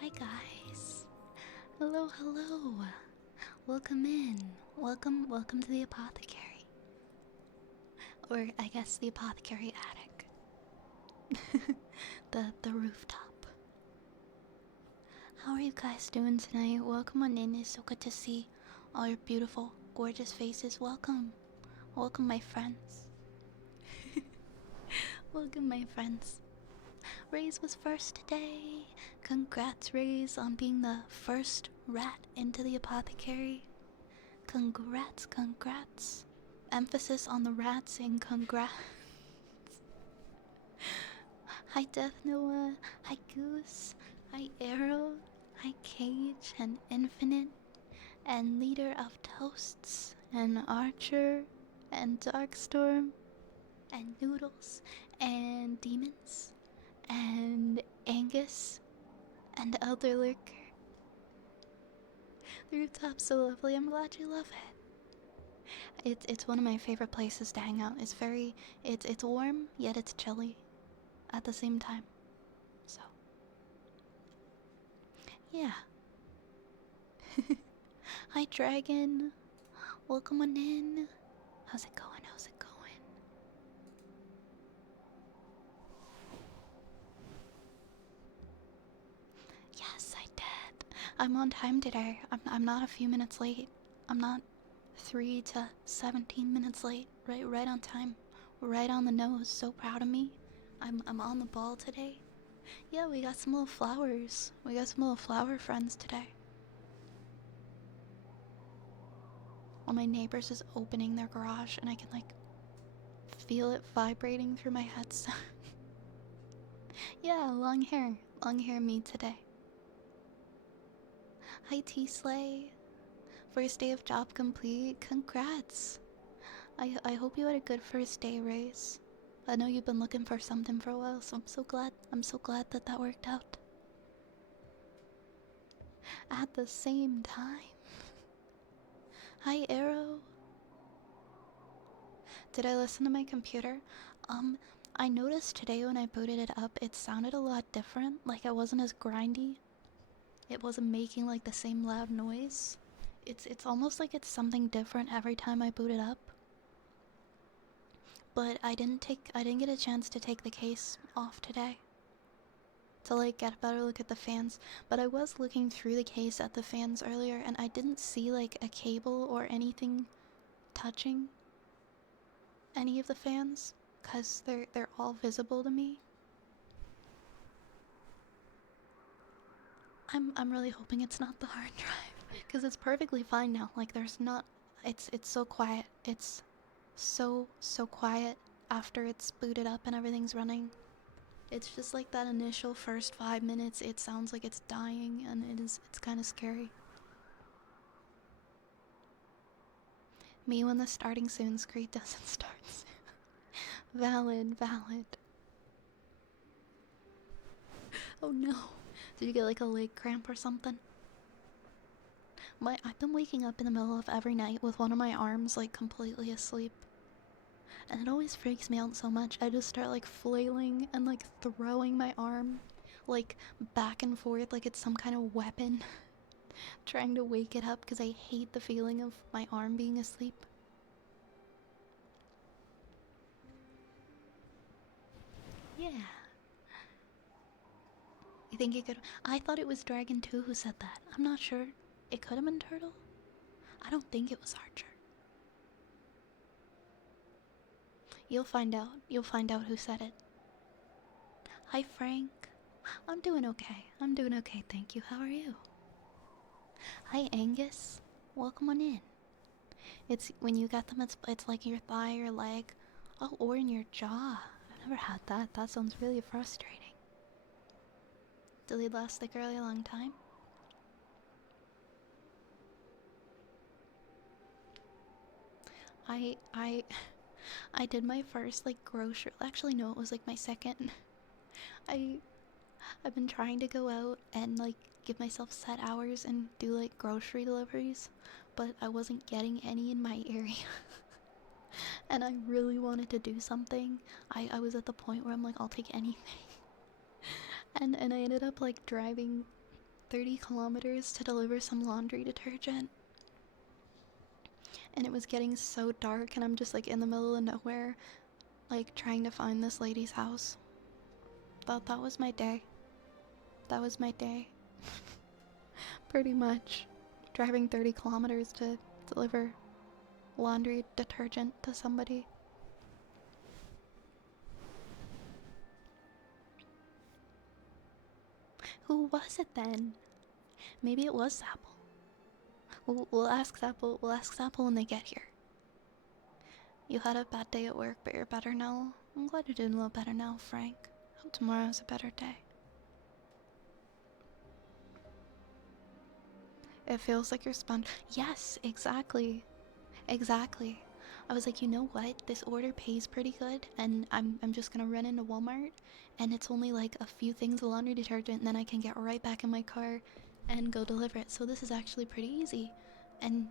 Hi guys. Hello, hello. Welcome in. Welcome to the apothecary. Or I guess the apothecary attic. the rooftop. How are you guys doing tonight? Welcome on in. It's so good to see all your beautiful, gorgeous faces. Welcome. Welcome my friends. Welcome my friends. Raze was first today. Congrats, Raze, on being the first rat into the apothecary. Congrats, congrats. Emphasis on the rats and congrats. Hi, Death Noah. Hi, Goose. Hi, Arrow. Hi, Cage and Infinite. And Leader of Toasts. And Archer. And Darkstorm. And Noodles. And Demons. And Angus. And Elder Lurker. The rooftop's so lovely. I'm glad you love it. It's one of my favorite places to hang out. It's warm, yet it's chilly at the same time. So yeah. Hi Dragon. Welcome on in. How's it going? How's it going? Yes, I did. I'm on time today. I'm not a few minutes late. I'm not 3 to 17 minutes late. Right on time. Right on the nose. So proud of me. I'm on the ball today. Yeah, we got some little flowers. We got some little flower friends today. One of my neighbors is opening their garage and I can like feel it vibrating through my headset. Yeah, long hair. Long hair me today. Hi T-Slay. First day of job complete. Congrats. I hope you had a good first day, Race. I know you've been looking for something for a while, so I'm so glad that that worked out. at the same time. Hi, Arrow. Did I listen to my computer? I noticed today when I booted it up, it sounded a lot different. Like it wasn't as grindy. It wasn't making like the same loud noise. It's almost like it's something different every time I boot it up. But I didn't get a chance to take the case off today to like get a better look at the fans. But I was looking through the case at the fans earlier and I didn't see like a cable or anything touching any of the fans because they're all visible to me. I'm really hoping it's not the hard drive because it's perfectly fine now. Like there's not, it's so quiet. It's so quiet after it's booted up and everything's running. It's just like that initial first 5 minutes. It sounds like it's dying and it's kind of scary. Me when the starting soon screen doesn't start soon. Valid. Oh no. Did you get like a leg cramp or something? I've been waking up in the middle of every night with one of my arms like completely asleep. And it always freaks me out so much. I just start like flailing and like throwing my arm like back and forth like it's some kind of weapon. Trying to wake it up because I hate the feeling of my arm being asleep. Yeah. You think it could? I thought it was Dragon 2 who said that. I'm not sure. It could have been Turtle. I don't think it was Archer. You'll find out. You'll find out who said it. Hi, Frank. I'm doing okay. Thank you. How are you? Hi, Angus. Welcome on in. It's when you get them, it's like your thigh or leg. Oh, or in your jaw. I've never had that. That sounds really frustrating. Did they last the girl a long time? I did my first like grocery. Actually, no, it was like my second. I've been trying to go out and like give myself set hours and do like grocery deliveries, but I wasn't getting any in my area. And I really wanted to do something. I was at the point where I'm like, I'll take anything. And I ended up like driving 30 kilometers to deliver some laundry detergent. And it was getting so dark and I'm just like in the middle of nowhere, like trying to find this lady's house. Thought that was my day. That was my day. Pretty much. Driving 30 kilometers to deliver laundry detergent to somebody. Who was it then? Maybe it was Zapple. We'll ask Zapple. We'll ask Zapple when they get here. You had a bad day at work, but you're better now. I'm glad you're doing a little better now, Frank. Hope tomorrow's a better day. It feels like you're sponge. Yes, exactly. Exactly. I was like, you know what? This order pays pretty good, and I'm just gonna run into Walmart, and it's only like a few things of laundry detergent, and then I can get right back in my car and go deliver it. So this is actually pretty easy. And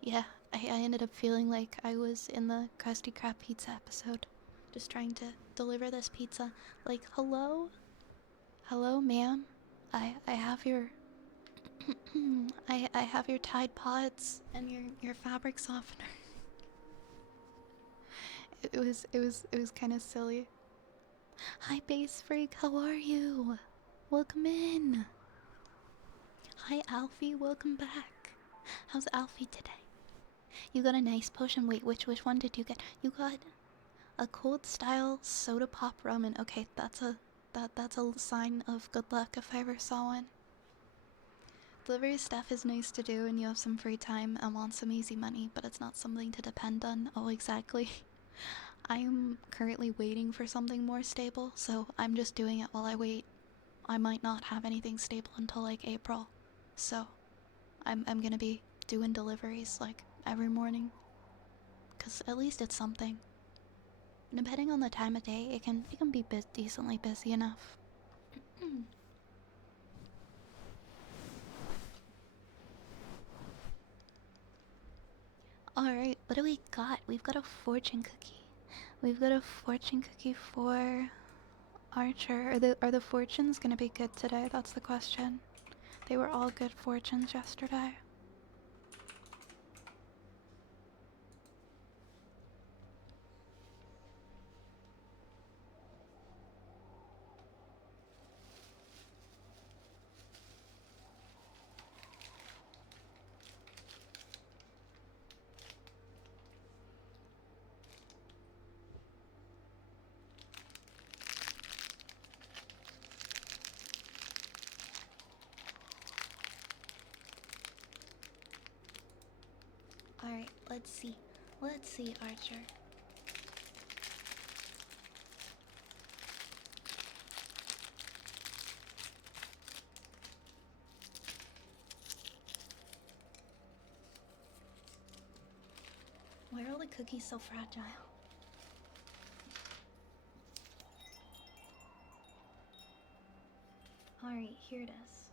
yeah, I ended up feeling like I was in the Krusty Krab pizza episode, just trying to deliver this pizza. Like, hello? Hello, ma'am? I have your I have your Tide Pods and your fabric softener. It was kind of silly. Hi, Base Freak. How are you? Welcome in. Hi, Alfie. Welcome back. How's Alfie today? You got a nice potion. Wait, which one did you get? You got a cold style soda pop ramen. Okay, that's a sign of good luck if I ever saw one. Delivery stuff is nice to do and you have some free time and want some easy money, but it's not something to depend on. Oh, exactly. I am currently waiting for something more stable, so I'm just doing it while I wait. I might not have anything stable until like April, so I'm gonna be doing deliveries like every morning, cause at least it's something. Depending on the time of day, it can be decently busy enough. Alright, what do we got? We've got a fortune cookie. We've got a fortune cookie for Archer. Are the fortunes gonna be good today? That's the question. They were all good fortunes yesterday. Alright, let's see. Let's see, Archer. Why are all the cookies so fragile? Alright, here it is.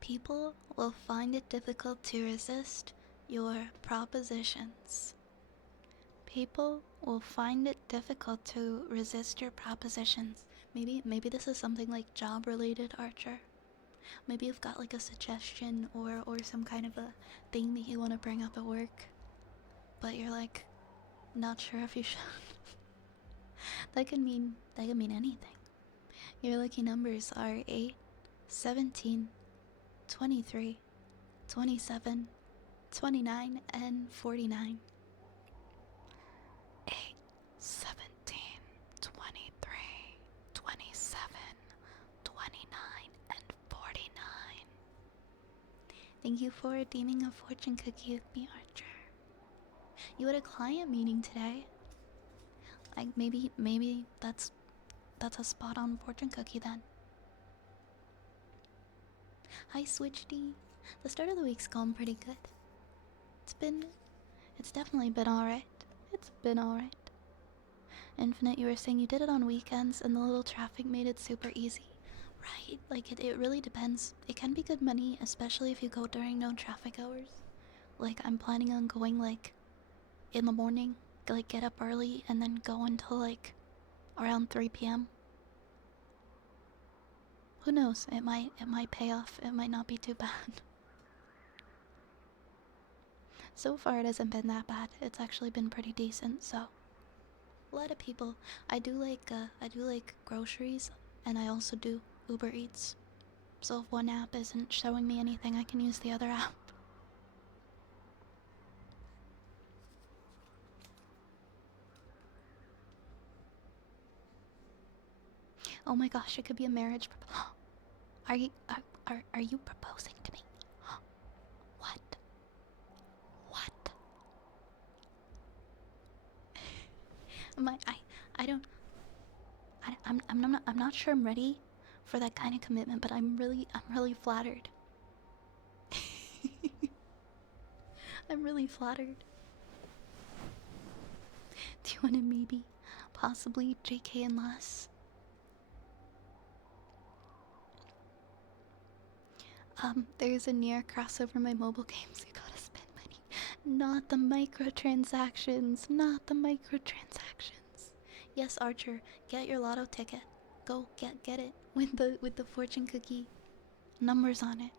People will find it difficult to resist your propositions. People will find it difficult to resist your propositions. Maybe this is something like job related, Archer. Maybe you've got like a suggestion or some kind of a thing that you want to bring up at work, but you're like not sure if you should. that could mean anything. Your lucky numbers are 8, 17, 23, 27, 29, and 49. 8, 17, 23, 27, 29, and 49. Thank you for redeeming a fortune cookie with me, Archer. You had a client meeting today. Like maybe that's a spot on fortune cookie then. Hi Switchd. The start of the week's gone pretty good. It's definitely been alright. It's been alright. Infinite, you were saying you did it on weekends and the little traffic made it super easy. Right, like it really depends. It can be good money, especially if you go during no traffic hours. Like I'm planning on going like in the morning, like get up early and then go until like around 3 p.m. Who knows? It might pay off. It might not be too bad. So far it hasn't been that bad. It's actually been pretty decent, so a lot of people. I do like groceries and I also do Uber Eats. So if one app isn't showing me anything, I can use the other app. Oh my gosh, it could be a marriage Are you proposing to me? What? What? I'm not sure I'm ready for that kind of commitment, but I'm really flattered. I'm really flattered. Do you want to maybe, possibly JK and less? There's a near crossover my mobile games. You gotta spend money. Not the microtransactions. Not the microtransactions. Yes, Archer, get your lotto ticket. Go get it with the fortune cookie numbers on it.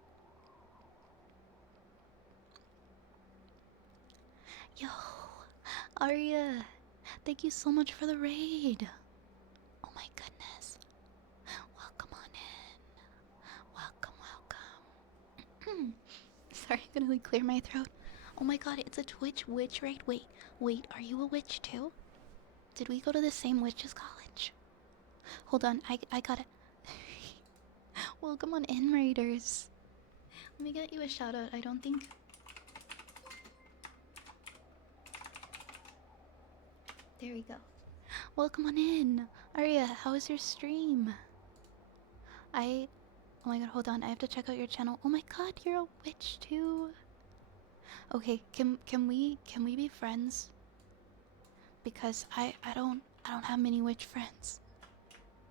Yo, Arya, thank you so much for the raid. Oh my goodness. Welcome on in. Welcome, welcome. Sorry, I'm gonna like clear my throat. Oh my god, it's a Twitch witch raid. Wait, are you a witch too? Did we go to the same witches college? Hold on, I gotta. Welcome on in, raiders. Let me get you a shout out. I don't think. There we go. Welcome on in. Arya, how was your stream? Oh my god, hold on. I have to check out your channel. Oh my god, you're a witch too. Okay, can we be friends? Because I don't have many witch friends.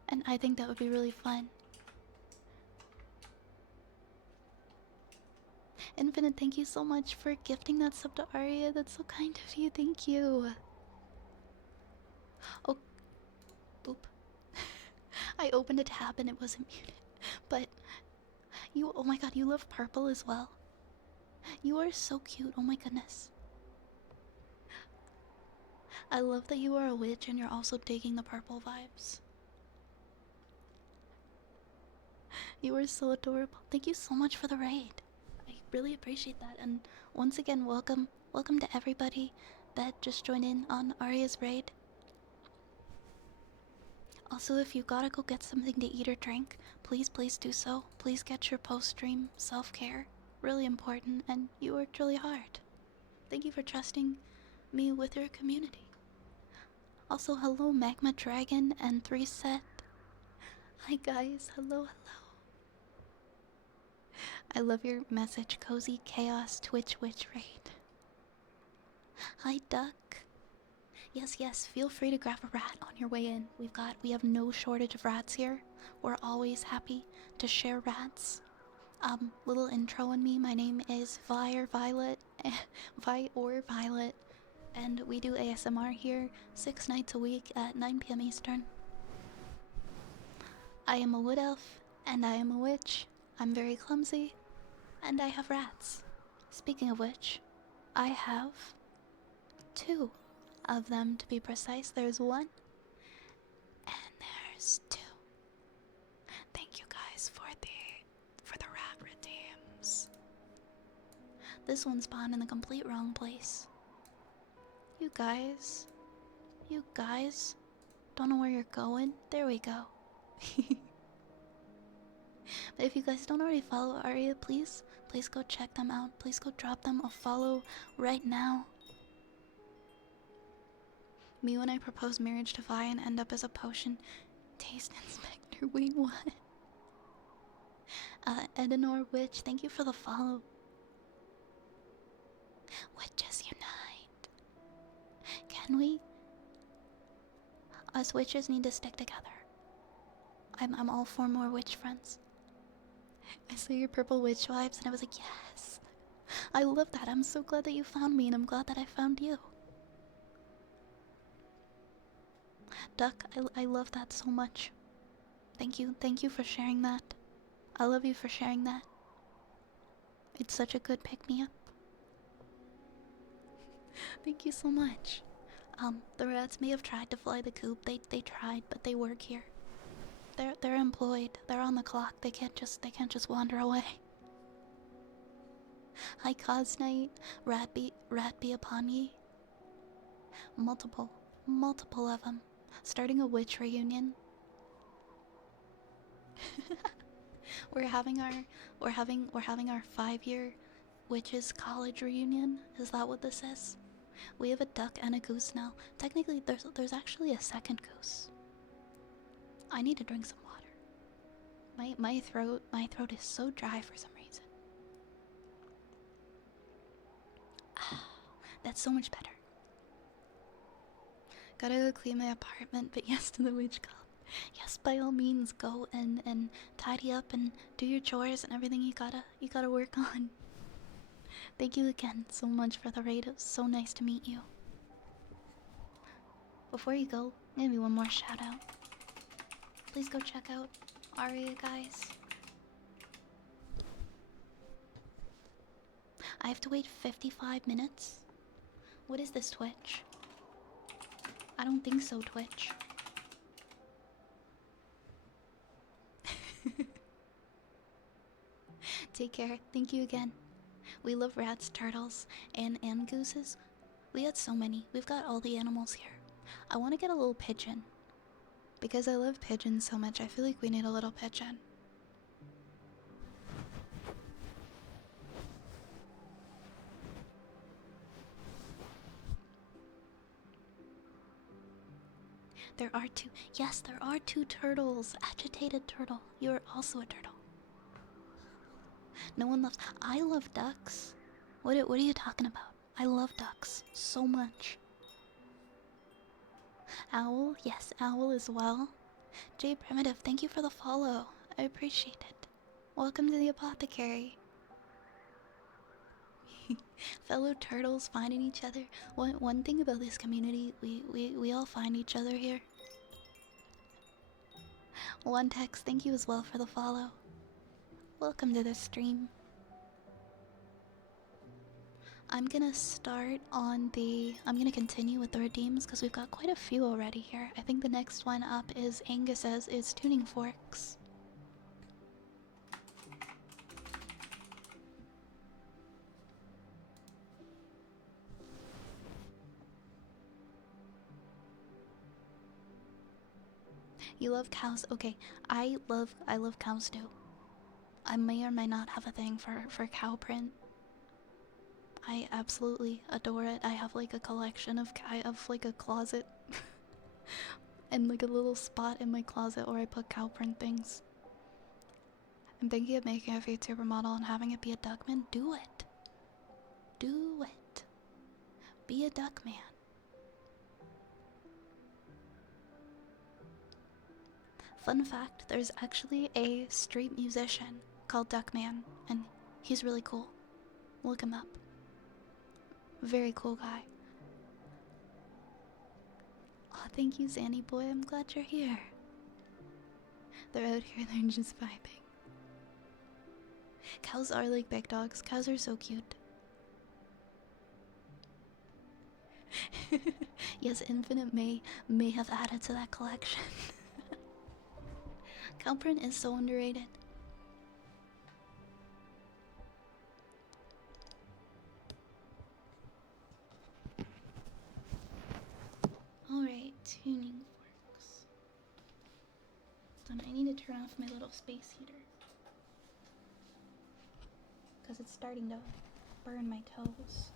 And I think that would be really fun. Infinite, thank you so much for gifting that sub to Aria. That's so kind of you. Thank you. Oh, boop. I opened a tab and it wasn't muted. But you, oh my god, you love purple as well. You are so cute. Oh my goodness. I love that you are a witch and you're also digging the purple vibes. You are so adorable. Thank you so much for the raid. I really appreciate that. And once again, welcome to everybody that just joined in on Arya's raid. Also, if you gotta go get something to eat or drink, please do so. Please get your post-stream self-care. Really important, and you worked really hard. Thank you for trusting me with your community. Also, hello Magma Dragon and 3set. Hi guys, hello. I love your message, Cozy Chaos Twitch Witch Raid. Hi Duck. Yes, feel free to grab a rat on your way in. We have no shortage of rats here. We're always happy to share rats. Little intro on me. My name is Vi or Violet, and we do ASMR here 6 nights a week at 9 p.m. Eastern. I am a wood elf, and I am a witch. I'm very clumsy, and I have rats. Speaking of which, I have 2 of them to be precise. There's 1, and there's 2. Thank you guys for the rat redeems. This one spawned in the complete wrong place. You guys don't know where you're going? There we go. But if you guys don't already follow Aria, please go check them out. Please go drop them a follow right now. Me when I propose marriage to Vi and end up as a potion taste inspector. Wait, what? Edenor Witch, thank you for the follow. Witches unite. Can we? Us witches need to stick together. I'm all for more witch friends. I saw your purple witch vibes and I was like, yes. I love that. I'm so glad that you found me and I'm glad that I found you. Duck, I love that so much. Thank you for sharing that. I love you for sharing that. It's such a good pick-me-up. Thank you so much. The rats may have tried to fly the coop. They tried, but they work here. They're employed. They're on the clock. They can't just wander away. Hi Cos Knight, rat be upon ye. Multiple of them. Starting a witch reunion. we're having our 5-year witches college reunion. Is that what this is? We have a duck and a goose now. Technically, there's actually a second goose. I need to drink some water. My throat is so dry for some reason. That's so much better. Gotta go clean my apartment, but yes to the witch call. Yes, by all means, go and tidy up and do your chores and everything you gotta work on. Thank you again so much for the raid. It was so nice to meet you. Before you go, maybe one more shout out. Please go check out Aria, guys. I have to wait 55 minutes? What is this, Twitch? I don't think so, Twitch. Take care. Thank you again. We love rats, turtles, and gooses. We got so many. We've got all the animals here. I want to get a little pigeon. Because I love pigeons so much, I feel like we need a little pigeon. There are 2. Yes, there are 2 turtles. Agitated turtle. You're also a turtle. No one loves... I love ducks. What are you talking about? I love ducks so much. Owl? Yes, owl as well. J Primitive, thank you for the follow. I appreciate it. Welcome to the apothecary. Fellow turtles finding each other. One thing about this community, we all find each other here. One text, thank you as well for the follow. Welcome to the stream. I'm gonna start on I'm gonna continue with the redeems because we've got quite a few already here. I think the next one up is Angus's is tuning forks. You love cows? Okay, I love cows too. I may or may not have a thing for cow print. I absolutely adore it. I have like a collection of I have like a closet and like a little spot in my closet where I put cow print things. I'm thinking of making a VTuber model and having it be a duckman. Do it. Do it. Be a duckman. Fun fact, there's actually a street musician called Duckman, and he's really cool. Look him up. Very cool guy. Aw, thank you, Zanny boy. I'm glad you're here. They're out here, they're just vibing. Cows are like big dogs. Cows are so cute. Yes, Infinite may have added to that collection. Cow print is so underrated. Alright, tuning forks. Then I need to turn off my little space heater. Because it's starting to burn my toes.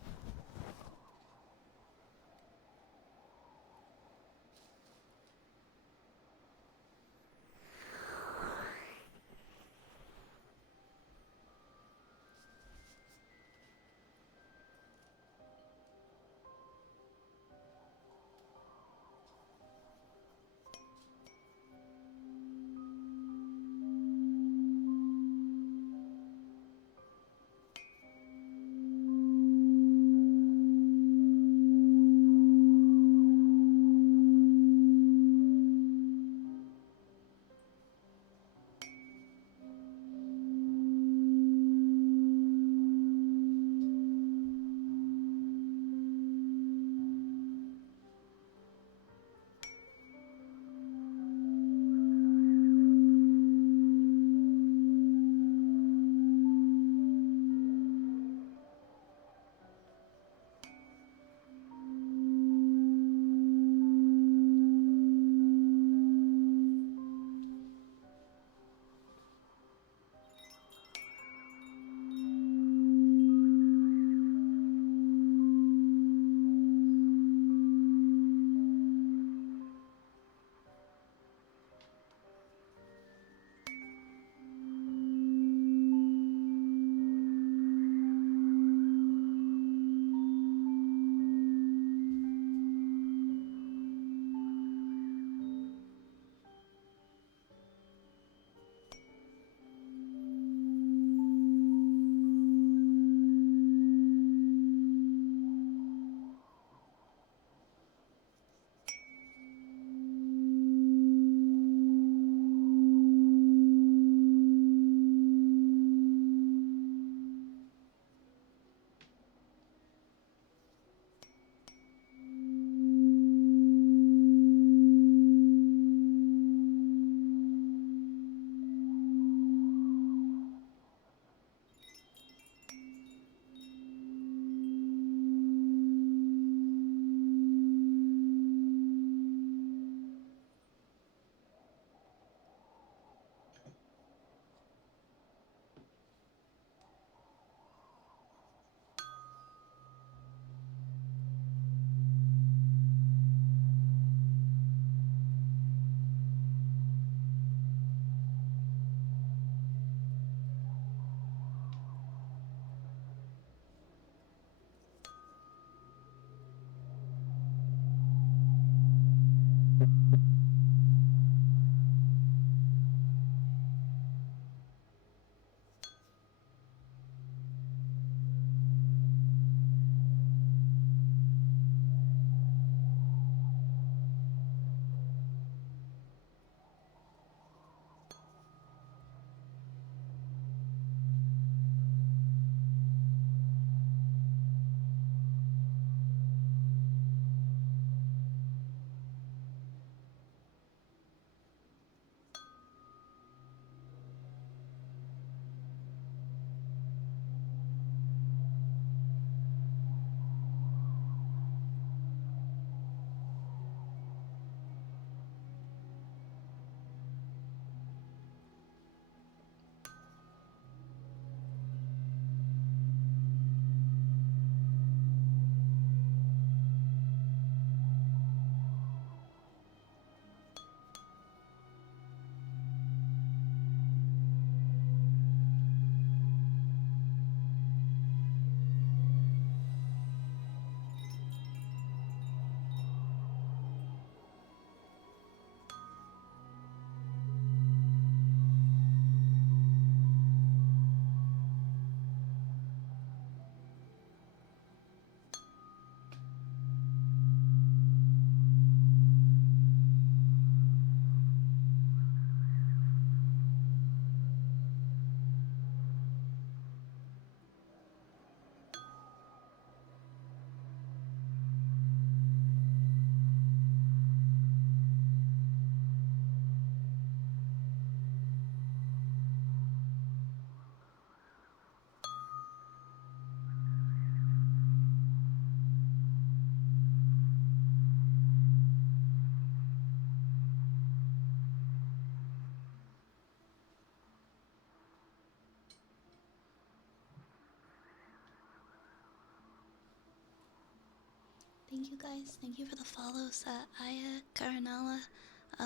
Thank you guys. Thank you for the follows. Aya, Karanala,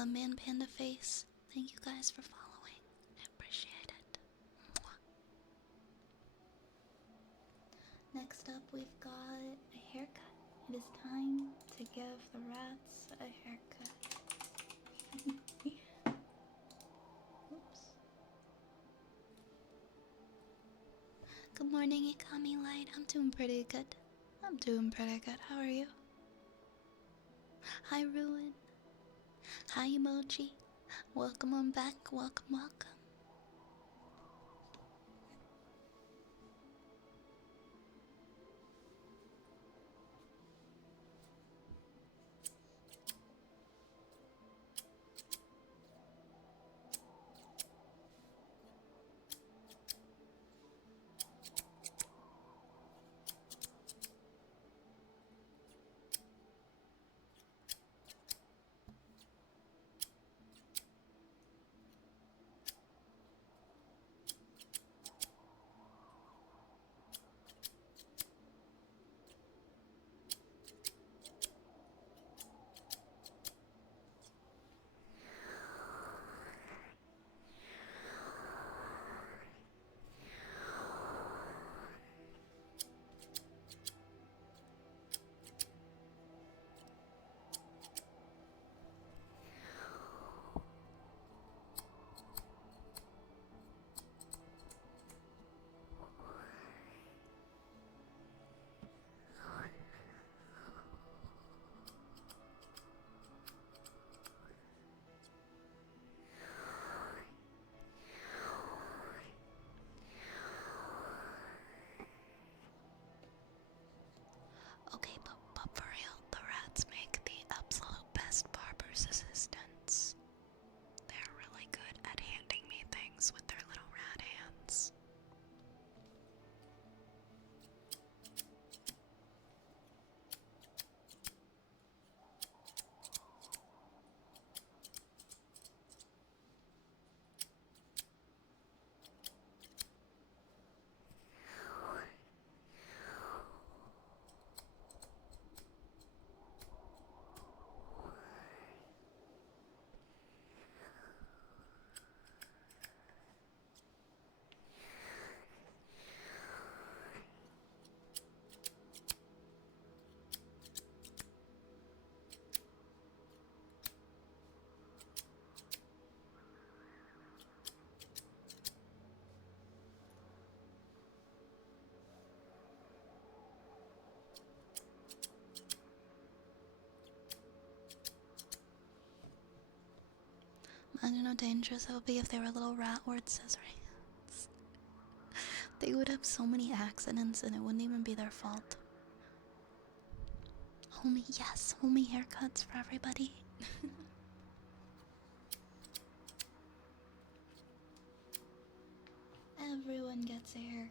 Man Panda Face. Thank you guys for following. I appreciate it. Mwah. Next up, we've got a haircut. It is time to give the rats a haircut. Oops. Good morning, Ikami Light. I'm doing pretty good. I'm doing pretty good. How are you? Hi, Ruin. Hi, Emoji. Welcome on back. Welcome, welcome. Okay, but for real, the rats make the absolute best barber's assistants. They're really good at handing me things with their little rat hands. Imagine how dangerous it would be if they were little rat word scissors. They would have so many accidents and it wouldn't even be their fault. Homie, yes, homie haircuts for everybody. Everyone gets a haircut.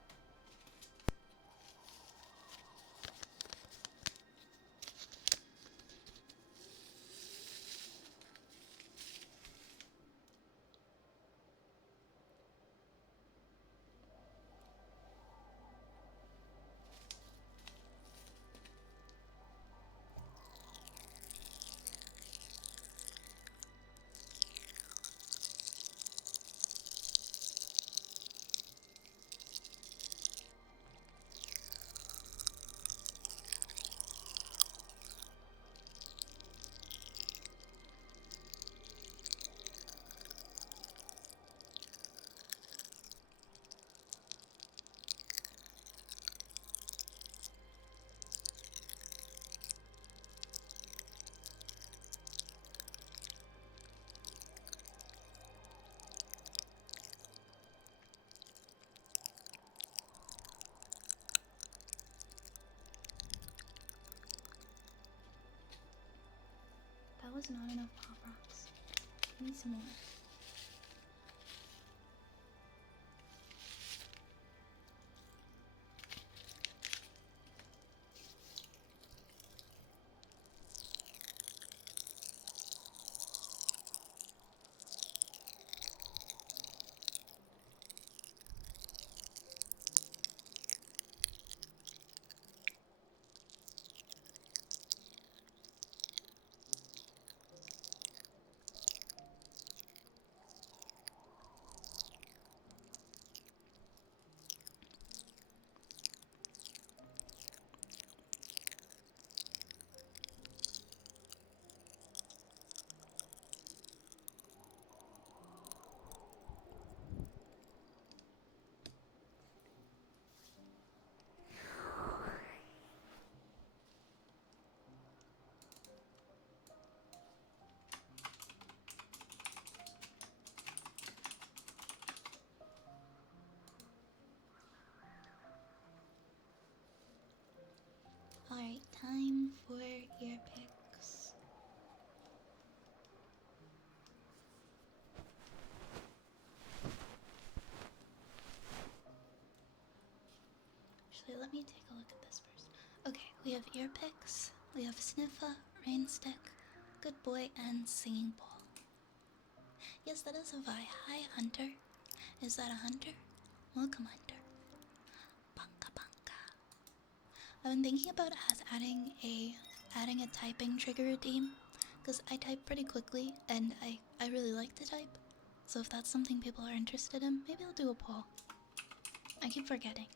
was not enough pop rocks. I need some more. Alright, time for ear picks. Actually, let me take a look at this first. Okay, we have ear picks, we have Sniffa, Rainstick, Good Boy, and Singing Bowl. Yes, that is a Vi. Hi, Hunter. Is that a hunter? Welcome, Hunter. Bunka bunka. I've been thinking about adding a typing trigger routine, because I type pretty quickly and I really like to type. So if that's something people are interested in, maybe I'll do a poll. I keep forgetting.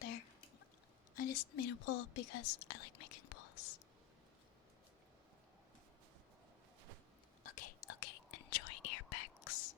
There. I just made a poll because I like making polls. Okay, okay, enjoy ear picks.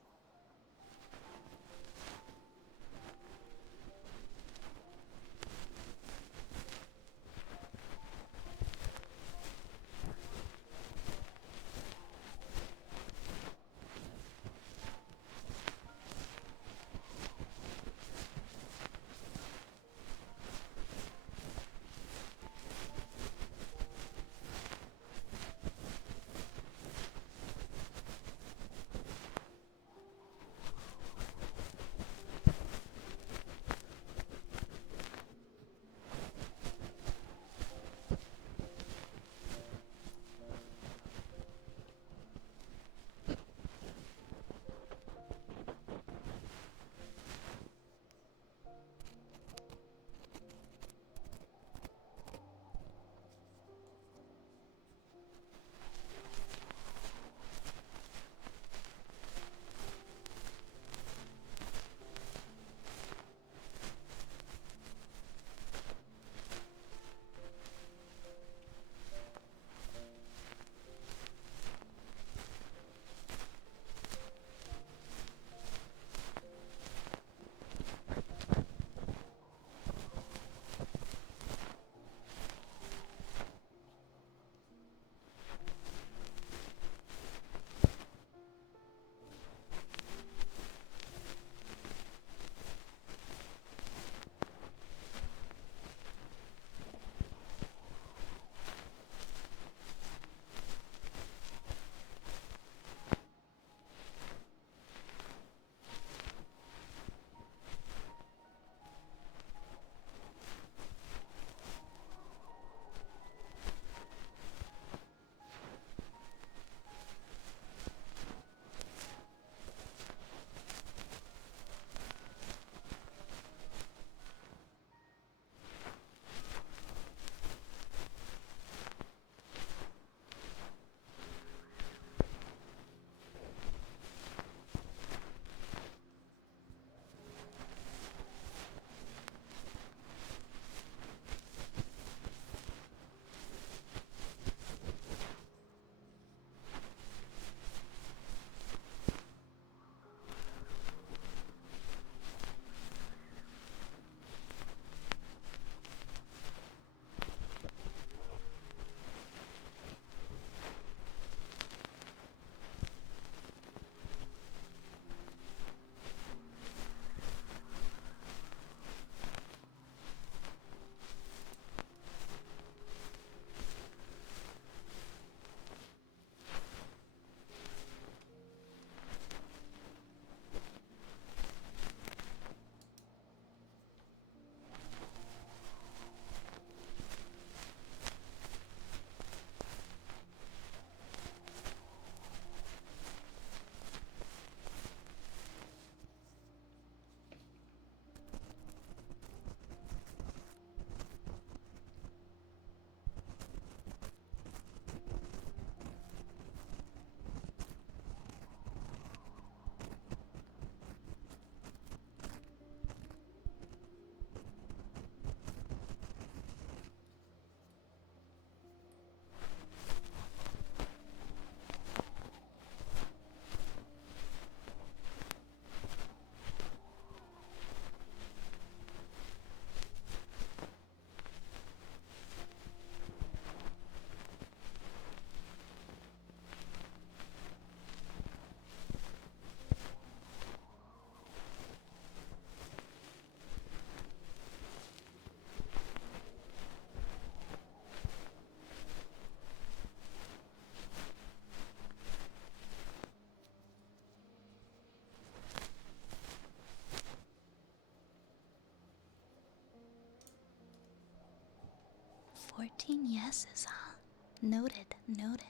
15 yeses, huh? Noted, noted.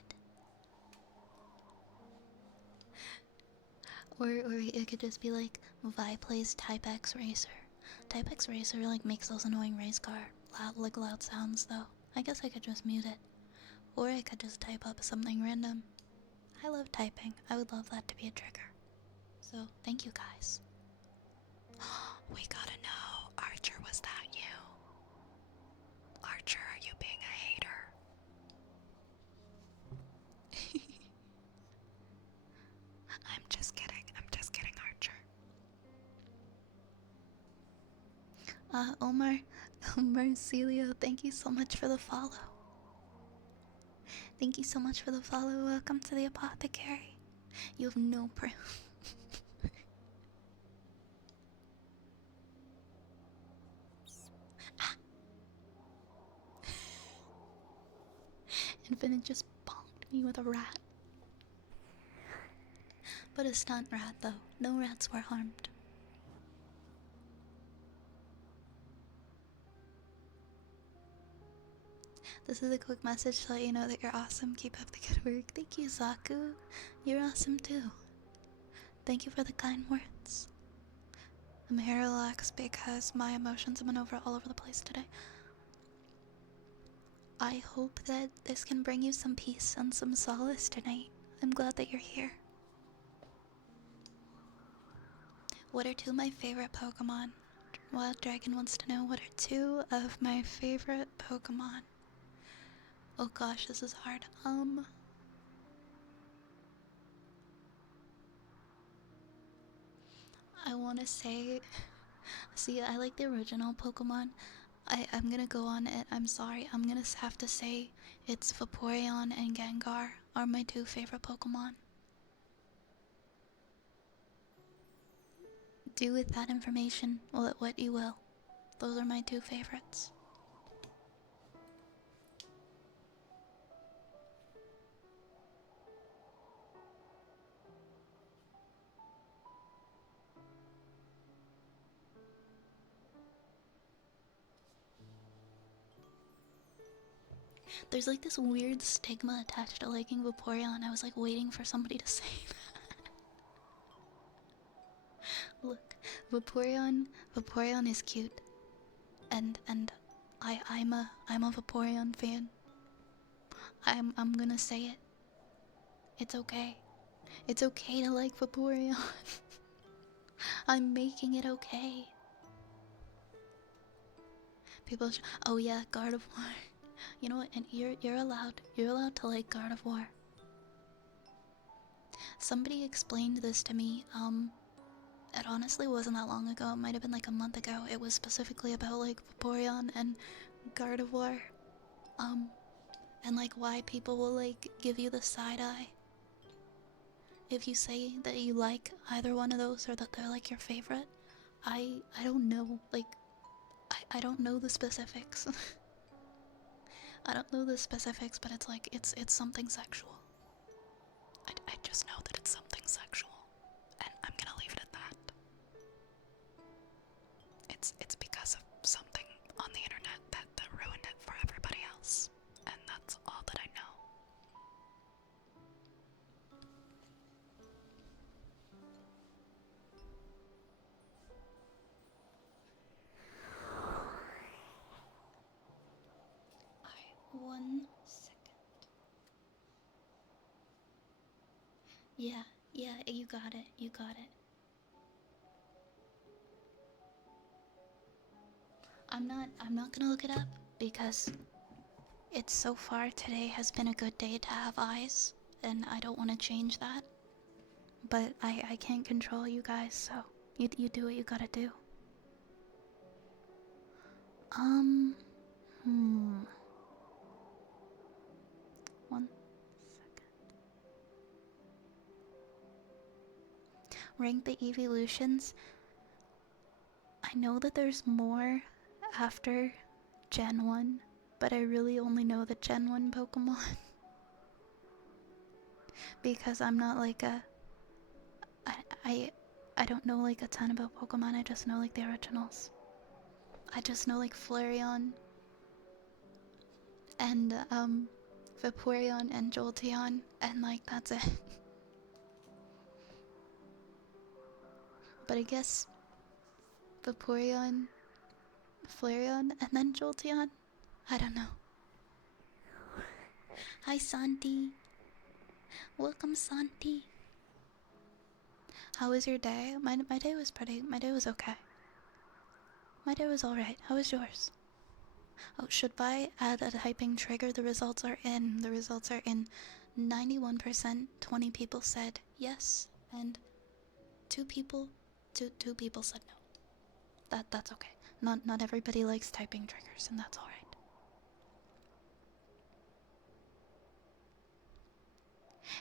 Or it could just be like Vi plays Type X Racer. Type X Racer like makes those annoying race car loud sounds though. I guess I could just mute it. Or I could just type up something random. I love typing. I would love that to be a trigger. So thank you guys. We gotta know, Archer, was that you? Archer, are you being a hater? I'm just kidding, Archer. Omar Celio, thank you so much for the follow. Thank you so much for the follow. Welcome to the apothecary. You have no proof. Infinite just bonked me with a rat. But a stunt rat, though. No rats were harmed. This is a quick message to let you know that you're awesome. Keep up the good work. Thank you, Zaku. You're awesome too. Thank you for the kind words. I'm here to relax because my emotions have been all over the place today. I hope that this can bring you some peace and some solace tonight. I'm glad that you're here. What are two of my favorite Pokemon? Wild Dragon wants to know what are two of my favorite Pokemon. Oh gosh, this is hard. I want to say, see, I like the original Pokemon. I'm gonna go on it. I'm sorry. I'm gonna have to say it's Vaporeon and Gengar are my two favorite Pokemon. Do with that information what you will. Those are my two favorites. There's like this weird stigma attached to liking Vaporeon. I was like waiting for somebody to say that. Look, Vaporeon is cute. And I'm a Vaporeon fan. I'm gonna say it. It's okay. It's okay to like Vaporeon. I'm making it okay. People, oh yeah, Gardevoir. You know what? And you're allowed to like Gardevoir. Somebody explained this to me. It honestly wasn't that long ago. It might have been like a month ago. It was specifically about like Vaporeon and Gardevoir. And like why people will like give you the side eye if you say that you like either one of those or that they're like your favorite. I don't know. Like I don't know the specifics. I don't know the specifics, but it's like it's something sexual. I just know that it's something sexual, and I'm gonna leave it at that. It's because of something on the internet that ruined it for everybody else, and that's all that I know. Alright, 1 second. Yeah, you got it, I'm not gonna look it up because it's so far today has been a good day to have eyes, and I don't want to change that. But I can't control you guys, so you do what you gotta do. Hmm. 1 second. Rank the evolutions. I know that there's more after Gen 1, but I really only know the Gen 1 Pokemon. Because I'm not like a... I don't know like a ton about Pokemon, I just know like the originals. I just know like Flareon. and Vaporeon and Jolteon, and like that's it. But I guess Vaporeon, Flareon, and then Jolteon? I don't know. Hi Santi. Welcome Santi. How was your day? My day was okay. My day was alright. How was yours? Oh, should I add a typing trigger? The results are in. 91%, 20 people said yes, and two people said no. That's okay. Not everybody likes typing triggers, and that's alright.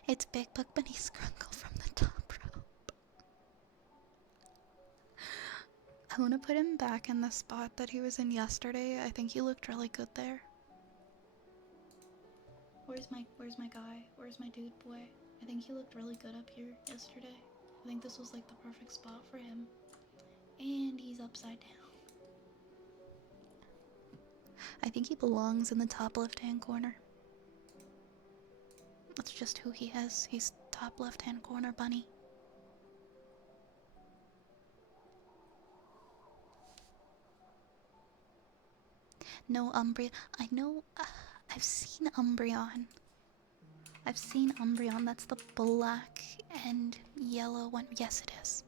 It's Big Buck Bunny Scrunkle from the top rope. I want to put him back in the spot that he was in yesterday. I think he looked really good there. Where's my guy? Where's my dude boy? I think he looked really good up here yesterday. I think this was like the perfect spot for him. And he's upside down. I think he belongs in the top left-hand corner. That's just who he is. He's top left-hand corner bunny. No Umbreon. I know. I've seen Umbreon. That's the black and yellow one. Yes, it is.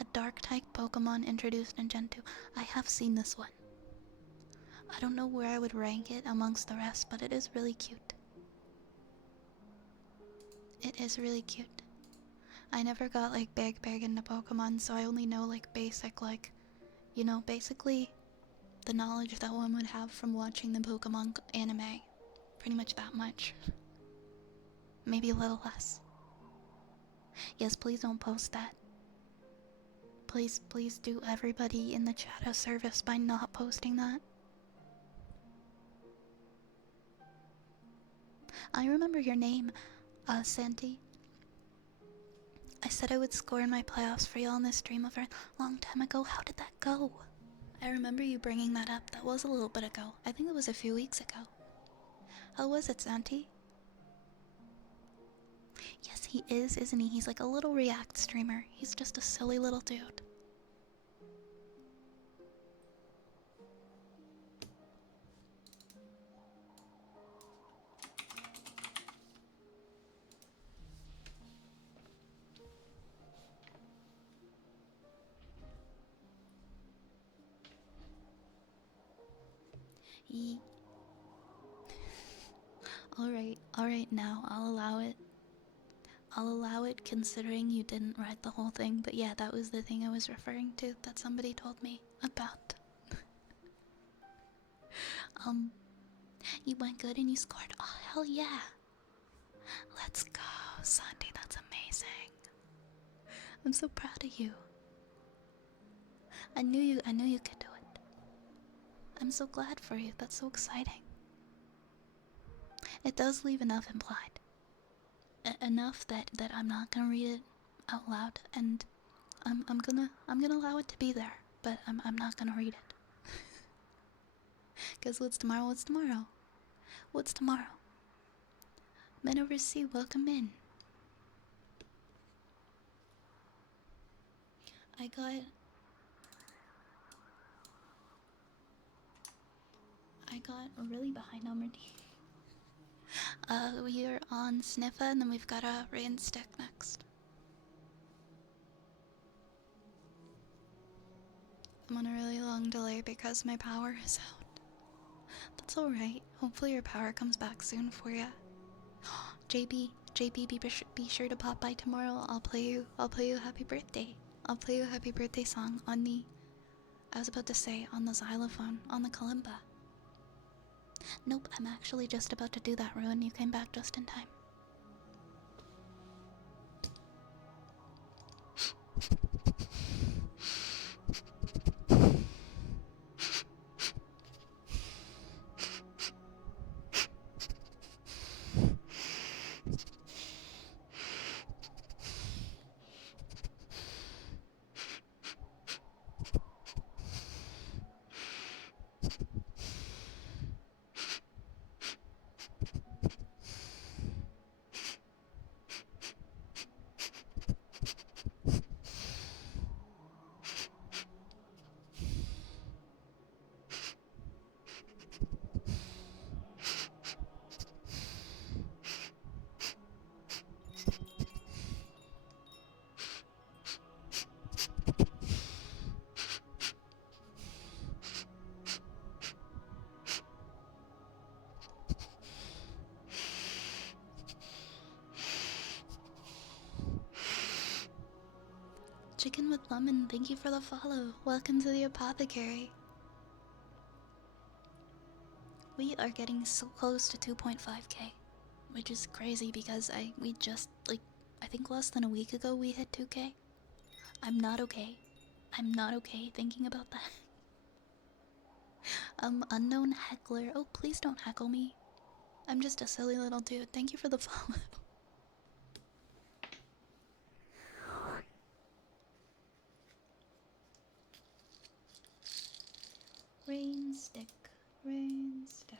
A dark type Pokemon introduced in Gen 2. I have seen this one. I don't know where I would rank it amongst the rest, but it is really cute. It is really cute. I never got like big into Pokemon, so I only know like basic, like, you know, basically the knowledge that one would have from watching the Pokemon anime. Pretty much that much. Maybe a little less. Yes, please don't post that. Please do everybody in the chat a service by not posting that. I remember your name, Santi. I said I would score in my playoffs for y'all in this stream a very long time ago. How did that go? I remember you bringing that up. That was a little bit ago. I think it was a few weeks ago. How was it, Santi? Yes, he is, isn't he? He's like a little React streamer. He's just a silly little dude. Alright now, I'll allow it. I'll allow it considering you didn't write the whole thing, but yeah, that was the thing I was referring to that somebody told me about. You went good and you scored. Oh, hell yeah. Let's go, Sandy, that's amazing. I'm so proud of you. I knew you could do it. I'm so glad for you. That's so exciting. It does leave enough implied. Enough that I'm not gonna read it out loud, and I'm gonna allow it to be there, but I'm not gonna read it. Cause what's tomorrow? What's tomorrow? Men overseas, welcome in. I got really behind on my team. We are on Sniffa, and then we've got a Rain Stick next. I'm on a really long delay because my power is out. That's alright. Hopefully your power comes back soon for ya. JB, be sure to pop by tomorrow. I'll play you happy birthday. I'll play you a happy birthday song on the, I was about to say on the xylophone, on the kalimba. Nope, I'm actually just about to do that, Ruin. You came back just in time. Chicken with lemon, thank you for the follow. Welcome to the apothecary. We are getting so close to 2.5k, which is crazy because we just like I think less than a week ago we hit 2k. I'm not okay. I'm not okay thinking about that. Unknown heckler. Oh, please don't heckle me. I'm just a silly little dude. Thank you for the follow. Rain stick. Rain stick.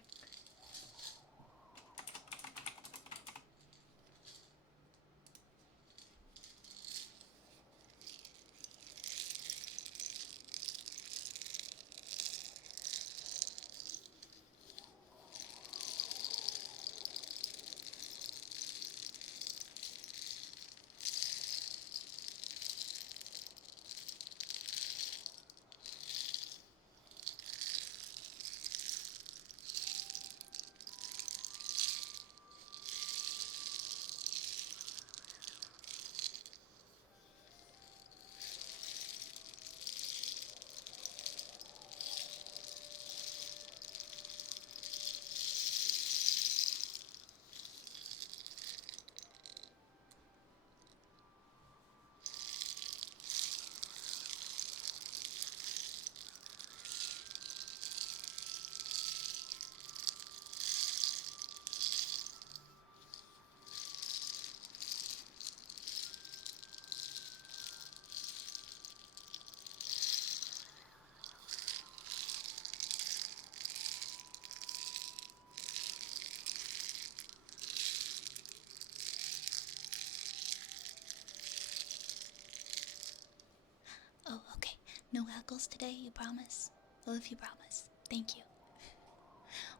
Oh, okay. No heckles today, you promise? Well, if you promise. Thank you.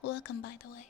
Welcome, by the way.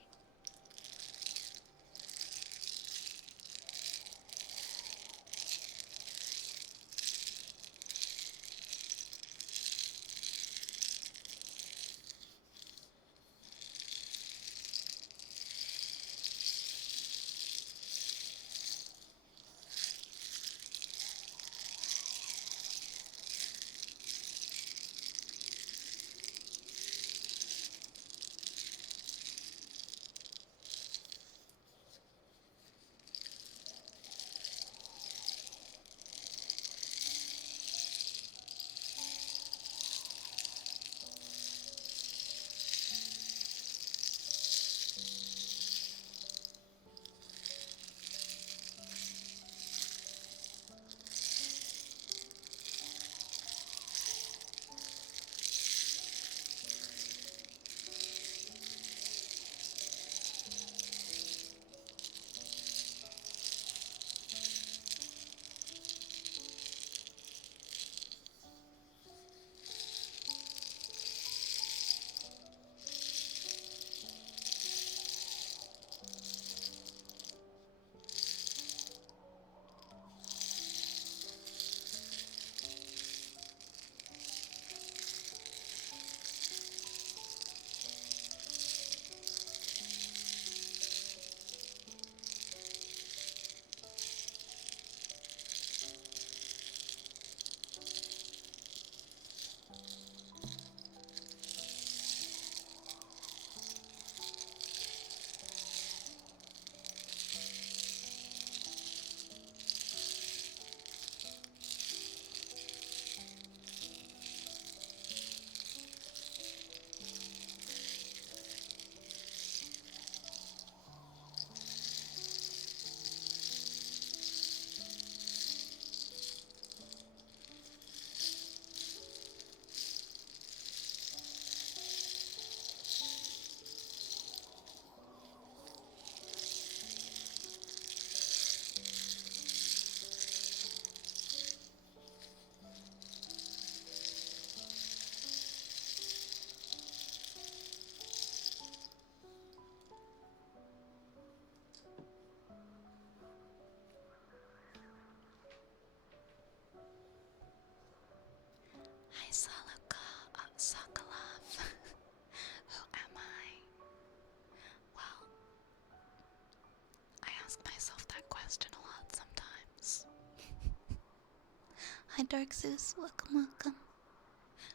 Hi, Dark Zeus. Welcome, welcome.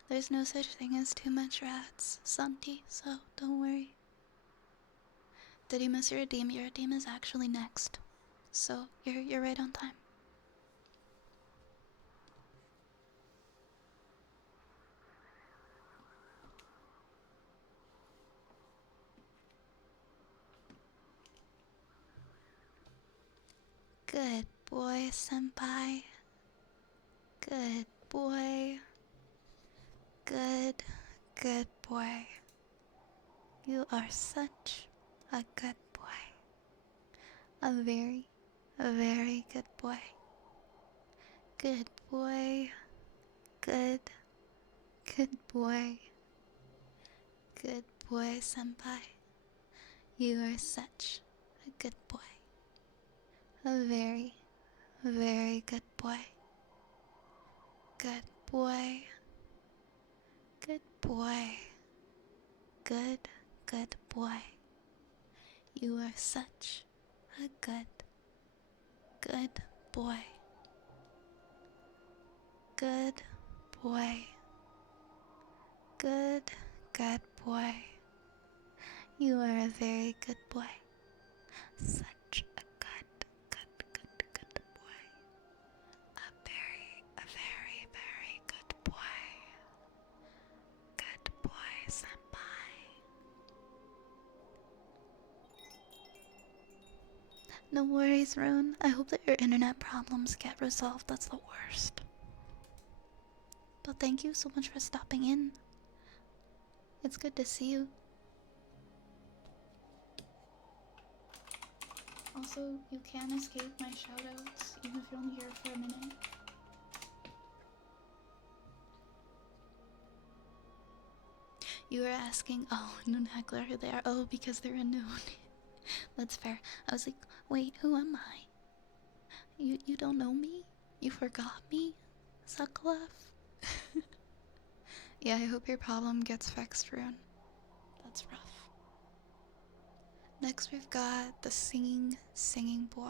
There's no such thing as too much rats, Santi, so don't worry. Did you miss your redeem? Your redeem is actually next. So you're right on time. Good boy, senpai. Good boy. Good boy. You are such a good boy. A very good boy. Good boy. Good boy. Good boy, senpai. You are such a good boy. A very good boy. Good boy. Good boy. Good boy. You are such a good boy. Good boy. Good boy. You are a very good boy. Such a good boy. A very good boy. Good boy, senpai. No worries, Rune. I hope that your internet problems get resolved. That's the worst. But thank you so much for stopping in. It's good to see you. Also, you can escape my shoutouts even if you're only here for a minute. You were asking, oh, Noon Heckler, who they are. Oh, because they're a Noon. That's fair. I was like, wait, who am I? You don't know me? You forgot me? Sucklef? Yeah, I hope your problem gets fixed, Rune. That's rough. Next we've got the singing boy.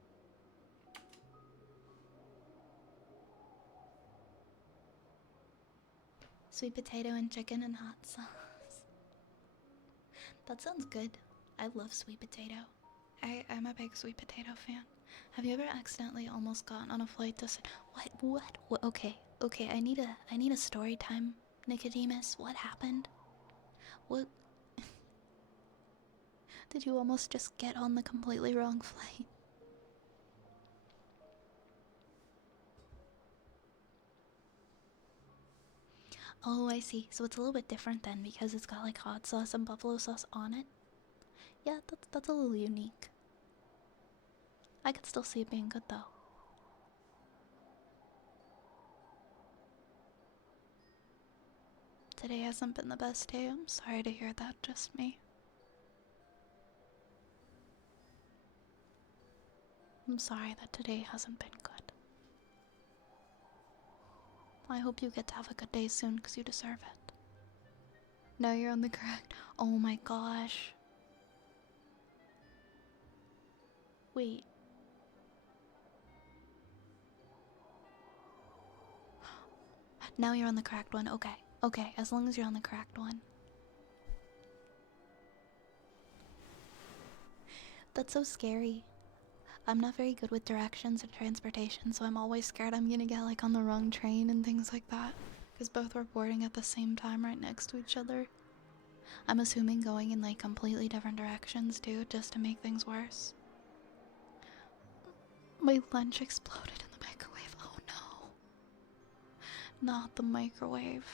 Sweet potato and chicken and hot sauce. That sounds good. I love sweet potato. I'm a big sweet potato fan. Have you ever accidentally almost gotten on a flight to say, what? Okay, I need a story time, Nicodemus. What happened? What? Did you almost just get on the completely wrong flight? Oh, I see. So it's a little bit different then because it's got like hot sauce and buffalo sauce on it. Yeah, that's a little unique. I could still see it being good though. Today hasn't been the best day. I'm sorry to hear that, just me. I'm sorry that today hasn't been good. I hope you get to have a good day soon because you deserve it. No, you're on the correct. Oh my gosh. Wait. Now you're on the correct one. Okay. Okay, as long as you're on the correct one. That's so scary. I'm not very good with directions or transportation, so I'm always scared I'm gonna get like on the wrong train and things like that. Because both were boarding at the same time right next to each other. I'm assuming going in like completely different directions too, just to make things worse. My lunch exploded in the microwave. Oh no. Not the microwave.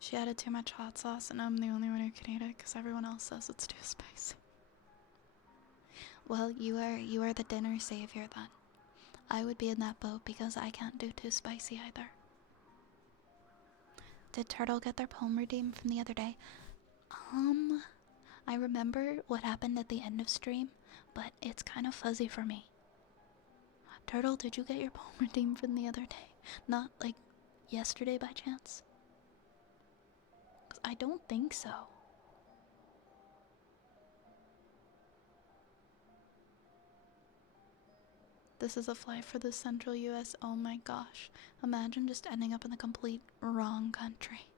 She added too much hot sauce and I'm the only one who can eat it because everyone else says it's too spicy. Well, you are the dinner savior then. I would be in that boat because I can't do too spicy either. Did Turtle get their poem redeemed from the other day? I remember what happened at the end of stream, but it's kind of fuzzy for me. Turtle, did you get your poem redeemed from the other day? Not like yesterday by chance? 'Cause I don't think so. This is a flight for the central US. Oh my gosh. Imagine just ending up in the complete wrong country.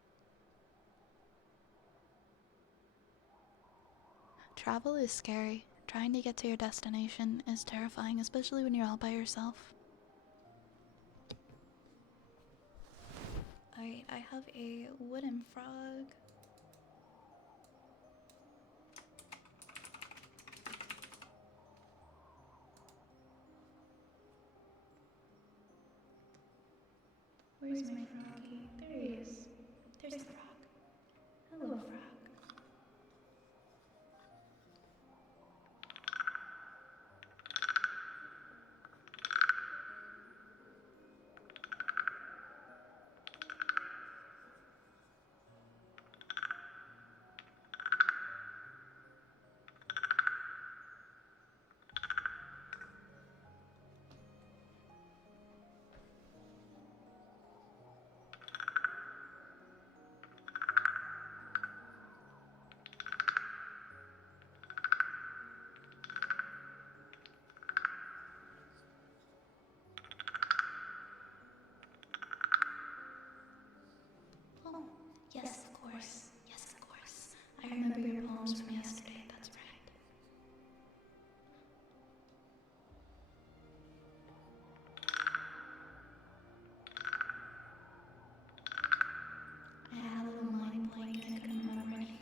Travel is scary. Trying to get to your destination is terrifying, especially when you're all by yourself. Alright, I have a wooden frog. Where's my froggy? There he is. There's the frog. Hello, frog. Oh, yes, of course. Yes, of course. I remember your poems from yesterday, that's right. I had a little mind blank and I couldn't remember anything.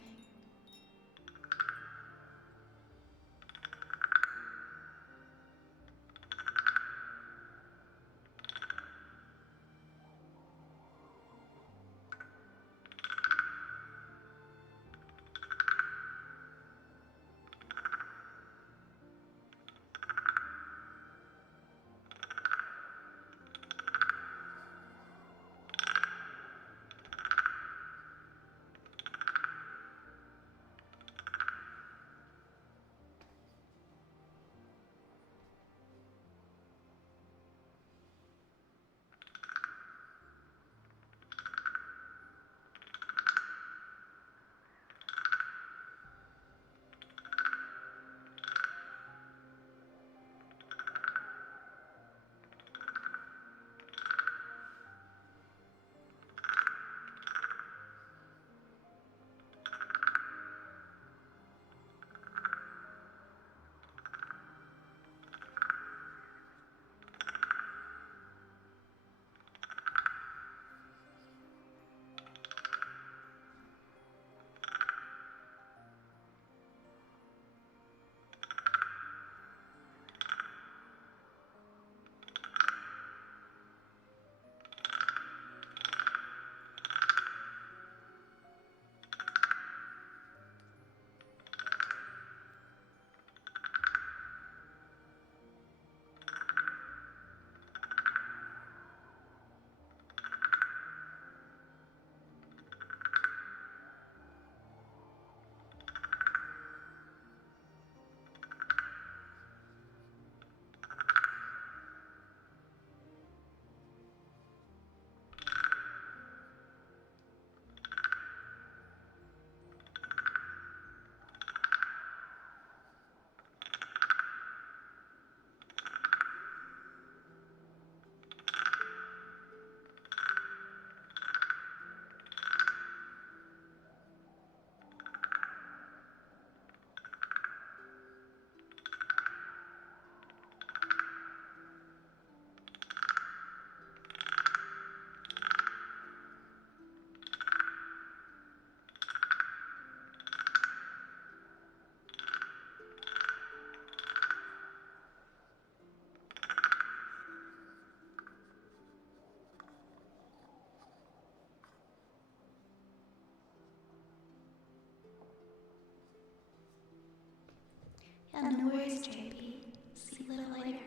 Yeah, no worries, JP. See you a little later.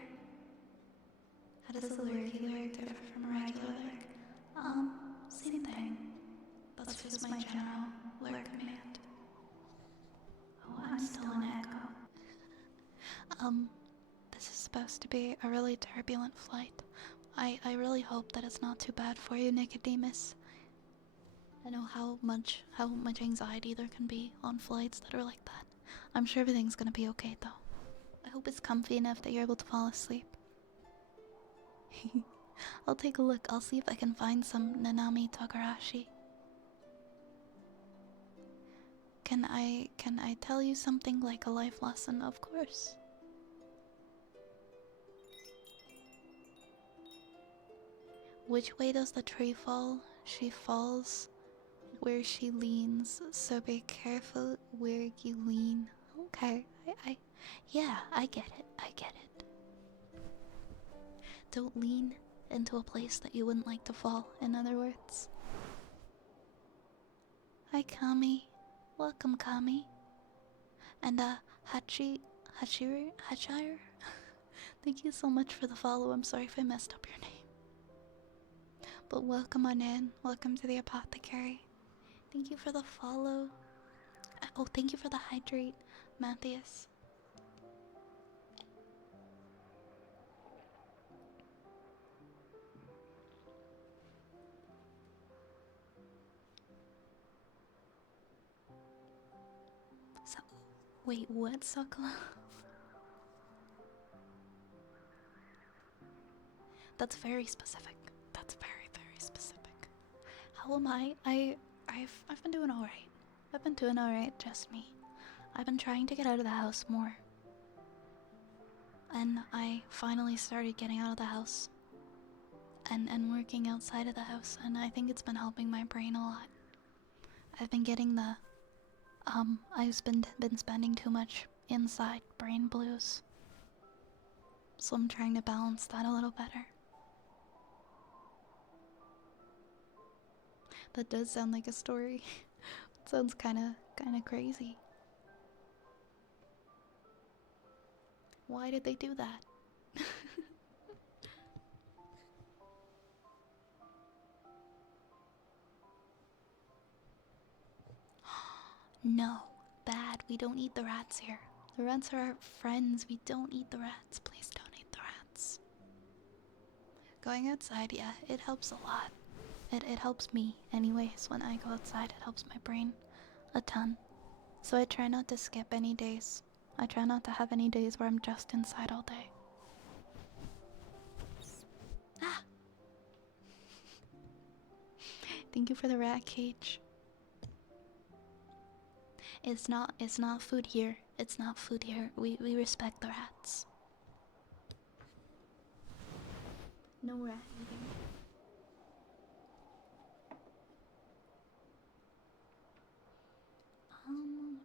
How does a lurky lyric differ from a regular lyric? Same thing. That's just my general lyric command. Oh, I'm still an echo. This is supposed to be a really turbulent flight. I really hope that it's not too bad for you, Nicodemus. I know how much anxiety there can be on flights that are like that. I'm sure everything's gonna be okay though. I hope it's comfy enough that you're able to fall asleep. I'll take a look. I'll see if I can find some Nanami Togarashi. Can I tell you something like a life lesson? Of course. Which way does the tree fall? She falls where she leans, so be careful where you lean. Okay, yeah, I get it, Don't lean into a place that you wouldn't like to fall, in other words. Hi, Kami. Welcome, Kami. And, Hachire? Thank you so much for the follow. I'm sorry if I messed up your name. But welcome on in. Welcome to the apothecary. Thank you for the follow. Oh, thank you for the hydrate, Matthias. So, wait, what, Sakura? That's very specific. That's very, very specific. How am I? I've been doing alright. I've been doing alright, just me. I've been trying to get out of the house more. And I finally started getting out of the house. And working outside of the house, and I think it's been helping my brain a lot. I've been getting the I've been spending too much inside brain blues. So I'm trying to balance that a little better. That does sound like a story. It sounds kinda crazy. Why did they do that? No, bad. We don't eat the rats here. The rats are our friends. We don't eat the rats. Please don't eat the rats. Going outside, yeah, it helps a lot. It helps me anyways. When I go outside, it helps my brain a ton. So I try not to skip any days. I try not to have any days where I'm just inside all day. Ah! Thank you for the rat cage. It's not food here. It's not food here. We respect the rats. No rat eating.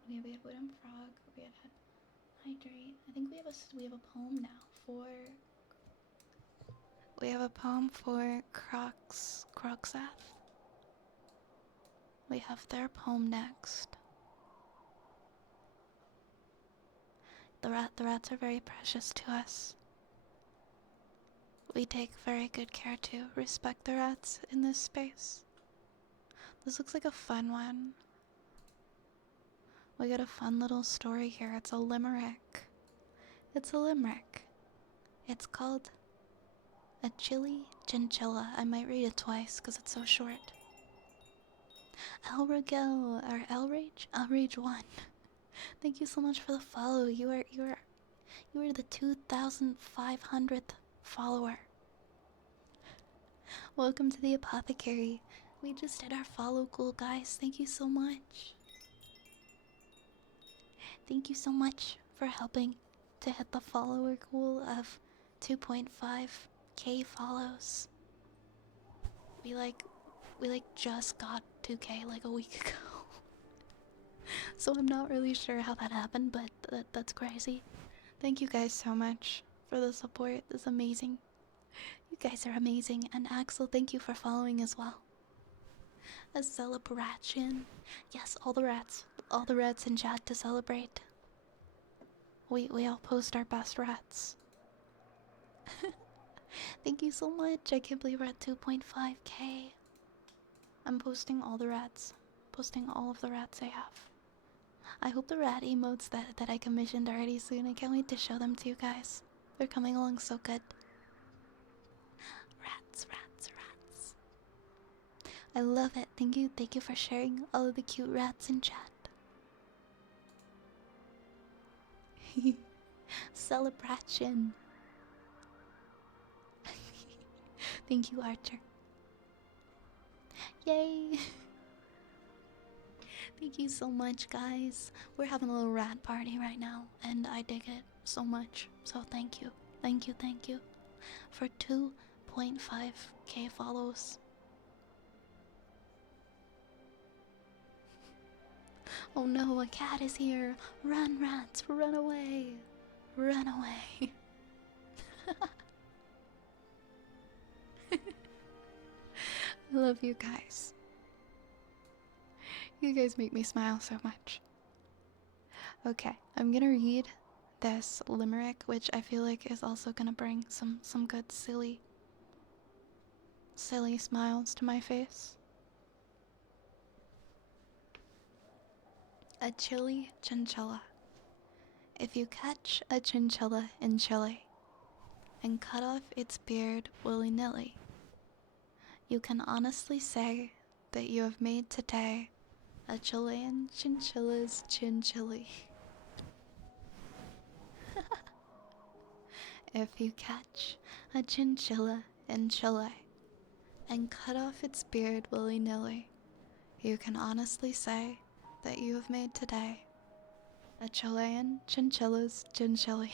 We have wooden frog. We have had hydrate. I think we have a poem now for. We have a poem for Croxath. We have their poem next. The rats are very precious to us. We take very good care to respect the rats in this space. This looks like a fun one. We got a fun little story here. It's a limerick. It's a limerick. It's called A Chili Chinchilla. I might read it twice because it's so short. Elragel, or Elrage 1. Thank you so much for the follow. You are the 2,500th follower. Welcome to the apothecary. We just did our follow goal, guys. Thank you so much. Thank you so much for helping to hit the follower goal of 2.5k follows. We just got 2k like a week ago. So I'm not really sure how that happened, but that's crazy. Thank you guys so much for the support. It's amazing. You guys are amazing. And Axel, thank you for following as well. A celebration. Yes, all the rats in chat to celebrate. We all post our best rats. Thank you so much. I can't believe we're at 2.5k. I'm posting all the rats. Posting all of the rats I have. I hope the rat emotes that I commissioned already soon. I can't wait to show them to you guys. They're coming along so good. Rats, rats, rats. I love it. Thank you for sharing all of the cute rats in chat. Celebration. Thank you, Archer. Yay! Thank you so much, guys. We're having a little rat party right now, and I dig it so much. So thank you. Thank you for 2.5k follows. Oh no, a cat is here. Run, rats, run away. Run away. I love you guys. You guys make me smile so much. Okay, I'm gonna read this limerick, which I feel like is also gonna bring some good silly smiles to my face. A chilly chinchilla. If you catch a chinchilla in Chile and cut off its beard willy-nilly, you can honestly say that you have made today a Chilean chinchilla's chinchilly. If you catch a chinchilla in Chile and cut off its beard willy-nilly, you can honestly say that you have made today a Chilean chinchilla's chinchilly.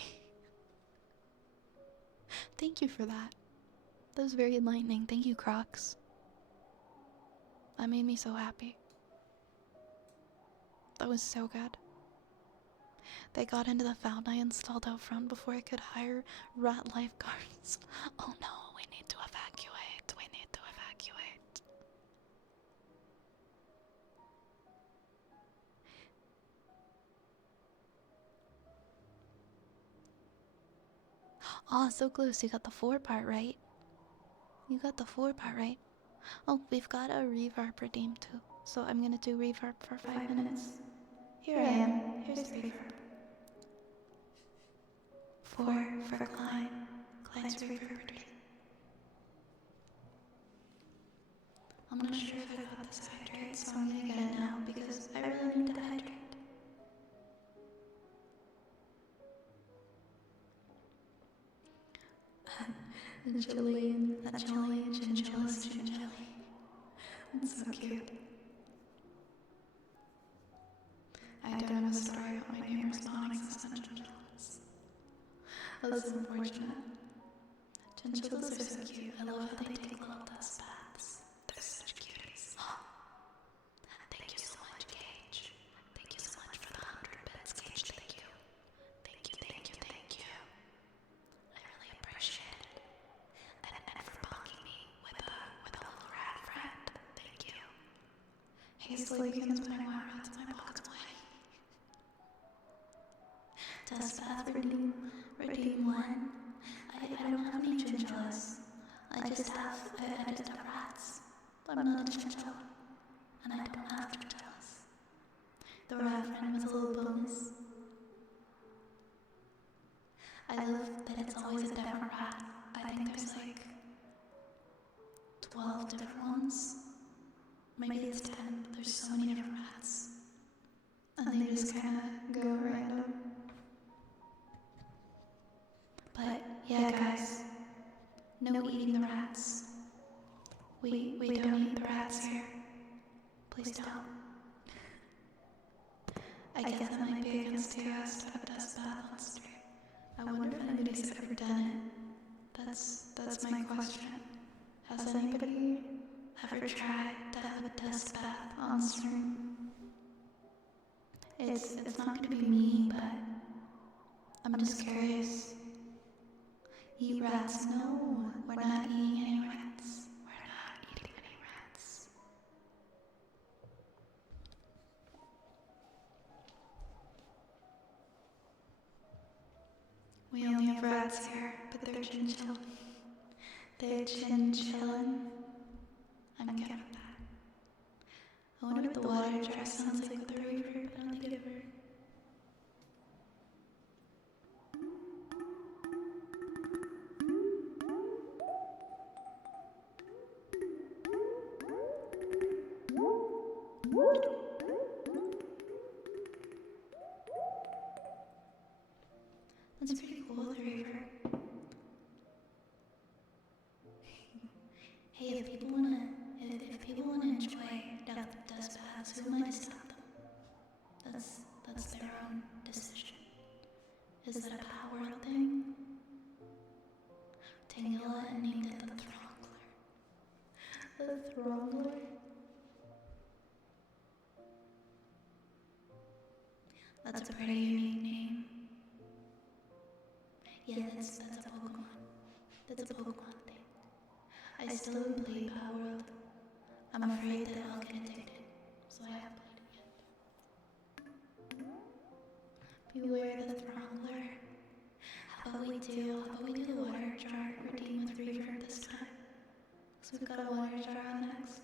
Thank you for that. That was very enlightening. Thank you, Crocs. That made me so happy. That was so good. They got into the fountain I installed out front before I could hire rat lifeguards. Oh no, we need to evacuate. We need to evacuate. Oh, so close. You got the 4 part right. You got the 4 part right. Oh, we've got a reverb redeemed too. So I'm gonna do reverb for 5 minutes. Here I am. Here's the reverb. 4 for Klein. Klein's reverb redeemed. I'm not sure if I got this hydrate, so I'm gonna get it now because I really need to hydrate. A Chilean chinchilla's chinchilly. That's so cute. I don't have a story about my neighbor's non-existent chinchillas. That's unfortunate. Chinchillas are so cute. I love how they take little dust baths. They're such cuties. Thank you so much, Gage. Thank you so much for the 100 bits, Gage. Thank you. Thank you. I really appreciate it. And for punking me with a little rat friend. Thank you. Hastily begins putting my rats in my pockets away. Dust bath redeem 1. I don't have any chinchillas. I just have rats. I'm not a chinchilla. And I don't have chinchillas. The rat friend was a little bonus. I love that it's always a different rat. I think there's like 12 different ones. Maybe it's 10, but there's so many different rats. And they just kind of go random. But yeah, guys, no eating the rats. We don't eat the rats here. Please don't. I guess that might be against you guys to have a dust bath on stream. I wonder if anybody's ever done it. That's my question. Has anybody ever tried to have a dust bath on stream? It's not gonna be me, but I'm just curious. Eat rats? No, we're not eating any rats. We're not eating any rats. rats here, but they're chinchillin'. They're chinchillin'. I'm good with that. I wonder what the water jar sounds like with the reverb. I don't think I've heard. That's pretty cool, the reverb. Hey, if people wanna enjoy down the dust paths, who am I to stop them? That's their own decision. Is that a power thing? Tangela named it the Throngler. The Throngler? That's a pretty unique name. Yeah, that's a Pokemon. That's a Pokemon thing. I still haven't played Power World. I'm afraid that I'll get addicted, so I haven't played it yet. Beware the Throngler. How about we do the water jar routine with reverb this time? So we've got a water jar on next.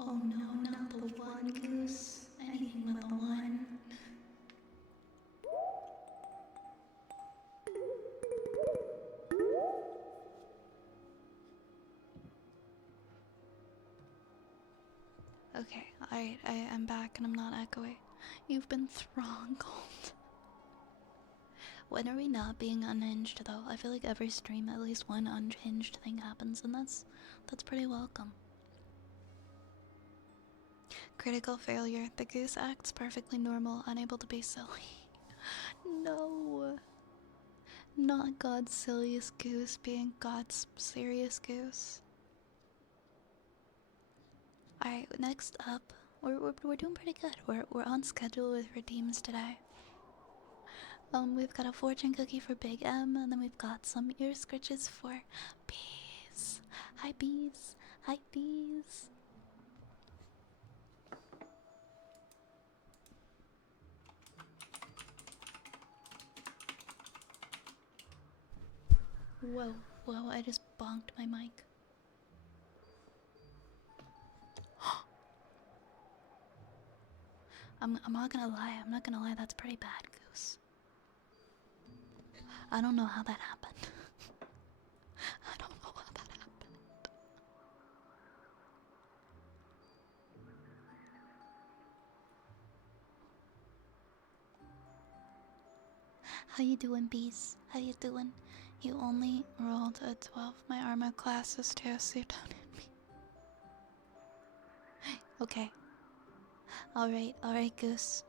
Oh no, not the one goose. Anything but the one. Okay, I'm back and I'm not echoing. You've been thronggled. When are we not being unhinged though? I feel like every stream at least one unhinged thing happens, and that's pretty welcome. Critical failure. The goose acts perfectly normal, unable to be silly. No. Not God's silliest goose being God's serious goose. Alright, next up, we're doing pretty good. We're on schedule with redeems today. We've got a fortune cookie for Big M, and then we've got some ear scritches for Bees. Hi Bees. Hi Bees. Whoa, whoa, I just bonked my mic. I'm not gonna lie, that's pretty bad, Goose. I don't know how that happened. I don't know how that happened. How you doing, Bees? How you doing? You only rolled a 12. My armor class is 2, so you don't hit me. Okay. Alright, Goose.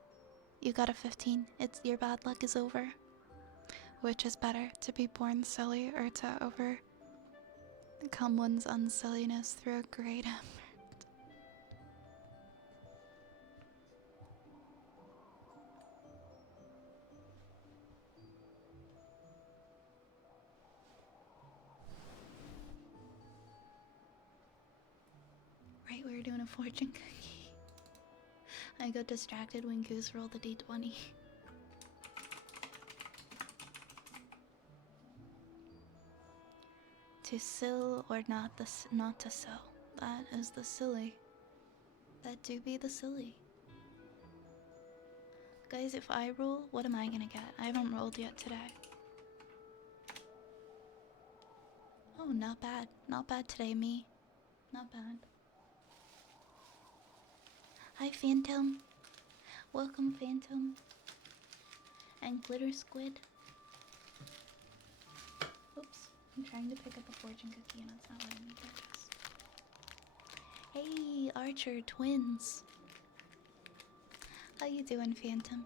You got a 15. It's your bad luck is over. Which is better, to be born silly or to overcome one's unsilliness through a great effort? Right, we were doing a fortune cookie. I got distracted when Goose rolled the d20. To sill or not to sill. That is the silly. That do be the silly. Guys, if I roll, what am I gonna get? I haven't rolled yet today. Oh, not bad. Not bad today, me. Not bad. Hi, Phantom. Welcome, Phantom. And Glitter Squid. Oops. I'm trying to pick up a fortune cookie and it's not letting me do this. Hey, Archer twins. How you doing, Phantom?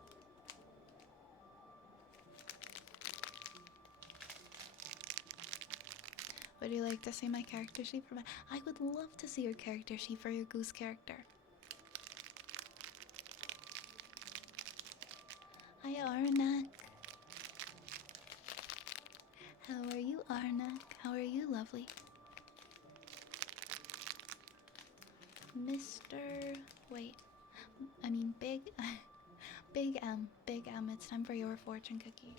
Would you like to see my character sheet for my... I would love to see your character sheet for your Goose character. Hi, Arnak. How are you, Arnak? How are you, lovely? Mr... Wait. I mean, Big... Big M. Big M, it's time for your fortune cookie.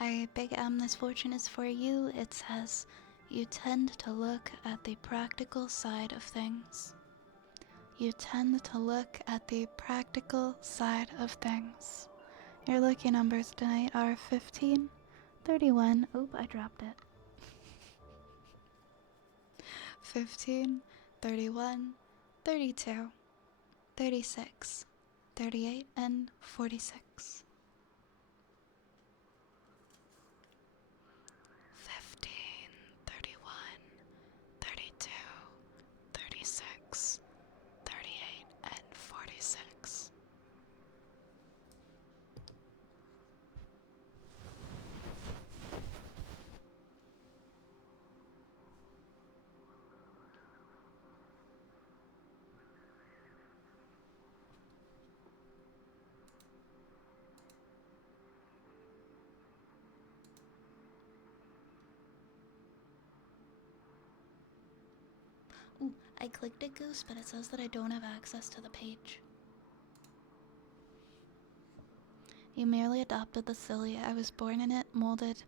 Alright, Big M, this fortune is for you. It says, you tend to look at the practical side of things. You tend to look at the practical side of things. Your lucky numbers tonight are 15, 31. Oop, I dropped it. 15, 31, 32, 36, 38, and 46. 15, 31, 32, 36, 38, and 46. Ooh, I clicked it, Goose, but it says that I don't have access to the page. You merely adopted the silly. I was born in it, molded,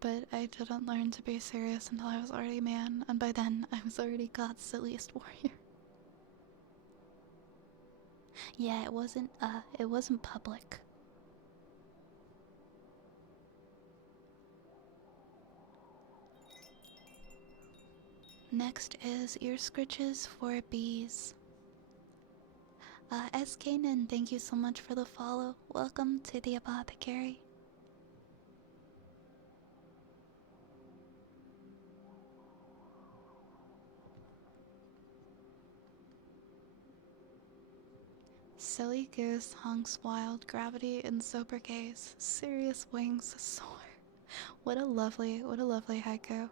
but I didn't learn to be serious until I was already a man, and by then I was already God's silliest warrior. Yeah, it wasn't public. Next is ear scritches for bees. S. Kanan, thank you so much for the follow. Welcome to the apothecary. Silly goose honks wild, gravity in sober gaze, serious wings soar. What a lovely haiku.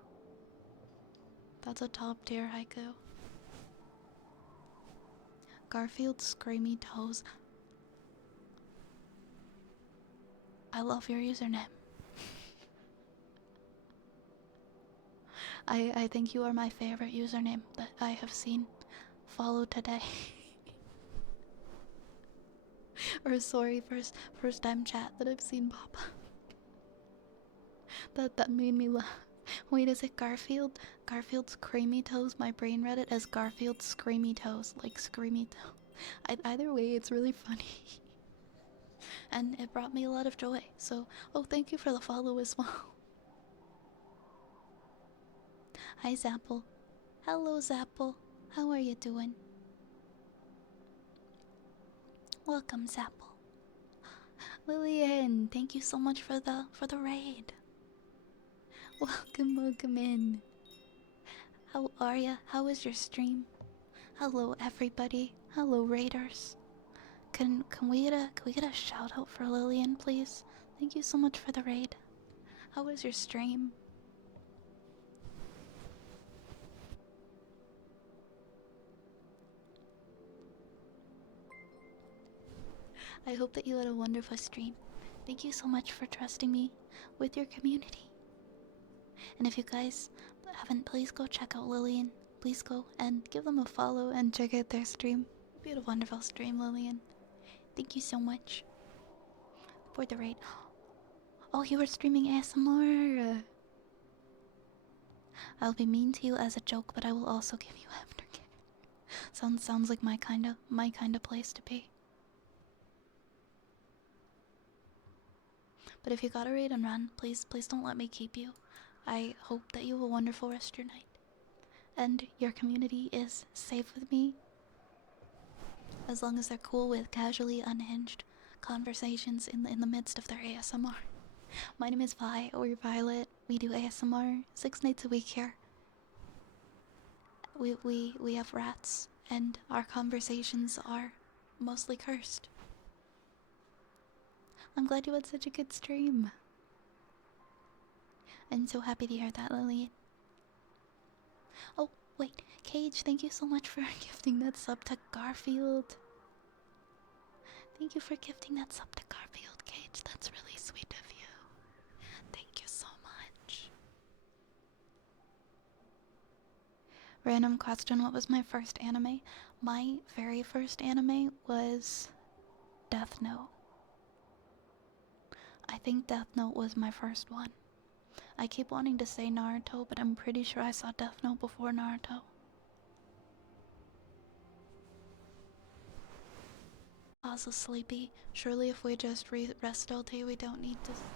That's a top tier haiku. Garfield's screamy toes. I love your username. I think you are my favorite username that I have seen. Follow today. Or sorry, first time chat that I've seen pop up. That made me laugh. Wait, is it Garfield? Garfield's creamy toes? My brain read it as Garfield's screamy toes, like screamy toe. Either way, it's really funny. And it brought me a lot of joy. So, oh, thank you for the follow as well. Hi, Zapple. Hello, Zapple. How are you doing? Welcome, Zapple. Lillian, thank you so much for the raid. Welcome in. How are ya? How was your stream? Hello, everybody. Hello, raiders. Can we get a shout out for Lillian, please? Thank you so much for the raid. How was your stream? I hope that you had a wonderful stream. Thank you so much for trusting me with your community. And if you guys haven't, please go check out Lillian. Please go and give them a follow and check out their stream. You had a wonderful stream, Lillian. Thank you so much for the raid. Oh, you were streaming ASMR. I'll be mean to you as a joke, but I will also give you aftercare. Sounds like my kind of place to be. But if you gotta raid and run, please don't let me keep you. I hope that you have a wonderful rest of your night. And your community is safe with me. As long as they're cool with casually unhinged conversations in the midst of their ASMR. My name is Vi, or Violet. We do ASMR 6 nights a week here. We have rats, and our conversations are mostly cursed. I'm glad you had such a good stream. I'm so happy to hear that, Lily. Oh, wait, Cage, thank you so much for gifting that sub to Garfield. Thank you for gifting that sub to Garfield, Cage. That's really sweet of you. Thank you so much. Random question, what was my first anime? My very first anime was Death Note. I think Death Note was my first one. I keep wanting to say Naruto, but I'm pretty sure I saw Death Note before Naruto. Also sleepy. Surely if we just rest all day, we don't need to sleep.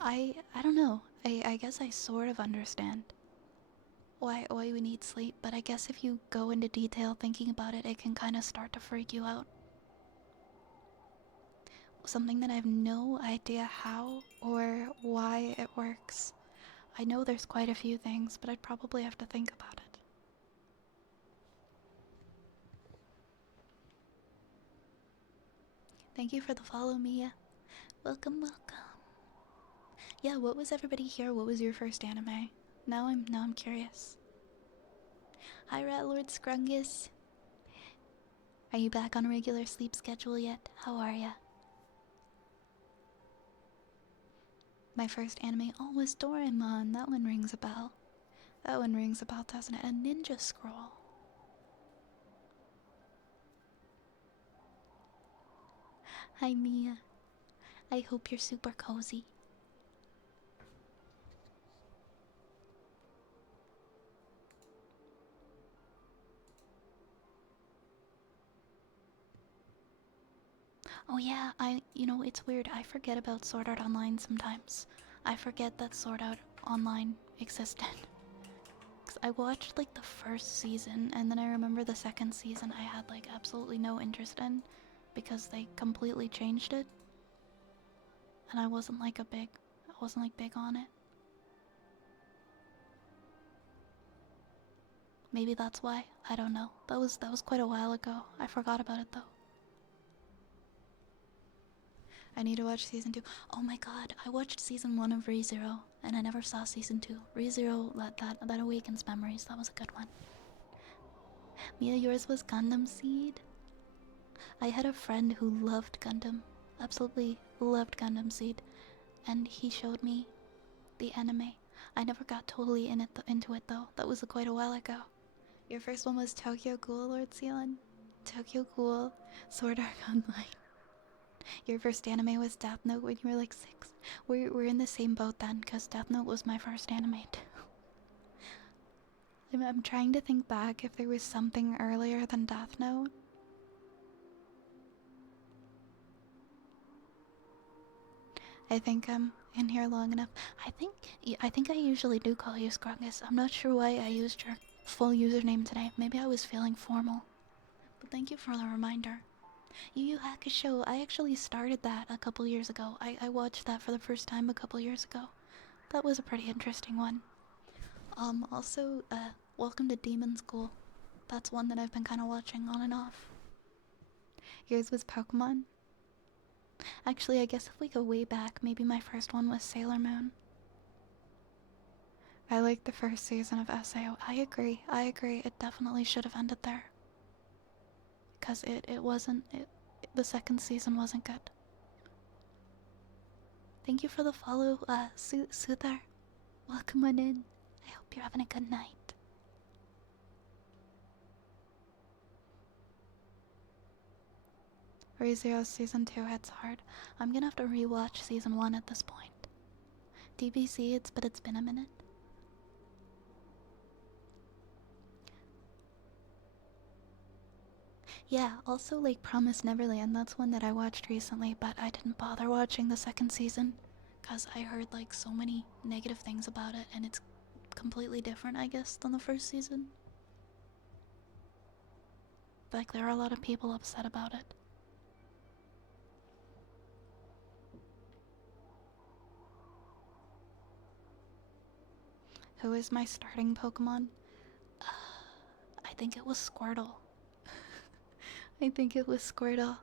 I don't know. I guess I sort of understand why we need sleep, but I guess if you go into detail thinking about it, it can kind of start to freak you out. Something that I have no idea how or why it works. I know there's quite a few things, but I'd probably have to think about it. Thank you for the follow, Mia. Welcome. Yeah, what was everybody here? What was your first anime? Now I'm curious. Hi, Rat Lord Scrungus. Are you back on a regular sleep schedule yet? How are ya? My first anime was Doraemon. That one rings a bell. That one rings a bell, doesn't it? A Ninja Scroll. Hi, Mia. I hope you're super cozy. Oh yeah, it's weird. I forget about Sword Art Online sometimes. I forget that Sword Art Online existed. I watched like the first season, and then I remember the second season I had like absolutely no interest in because they completely changed it, and I wasn't like big on it. Maybe that's why. I don't know. That was quite a while ago. I forgot about it though. I need to watch season 2. Oh my god, I watched season 1 of ReZero and I never saw season 2. ReZero, that awakens memories. That was a good one. Mia, yours was Gundam Seed. I had a friend who loved Gundam. Absolutely loved Gundam Seed. And he showed me the anime. I never got totally into it though. That was quite a while ago. Your first one was Tokyo Ghoul, Lord Sealan. Tokyo Ghoul, Sword Art Online. Your first anime was Death Note when you were like 6. We're in the same boat then, because Death Note was my first anime too. I'm trying to think back if there was something earlier than Death Note. I think I'm in here long enough. I think I usually do call you Scrungus. I'm not sure why I used your full username today. Maybe I was feeling formal. But thank you for the reminder. Yu Yu Hakusho, I actually started that a couple years ago. I watched that for the first time a couple years ago. That was a pretty interesting one. Also, welcome to Demon School. That's one that I've been kind of watching on and off. Yours was Pokemon? Actually, I guess if we go way back, maybe my first one was Sailor Moon. I liked the first season of SAO. I agree. It definitely should have ended there. Because it wasn't... the second season wasn't good. Thank you for the follow, Suther. Welcome on in. I hope you're having a good night. ReZero Season 2 hits hard. I'm gonna have to rewatch Season 1 at this point. DBC, but it's been a minute. Yeah, also like Promised Neverland, that's one that I watched recently, but I didn't bother watching the second season because I heard like so many negative things about it, and it's completely different, I guess, than the first season. Like, there are a lot of people upset about it. Who is my starting Pokemon? I think it was Squirtle. I think it was Squirtle.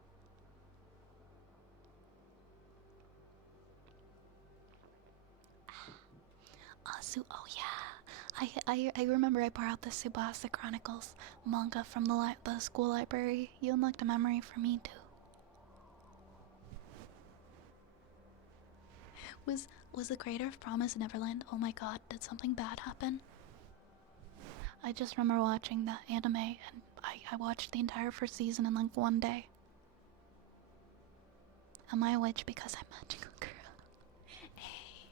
Oh yeah. I remember I borrowed the Tsubasa Chronicles manga from the school library. You unlocked a memory for me too. Was the creator of Promise Neverland? Oh my god, did something bad happen? I just remember watching the anime, and I watched the entire first season in like one day. Am I a witch because I'm magical girl? Hey.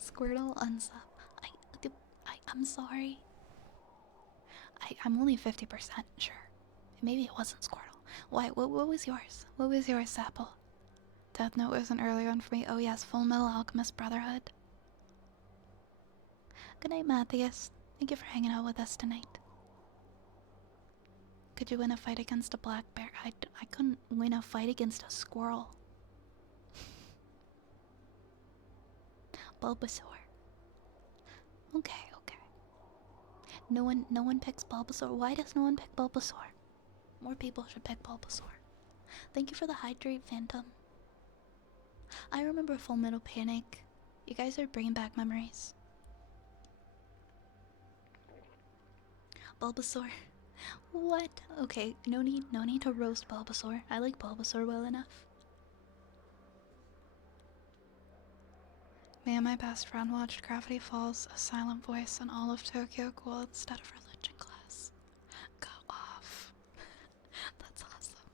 Squirtle unsub. I'm sorry. I'm only 50% sure. Maybe it wasn't Squirtle. Why? What was yours? What was yours, Sapple? Death Note was an early one for me. Oh yes, Full Metal Alchemist Brotherhood. Good night, Matthias. Thank you for hanging out with us tonight. Could you win a fight against a black bear? I couldn't win a fight against a squirrel. Bulbasaur. Okay. No one picks Bulbasaur. Why does no one pick Bulbasaur? More people should pick Bulbasaur. Thank you for the hydrate, Phantom. I remember Full Metal Panic. You guys are bringing back memories. Bulbasaur. What? Okay, no need to roast Bulbasaur. I like Bulbasaur well enough. Me and my best friend watched Gravity Falls, A Silent Voice, and all of Tokyo Ghoul instead of religion class. Go off. That's awesome.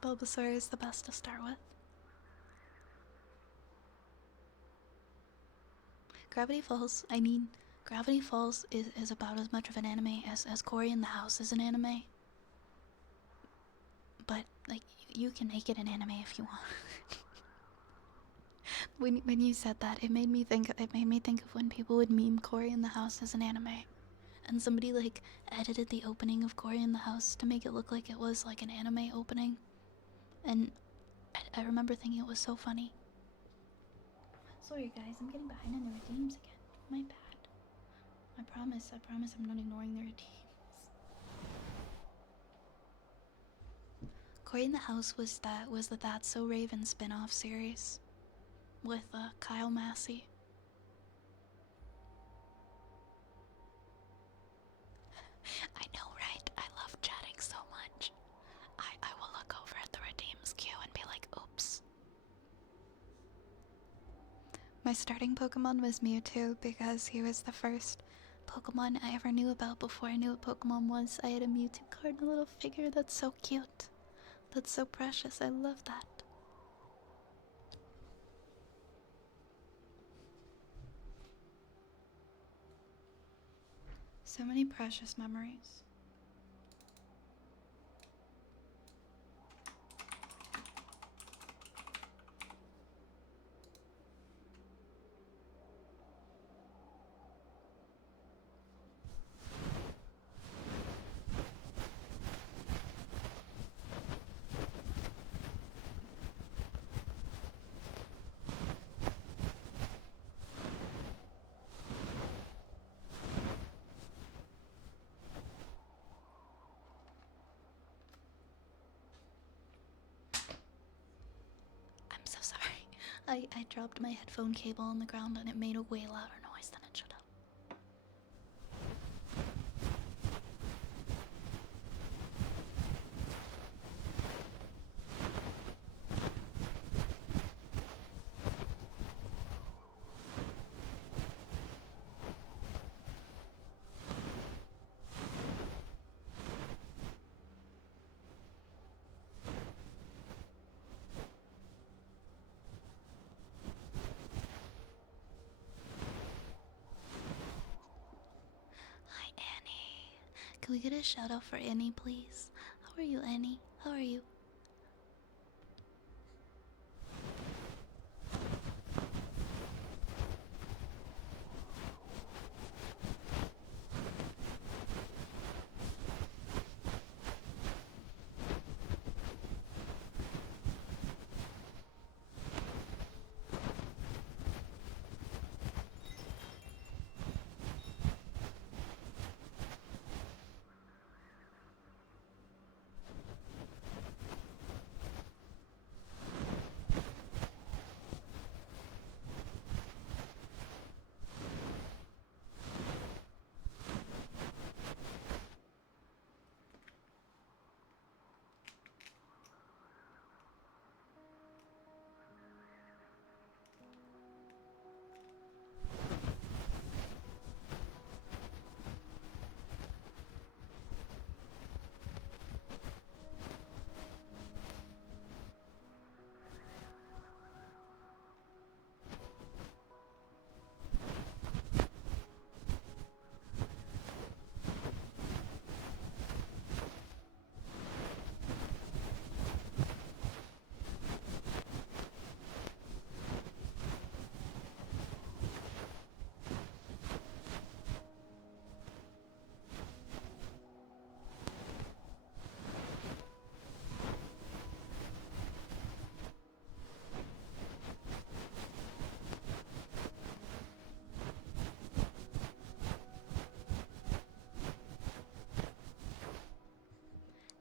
Bulbasaur is the best to start with. Gravity Falls is about as much of an anime as Cory in the House is an anime. But, like, you can make it an anime if you want. When you said that, it made me think of when people would meme Cory in the House as an anime, and somebody like edited the opening of Cory in the House to make it look like it was like an anime opening, and I remember thinking it was so funny. Sorry guys, I'm getting behind on the redeems again. My bad. I promise I'm not ignoring the redeems. Cory in the House was the That's So Raven spin-off series with Kyle Massey. I know, right? I love chatting so much. I will look over at the redeems queue and be like, oops. My starting Pokemon was Mewtwo because he was the first Pokemon I ever knew about before I knew what Pokemon was. I had a Mewtwo card and a little figure. That's so cute. That's so precious. I love that. So many precious memories. I'm so sorry. I dropped my headphone cable on the ground and it made a way louder noise than it should have. Hi, Annie. Can we get a shout out for Annie, please? How are you, Annie? How are you?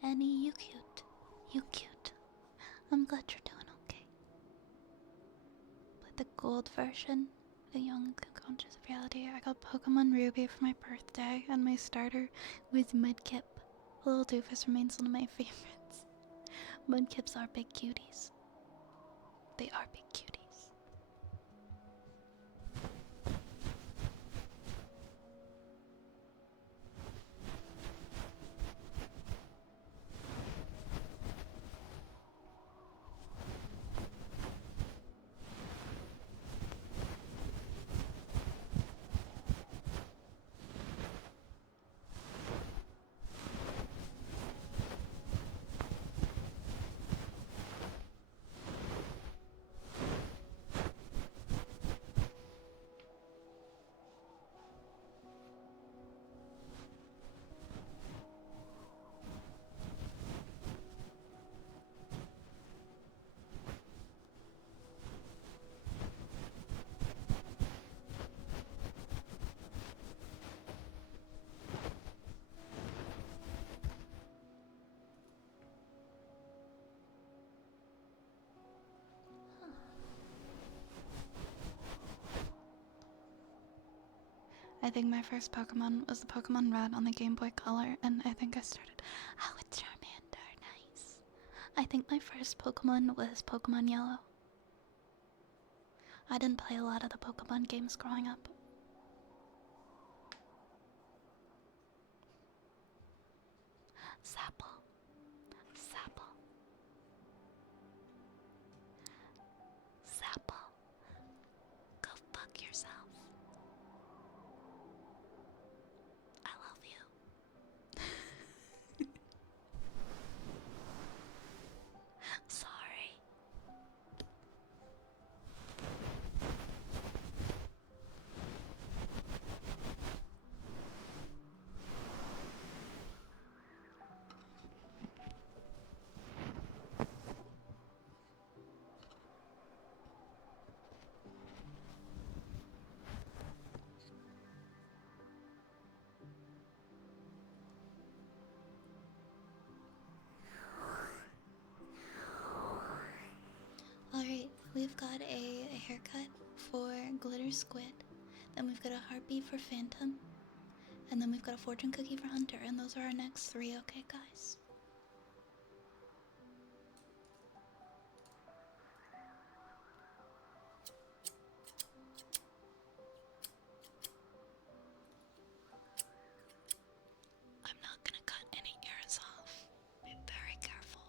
Annie, you cute. You cute. I'm glad you're doing okay. But the gold version, the young conscious of reality, I got Pokemon Ruby for my birthday, and my starter was Mudkip. Little Doofus remains one of my favorites. Mudkips are big cuties. They are big cuties. think my first Pokemon was the Pokemon Red on the Game Boy Color, and I think I started. Oh, it's Charmander, nice. I think my first Pokemon was Pokemon Yellow. I didn't play a lot of the Pokemon games growing up. Sapple. Sapple. Sapple. Go fuck yourself. I love you. Sorry. Alright, we've got a haircut for Glitter Squid, then we've got a heartbeat for Phantom, and then we've got a fortune cookie for Hunter, and those are our next 3, okay guys? I'm not gonna cut any ears off. Be very careful.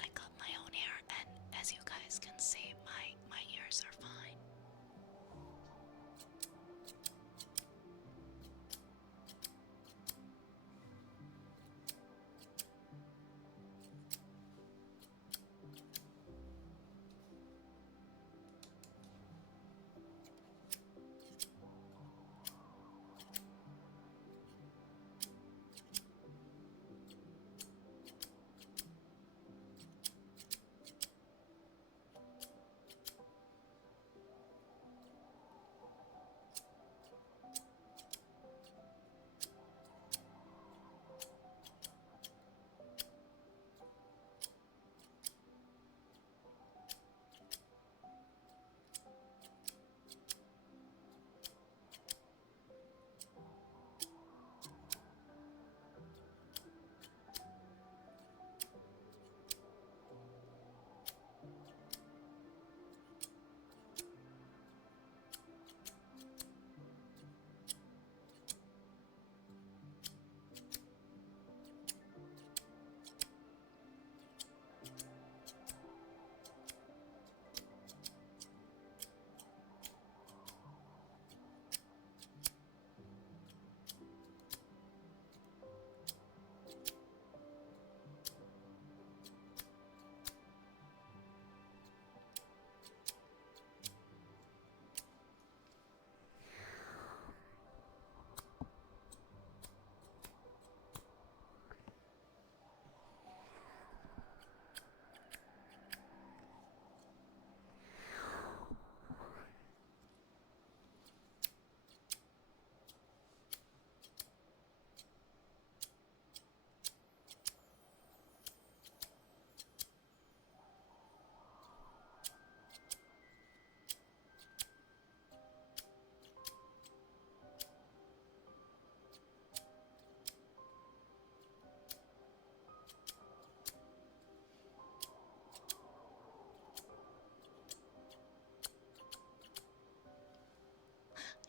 I cut my own hair, and as you guys can see, my ears are fine.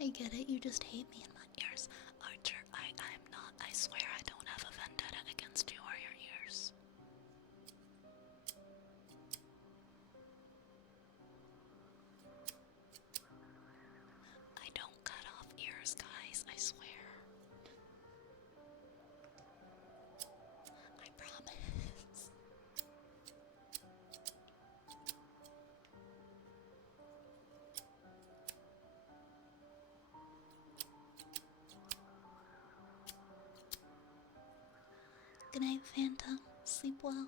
I get it, you just hate me in my ears. Archer, I'm not. I swear I don't have a vendetta against you or your ears. I don't cut off ears, guys, I swear. I promise. Good night, Phantom. Sleep well.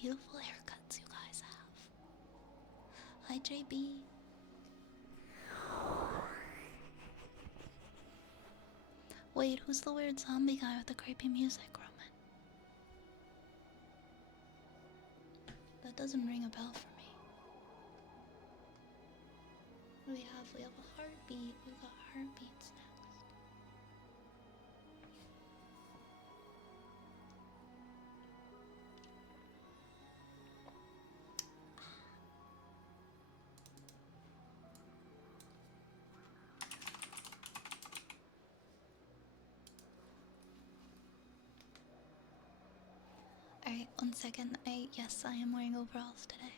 beautiful haircuts you guys have. Hi, JB. Wait, who's the weird zombie guy with the creepy music, Roman? That doesn't ring a bell for me. We have a heartbeat. We've got heartbeats next. Alright, 1 second. Yes, I am wearing overalls today.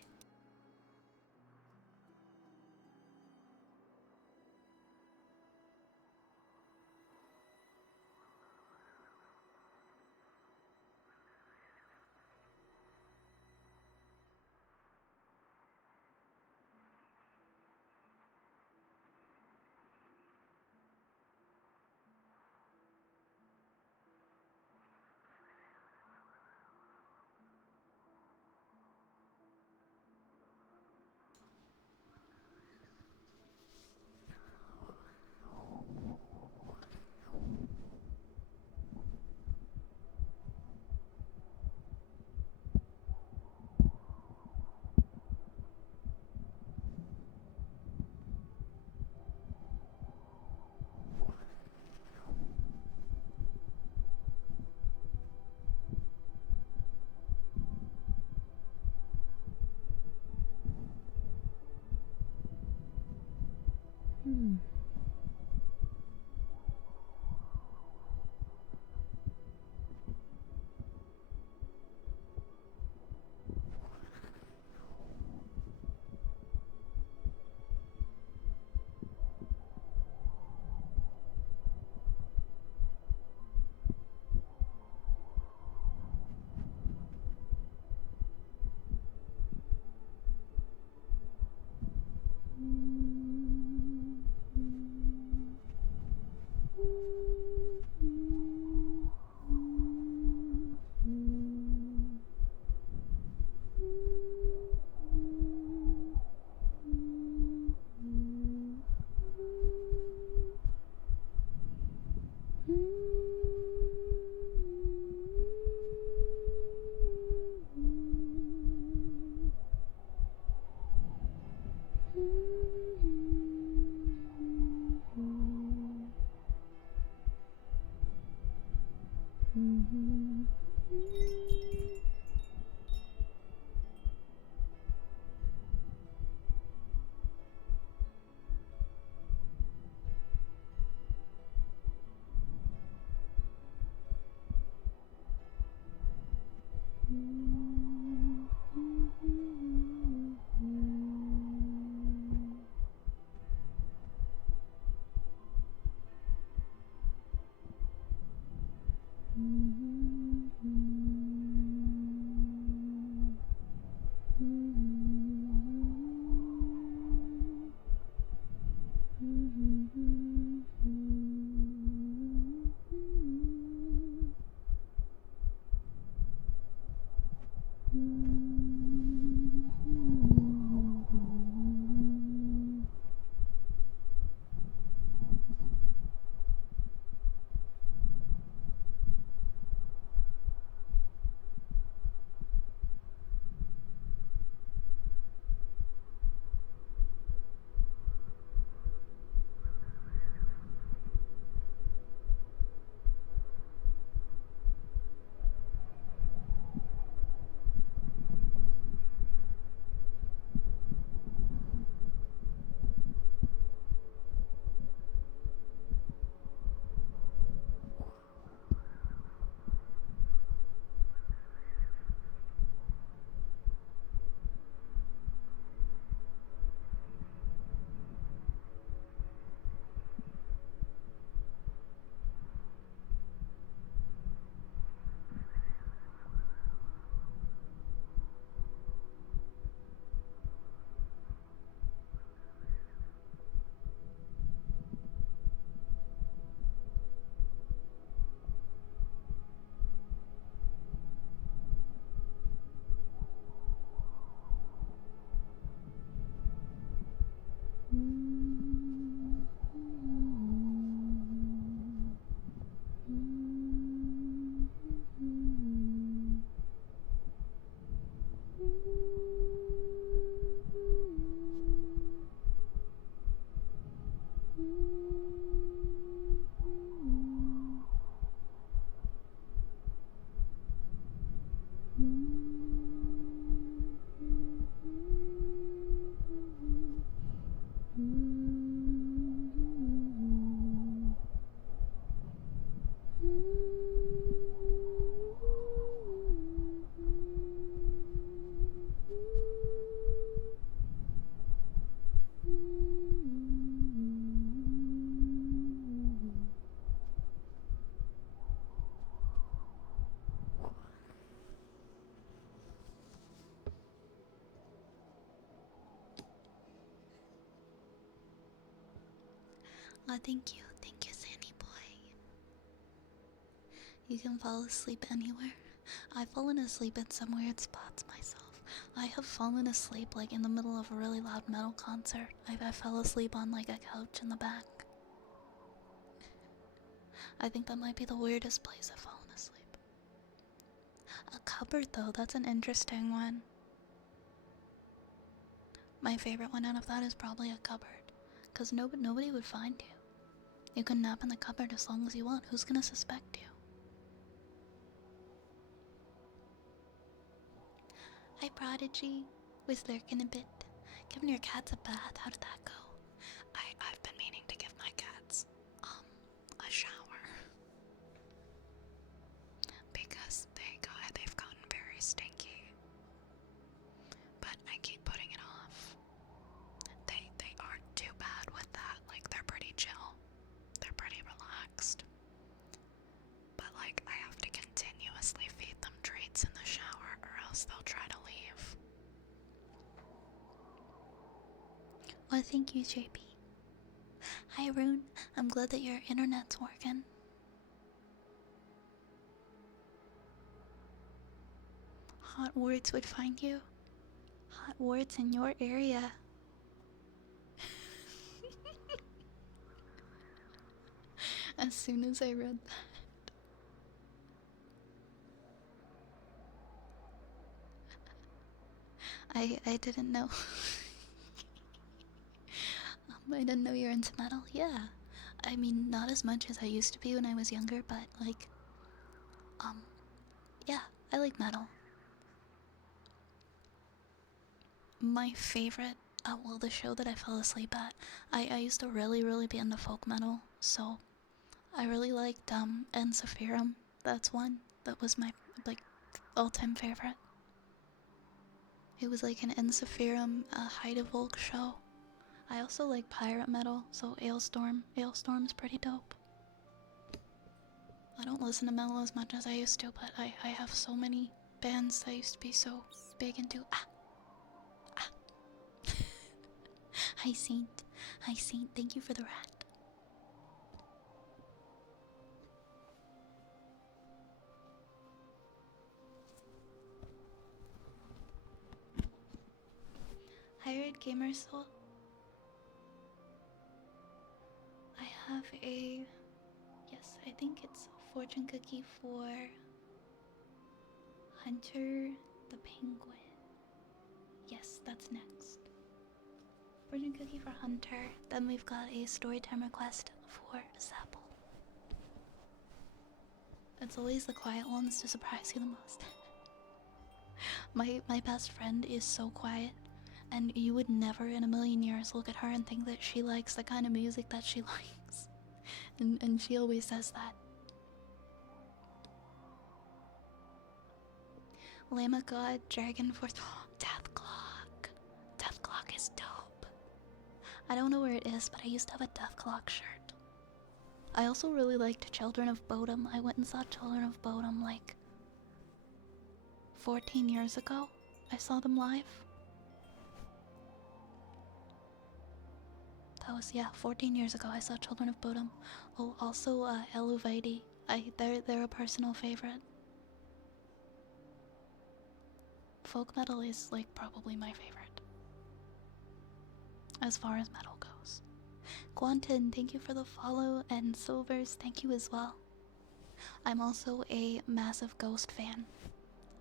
Oh, thank you. Thank you, Sandy boy. You can fall asleep anywhere. I've fallen asleep in some weird spots myself. I have fallen asleep like in the middle of a really loud metal concert. I fell asleep on like a couch in the back. I think that might be the weirdest place I've fallen asleep. A cupboard though, that's an interesting one. My favorite one out of that is probably a cupboard. Cause nobody would find you. You can nap in the cupboard as long as you want. Who's gonna suspect you? Hi Prodigy, was lurking a bit. Giving your cats a bath, how did that go? I've been meaning to give my cats a shower. Because they've gotten very stinky. But I keep putting it off. They aren't too bad with that, like they're pretty chill. They're pretty relaxed. But like I have to continuously feed them treats in the shower or else they'll try to leave. Well, thank you, JP. Hi, Rune. I'm glad that your internet's working. Hot words would find you. Hot words in your area. As soon as I read that. I didn't know. I didn't know you're into metal. Yeah. I mean, not as much as I used to be when I was younger, but like, yeah, I like metal. My favorite, well, the show that I fell asleep at, I used to really be into folk metal, so I really liked, Ensiferum. That's one. That was my, like, all-time favorite. It was like an Ensiferum, Heidevolk show. I also like pirate metal, so Ailstorm. Ailstorm's pretty dope. I don't listen to metal as much as I used to, but I have so many bands I used to be so big into. Hi Saint. Hi Saint, thank you for the rat. Hi Red Gamer Soul. I have a... Yes, I think it's a fortune cookie for Hunter the Penguin. Yes, that's next. Fortune cookie for Hunter. Then we've got a storytime request for Zapple. It's always the quiet ones to surprise you the most. My best friend is so quiet, and you would never in a million years look at her and think that she likes the kind of music that she likes. And she always says that. Lama God, Dragon Force, Death Clock. Death Clock is dope. I don't know where it is, but I used to have a Death Clock shirt. I also really liked Children of Bodom. I went and saw Children of Bodom like 14 years ago. I saw them live. That was, yeah, 14 years ago I saw Children of Bodom. Oh, also Eluvite. They're a personal favorite. Folk metal is like probably my favorite as far as metal goes. Quantin, thank you for the follow, and Silvers, thank you as well. I'm also a massive Ghost fan.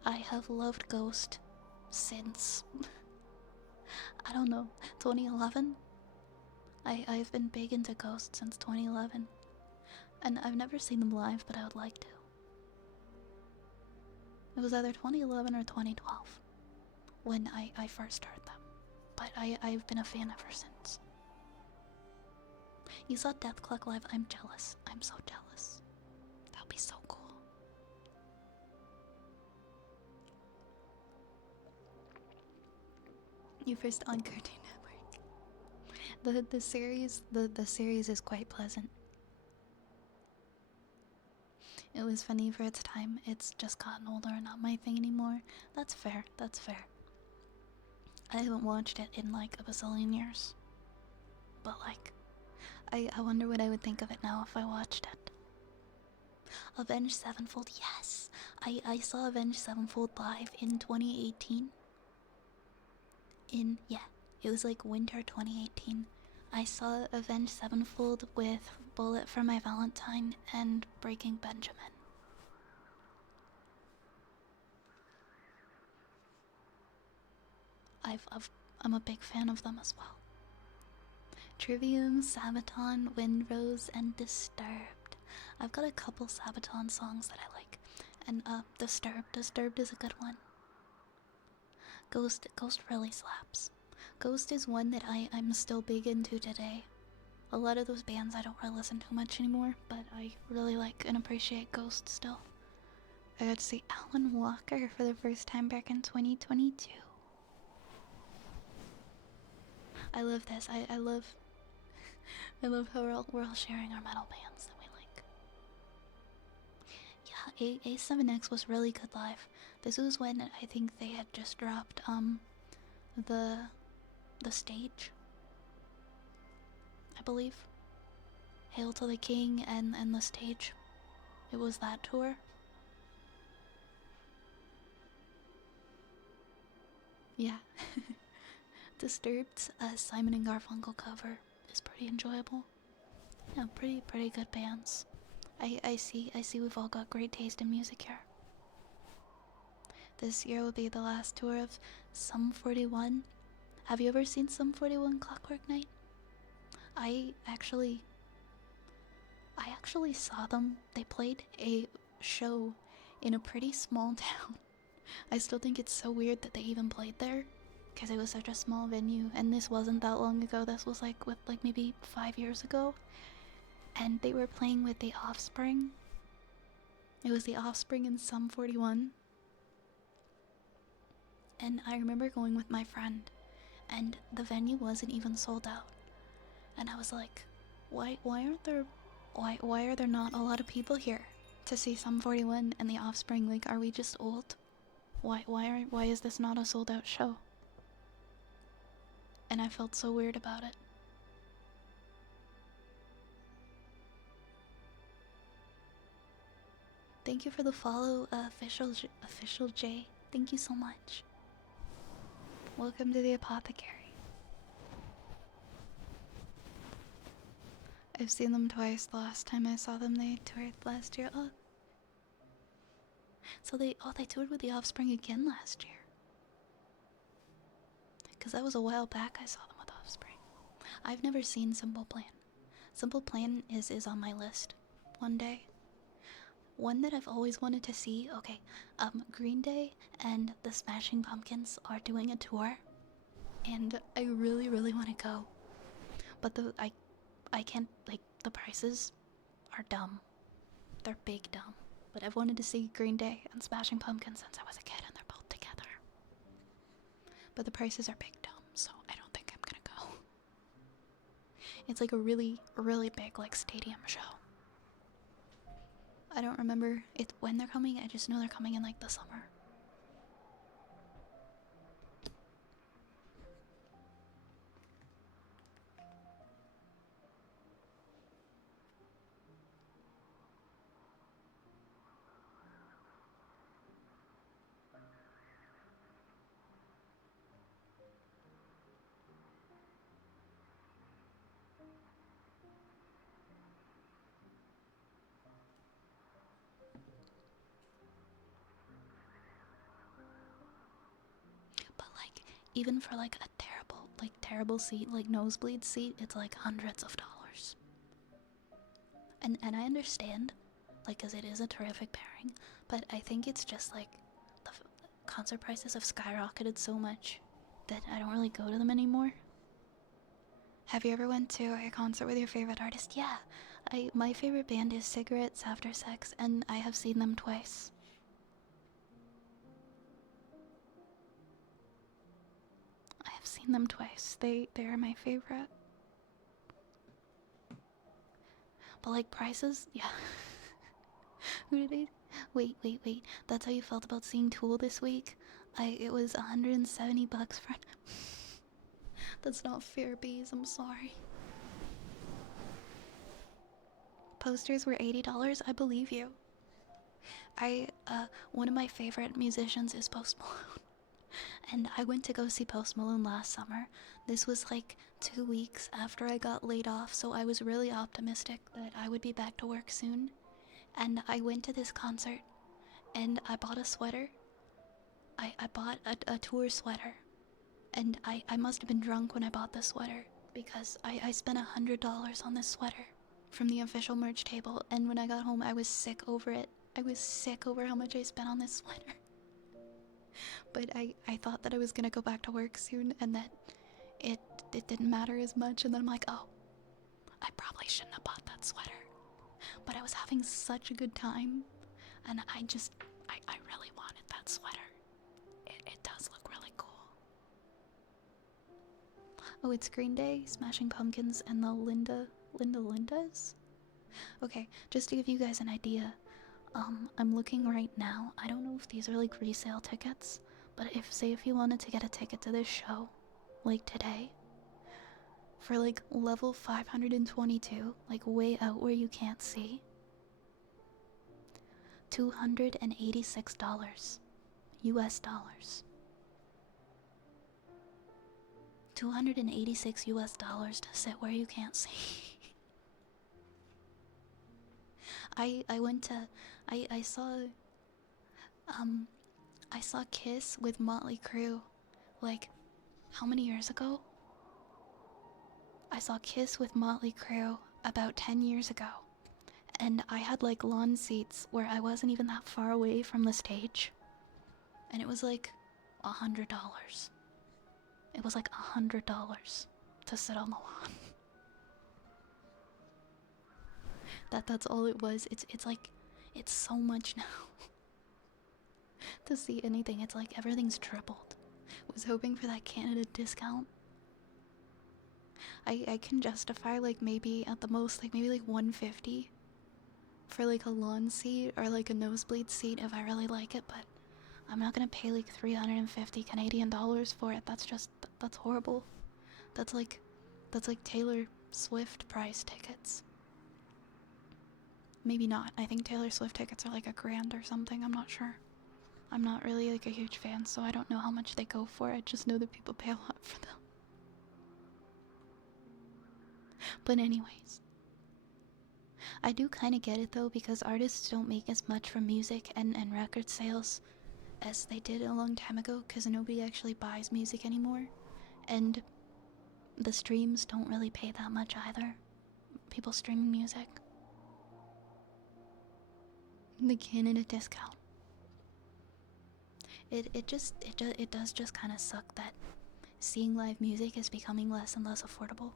I have loved Ghost since I don't know, 2011. I've been big into Ghost since 2011, and I've never seen them live, but I would like to. It was either 2011 or 2012 when I first heard them, but I've been a fan ever since. You saw Death Clock live. I'm jealous. I'm so jealous. That would be so cool. You first on Cartoon Network. The series is quite pleasant. It was funny for its time. It's just gotten older and not my thing anymore. That's fair. That's fair. I haven't watched it in like a bazillion years. But like, I wonder what I would think of it now if I watched it. Avenged Sevenfold, yes! I saw Avenged Sevenfold live in 2018. Yeah, it was like winter 2018. I saw Avenged Sevenfold with Bullet for My Valentine and Breaking Benjamin. I'm a big fan of them as well. Trivium, Sabaton, Windrose, and Disturbed. I've got a couple Sabaton songs that I like. And Disturbed is a good one. Ghost really slaps. Ghost is one that I'm still big into today. A lot of those bands I don't really listen to much anymore, but I really like and appreciate Ghost still. I got to see Alan Walker for the first time back in 2022. I love this. I love how we're all sharing our metal bands that we like. Yeah, A7X was really good live. This was when I think they had just dropped the stage, I believe. Hail to the King and the stage. It was that tour. Yeah. Disturbed's Simon and Garfunkel cover is pretty enjoyable. Yeah, pretty good bands. I see we've all got great taste in music here. This year will be the last tour of Sum 41. Have you ever seen Sum 41 Clockwork Night? I actually saw them. They played a show in a pretty small town. I still think it's so weird that they even played there, because it was such a small venue, and this wasn't that long ago. This was like maybe 5 years ago, and they were playing with The Offspring. It was The Offspring and Sum 41, and I remember going with my friend, and the venue wasn't even sold out, and I was like, why are there not a lot of people here to see Sum 41 and The Offspring? Like, are we just old? Why is this not a sold out show? And I felt so weird about it. Thank you for the follow, official J. Thank you so much. Welcome to the Apothecary. I've seen them twice. The last time I saw them, they toured last year. Oh, so they toured with The Offspring again last year. Because that was a while back I saw them with Offspring. I've never seen Simple Plan. Simple Plan is on my list one day. One that I've always wanted to see. Okay, Green Day and the Smashing Pumpkins are doing a tour, and I really want to go. But I can't, like, the prices are dumb. They're big dumb. But I've wanted to see Green Day and Smashing Pumpkins since I was a kid, and they're both together. But the prices are big dumb, so I don't think I'm gonna go. It's like a really big, like, stadium show. I don't remember when they're coming. I just know they're coming in, like, the summer. But, like, even for, like, a terrible seat, like, nosebleed seat, it's, like, hundreds of dollars. And I understand, like, because it is a terrific pairing, but I think it's just, like, the concert prices have skyrocketed so much that I don't really go to them anymore. Have you ever went to a concert with your favorite artist? Yeah, my favorite band is Cigarettes After Sex, and I have seen them twice. I have seen them twice. They are my favorite. But, like, prices, yeah. Who did I? Wait. That's how you felt about seeing Tool this week? It was $170 for. That's not fair, bees. I'm sorry. posters were $80, I believe you. One of my favorite musicians is Post Malone. And I went to go see Post Malone last summer. This was like 2 weeks after I got laid off, so I was really optimistic that I would be back to work soon. And I went to this concert, and I bought a sweater. I bought a tour sweater. And I must have been drunk when I bought this sweater, because I spent $100 on this sweater from the official merch table, and when I got home I was sick over it. I was sick over how much I spent on this sweater. But I thought that I was gonna go back to work soon and that it didn't matter as much, and then I'm like, oh, I probably shouldn't have bought that sweater. But I was having such a good time, and I really wanted that sweater. It does look really cool. Oh, it's Green Day, Smashing Pumpkins, and the Lindas? Okay, just to give you guys an idea, I'm looking right now. I don't know if these are like resale tickets, but if you wanted to get a ticket to this show, like today, for like level 522, like way out where you can't see, $286 US dollars. $286 US dollars to sit where you can't see. I saw Kiss with Motley Crue, like, how many years ago? I saw Kiss with Motley Crue about 10 years ago, and I had like lawn seats where I wasn't even that far away from the stage, and it was like $100. It was like $100 to sit on the lawn. That's all it was. It's like, it's so much now. To see anything, it's like everything's tripled. Was hoping for that Canada discount. I can justify like maybe at the most like maybe like $150 for like a lawn seat or like a nosebleed seat if I really like it, but I'm not gonna pay like 350 Canadian dollars for it. That's horrible. That's like Taylor Swift price tickets. Maybe not. I think Taylor Swift tickets are like $1,000 or something. I'm not sure. I'm not really like a huge fan, so I don't know how much they go for. I just know that people pay a lot for them. But anyways, I do kind of get it though, because artists don't make as much from music and record sales as they did a long time ago, because nobody actually buys music anymore, and the streams don't really pay that much either. People streaming music. The Canada discount. It does just kind of suck that seeing live music is becoming less and less affordable.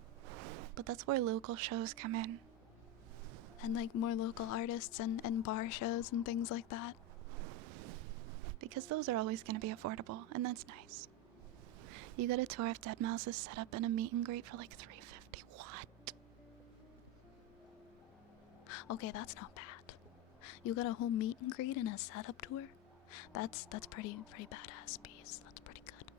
But that's where local shows come in. And like more local artists and bar shows and things like that. Because those are always going to be affordable, and that's nice. You got a tour of Deadmau5's set up in a meet and greet for like $350. What? Okay, that's not bad. You got a whole meet and greet and a setup tour? That's pretty badass piece. That's pretty good.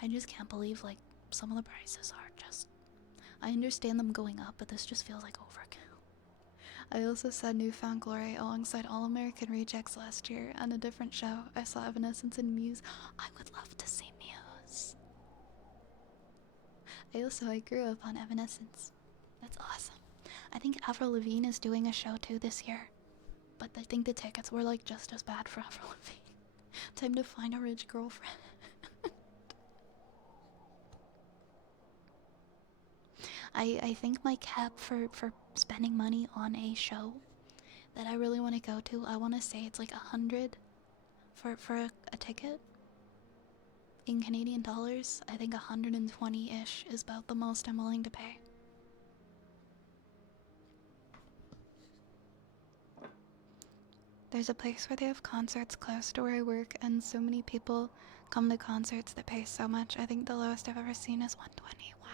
I just can't believe like some of the prices are just, I understand them going up, but this just feels like overkill. I also saw Newfound Glory alongside All American Rejects last year on a different show. I saw Evanescence and Muse. I would love to see Muse. I grew up on Evanescence. That's awesome. I think Avril Lavigne is doing a show too this year, but I think the tickets were like just as bad for Avril Lavigne. Time to find a rich girlfriend. I think my cap for spending money on a show that I really want to go to, I want to say it's like $100 for a ticket. In Canadian dollars, I think 120-ish is about the most I'm willing to pay. There's a place where they have concerts close to where I work, and so many people come to concerts that pay so much. I think the lowest I've ever seen is 120. Wow.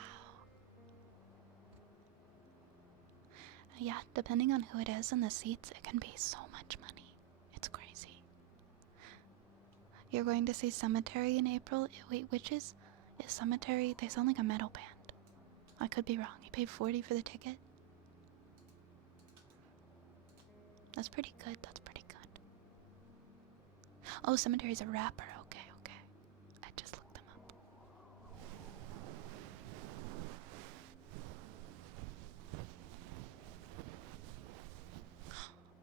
Yeah, depending on who it is and the seats, it can be so much money. It's crazy. You're going to see Cemetery in April? Wait, which is Cemetery? They sound like a metal band. I could be wrong. You paid $40 for the ticket? That's pretty good. That's pretty good. Oh, Cemetery's a rapper. Okay, okay. I just looked them up.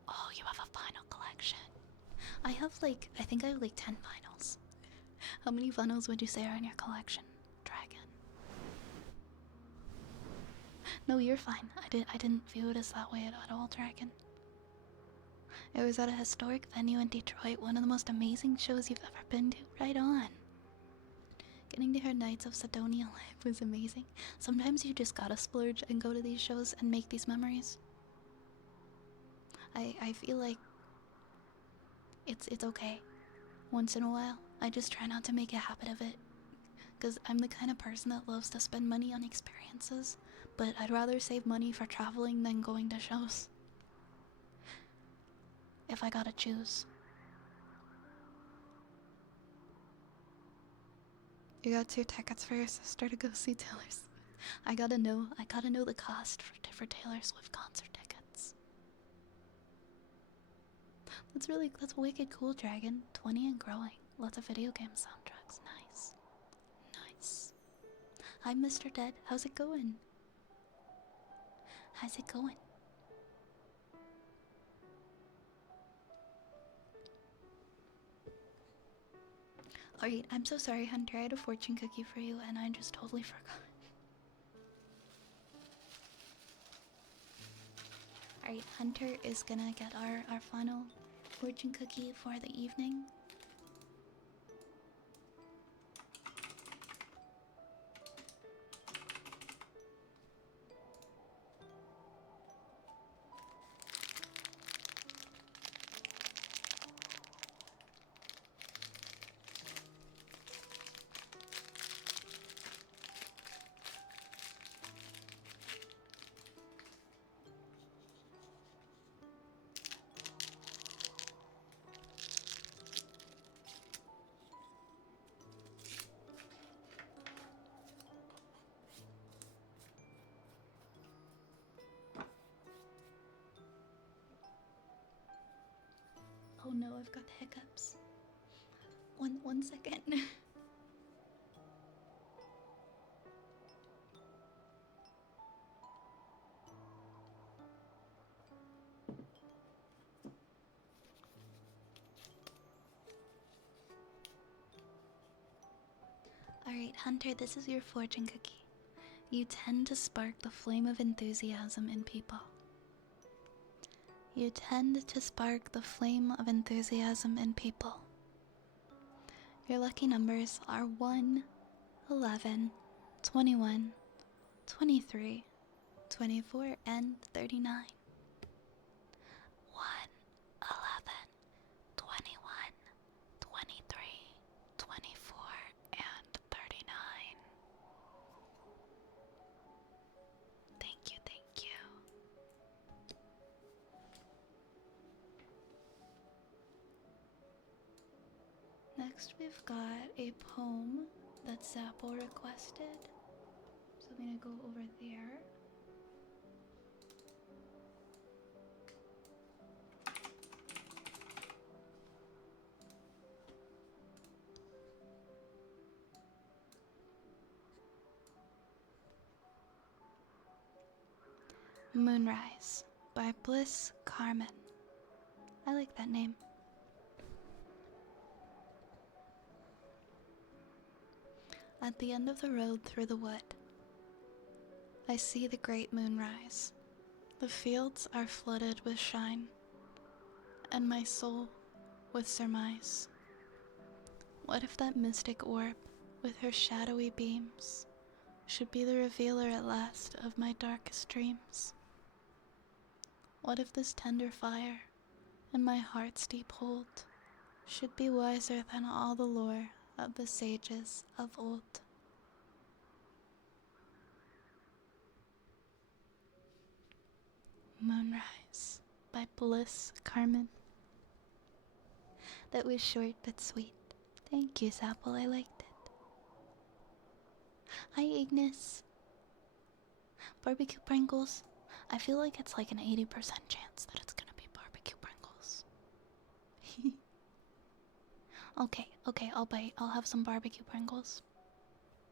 Oh, you have a vinyl collection. I think I have like 10 vinyls. How many vinyls would you say are in your collection, Dragon? No, you're fine. I didn't view it as that way at all, Dragon. It was at a historic venue in Detroit, one of the most amazing shows you've ever been to. Right on. Getting to hear Knights of Sidonia live was amazing. Sometimes you just gotta splurge and go to these shows and make these memories. I feel like it's okay. Once in a while, I just try not to make a habit of it. Because I'm the kind of person that loves to spend money on experiences, but I'd rather save money for traveling than going to shows. If I gotta choose. You got 2 tickets for your sister to go see Taylor Swift. I gotta know the cost for Taylor Swift concert tickets. That's wicked cool, Dragon. 20 and growing. Lots of video game soundtracks. Nice. Nice. Hi, Mr. Dead. How's it going? How's it going? Alright, I'm so sorry, Hunter. I had a fortune cookie for you and I just totally forgot. Alright, Hunter is gonna get our final fortune cookie for the evening. Oh no, I've got the hiccups. One second. Alright, Hunter, this is your fortune cookie. You tend to spark the flame of enthusiasm in people. You tend to spark the flame of enthusiasm in people. Your lucky numbers are 1, 11, 21, 23, 24, and 39. 1, 11, 21, 23, 24, and 39. Thank you, thank you. Next, we've got a poem that Zappo requested. So I'm gonna go over there. Moonrise by Bliss Carmen. I like that name. At the end of the road through the wood, I see the great moon rise. The fields are flooded with shine, and my soul with surmise. What if that mystic orb, with her shadowy beams, should be the revealer at last of my darkest dreams? What if this tender fire, in my heart's deep hold, should be wiser than all the lore of the sages of old? Moonrise by Bliss Carmen. That was short but sweet. Thank you, Zapple, I liked it. Hi, Ignis. Barbecue Pringles. I feel like it's like an 80% chance that it's gonna be barbecue Okay, okay, I'll bite. I'll have some barbecue Pringles.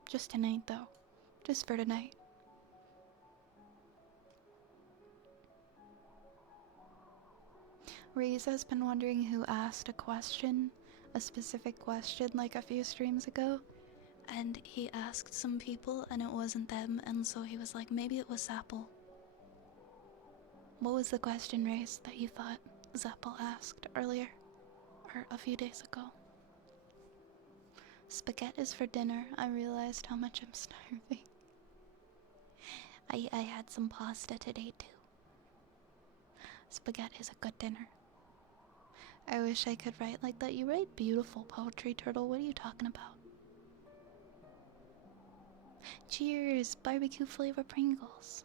Just tonight, though. Just for tonight. Reese has been wondering who asked a question, a specific question, like a few streams ago. And he asked some people and it wasn't them, and so he was like, maybe it was Zapple. What was the question, Reese, that you thought Zapple asked earlier? Or a few days ago? Spaghetti is for dinner. I realized how much I'm starving. I had some pasta today too. Spaghetti is a good dinner. I wish I could write like that. You write beautiful poetry, Turtle. What are you talking about? Cheers! Barbecue flavor Pringles.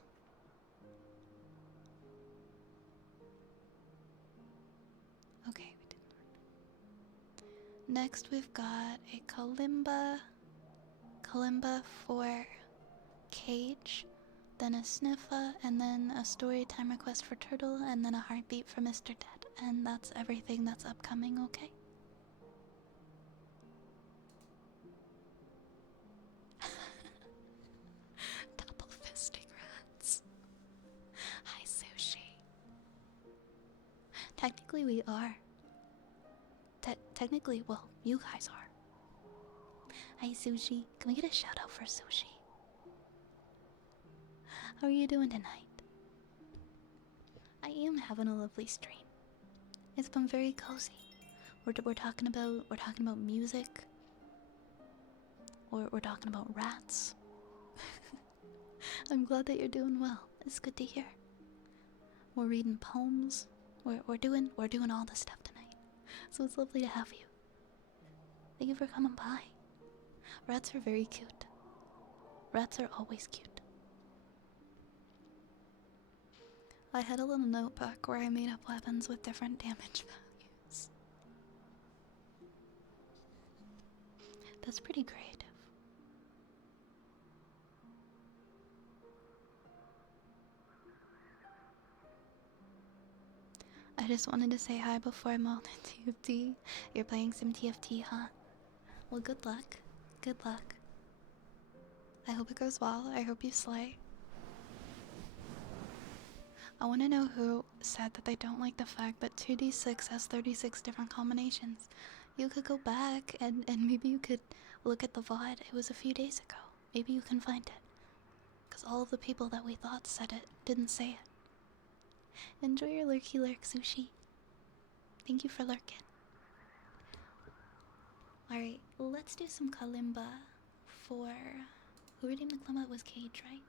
Okay, we did. Next we've got a kalimba. Kalimba for Cage. Then a sniffa, and then a story time request for Turtle, and then a heartbeat for Mr. Dead. And that's everything that's upcoming, okay? Double fisting rats. Hi, Sushi. Technically, we are. Technically, well, you guys are. Hi, Sushi. Can we get a shout out for Sushi? How are you doing tonight? I am having a lovely stream. It's been very cozy. We're talking about music. We're talking about rats. I'm glad that you're doing well. It's good to hear. We're reading poems. We're doing all this stuff tonight. So it's lovely to have you. Thank you for coming by. Rats are very cute. Rats are always cute. I had a little notebook where I made up weapons with different damage values. That's pretty creative. I just wanted to say hi before I'm on TFT. You're playing some TFT, huh? Well, good luck. Good luck. I hope it goes well. I hope you slay. I want to know who said that they don't like the fact that 2d6 has 36 different combinations. You could go back and maybe you could look at the VOD. It was a few days ago. Maybe you can find it. Because all of the people that we thought said it didn't say it. Enjoy your lurky lurk, Sushi. Thank you for lurking. Alright, let's do some kalimba for... Who redeemed the kalimba? It was Cage, right?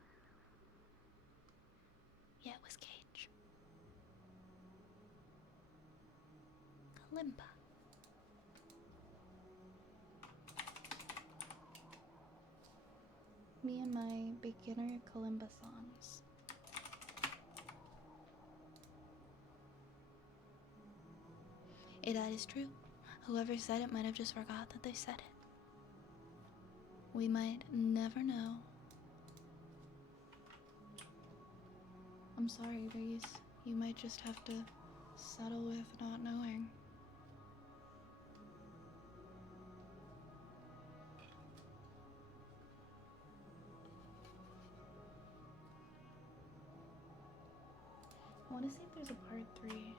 Yeah, it was Cage. Kalimba. Me and my beginner kalimba songs. That is true. Whoever said it might have just forgot that they said it. We might never know. I'm sorry, Reese. You might just have to settle with not knowing. I want to see if there's a part 3.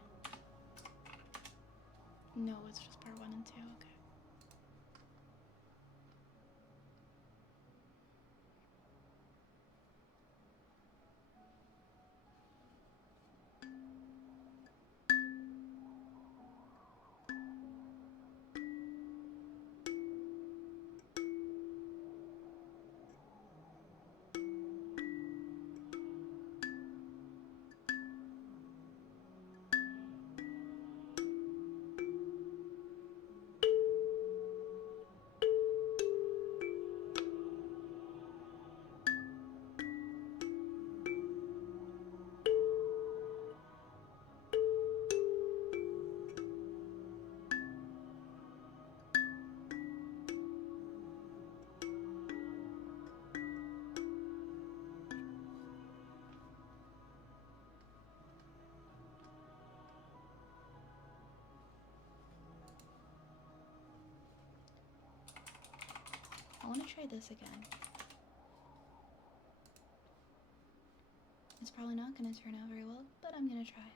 No, it's just part 1 and 2, okay. want to try this again. It's probably not going to turn out very well, but I'm going to try it.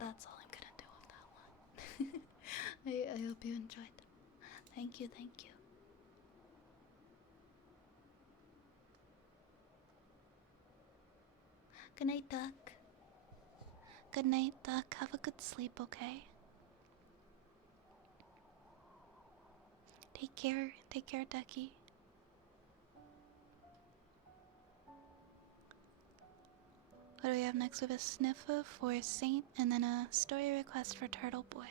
That's all I'm gonna do with that one. I hope you enjoyed. Thank you, thank you. Good night, Duck. Good night, Duck. Have a good sleep, okay? Take care. Take care, Ducky. What do we have next? We have a sniffer for Saint and then a story request for Turtle Boy.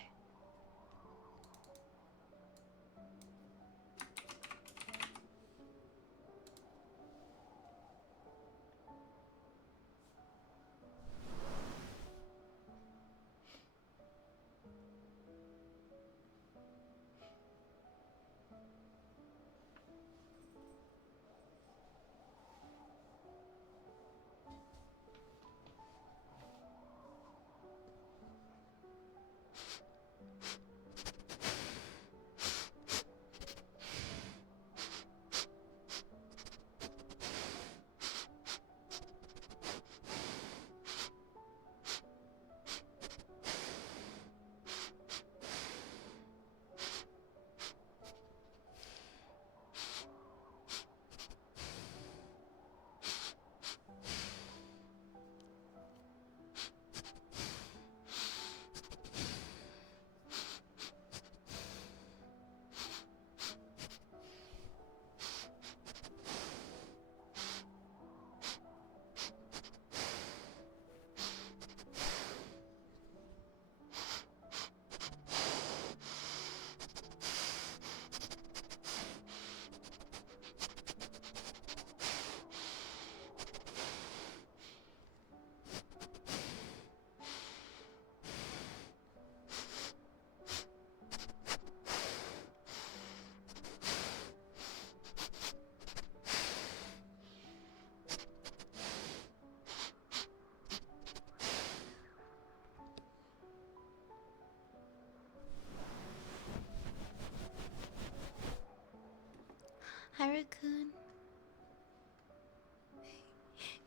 Hi, Raccoon.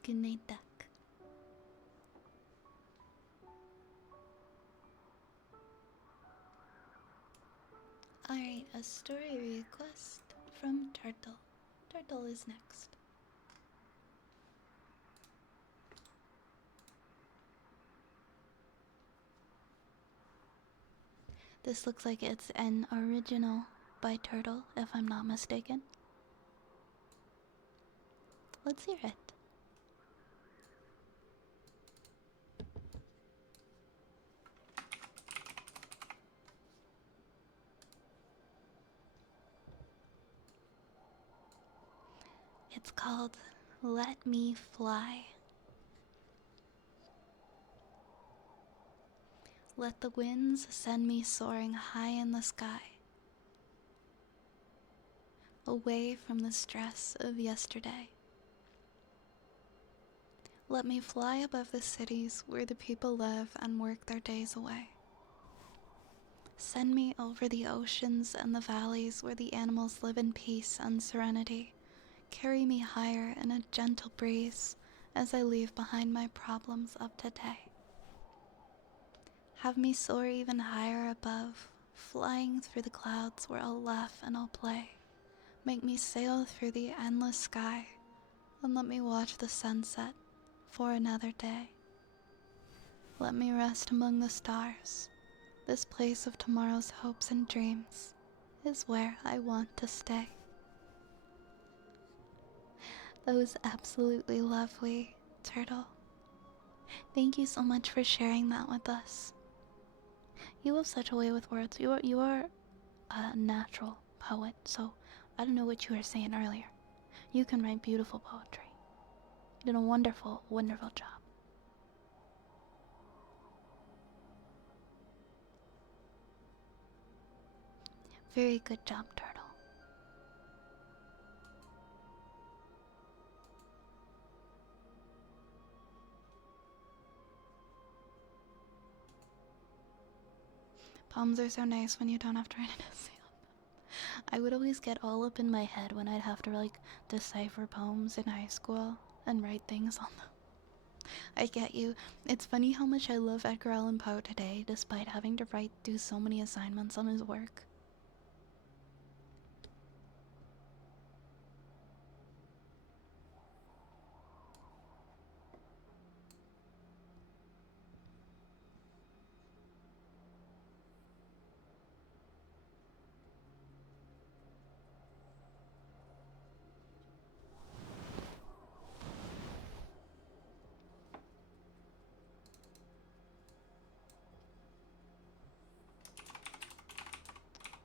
Good night, Duck. Alright, a story request from Turtle. Turtle is next. This looks like it's an original by Turtle, if I'm not mistaken. Let's hear it. It's called Let Me Fly. Let the winds send me soaring high in the sky, away from the stress of yesterday. Let me fly above the cities where the people live and work their days away. Send me over the oceans and the valleys where the animals live in peace and serenity. Carry me higher in a gentle breeze as I leave behind my problems of today. Have me soar even higher above, flying through the clouds where I'll laugh and I'll play. Make me sail through the endless sky, and let me watch the sunset for another day. Let me rest among the stars. This place of tomorrow's hopes and dreams is where I want to stay. That was absolutely lovely, Turtle. Thank you so much for sharing that with us. You have such a way with words. You are a natural poet, so I don't know what you were saying earlier. You can write beautiful poetry. You did a wonderful, wonderful job. Very good job, Turtle. Poems are so nice when you don't have to write an essay on them. I would always get all up in my head when I'd have to like decipher poems in high school and write things on them. I get you. It's funny how much I love Edgar Allan Poe today, despite having to do so many assignments on his work.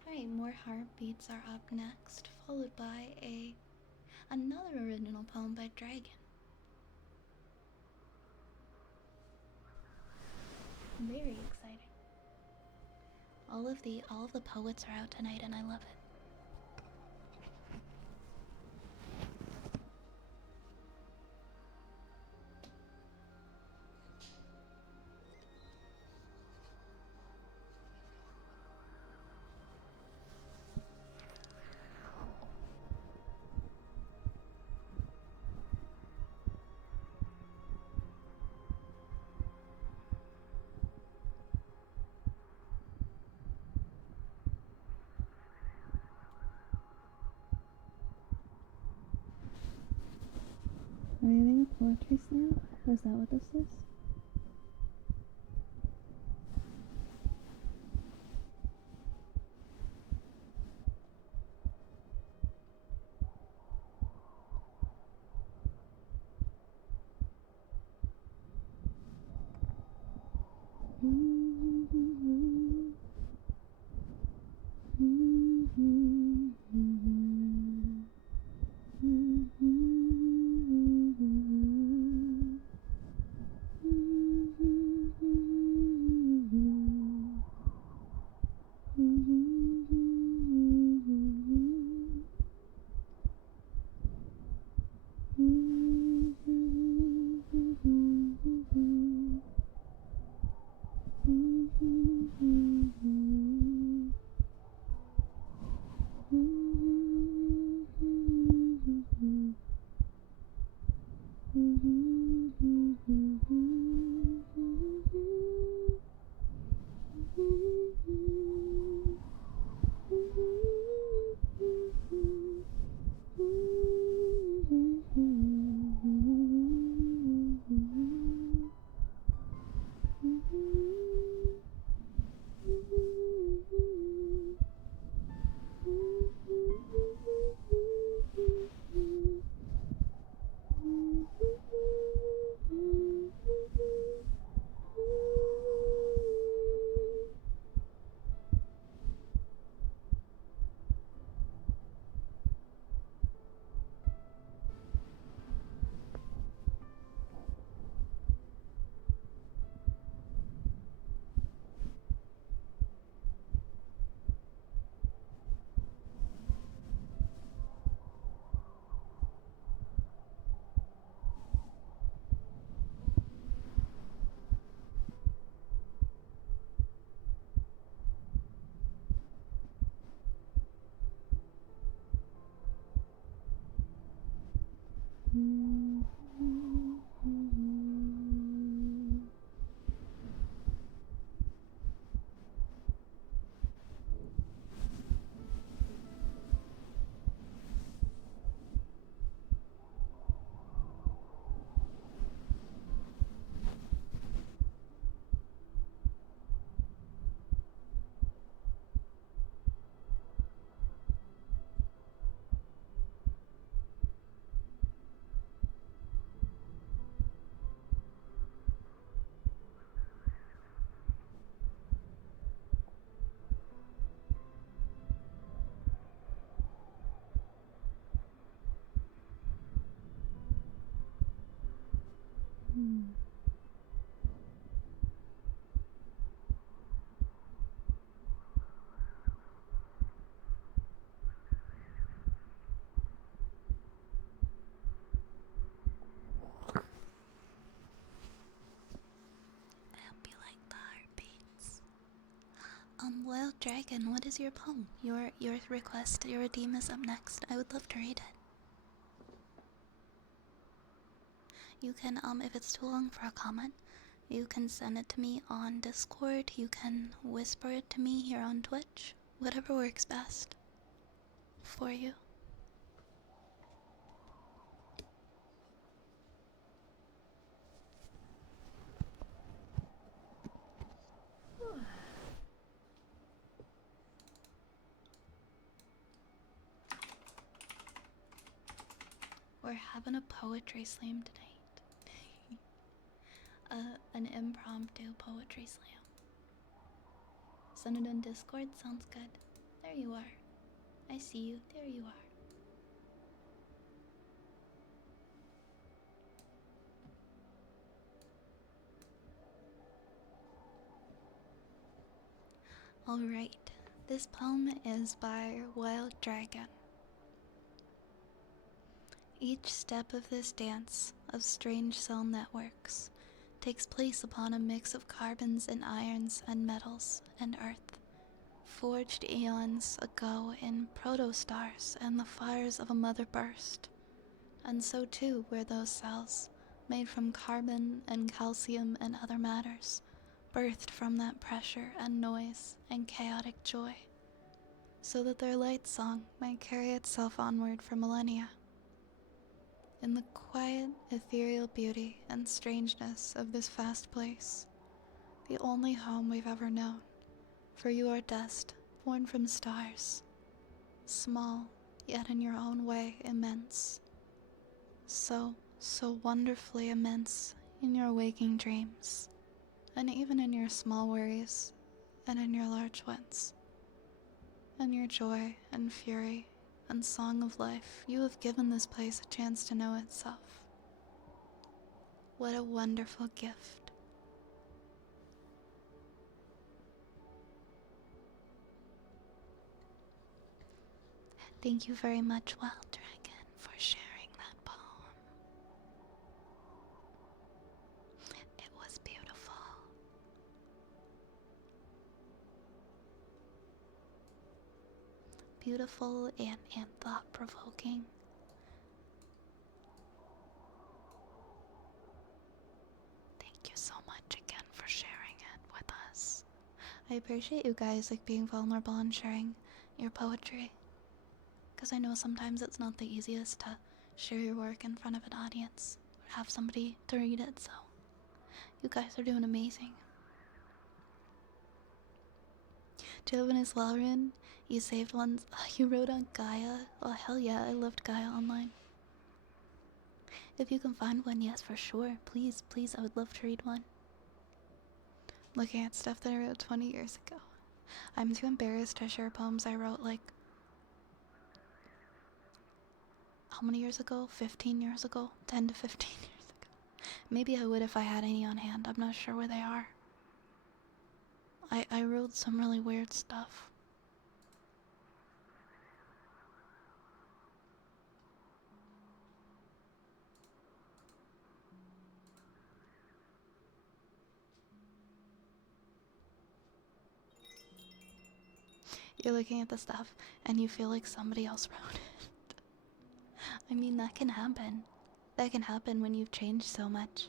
Alright, more heartbeats are up next, followed by another original poem by Dragon. Very exciting. All of the poets are out tonight and I love it. Are you having a poetry slam? Is that what this is? Wild Dragon, what is your poem? Your request, your redeem is up next. I would love to read it. You can, if it's too long for a comment, you can send it to me on Discord, you can whisper it to me here on Twitch. Whatever works best for you. We're having a poetry slam tonight. An impromptu poetry slam. Send it on Discord, sounds good. There you are. I see you, there you are. Alright, this poem is by Wild Dragon. Each step of this dance of strange cell networks takes place upon a mix of carbons and irons and metals and earth, forged eons ago in protostars and the fires of a mother burst. And so too were those cells, made from carbon and calcium and other matters, birthed from that pressure and noise and chaotic joy, so that their light song might carry itself onward for millennia. In the quiet, ethereal beauty and strangeness of this vast place, the only home we've ever known, for you are dust, born from stars, small, yet in your own way immense, so wonderfully immense in your waking dreams, and even in your small worries, and in your large ones, and your joy and fury and song of life. You have given this place a chance to know itself. What a wonderful gift. Thank you very much, Wild Dragon, for sharing that poem. It was beautiful. Beautiful and thought-provoking. Thank you so much again for sharing it with us. I appreciate you guys being vulnerable and sharing your poetry, because I know sometimes it's not the easiest to share your work in front of an audience or have somebody to read it, so you guys are doing amazing. Joven is Valrin, you saved ones. You wrote on Gaia. Oh hell yeah, I loved Gaia Online. If you can find one, yes, for sure. Please, I would love to read one. Looking at stuff that I wrote 20 years ago. I'm too embarrassed to share poems I wrote how many years ago? 15 years ago? 10 to 15 years ago. Maybe I would if I had any on hand. I'm not sure where they are. I wrote some really weird stuff. You're looking at the stuff and you feel like somebody else wrote it. I mean, that can happen. That can happen when you've changed so much.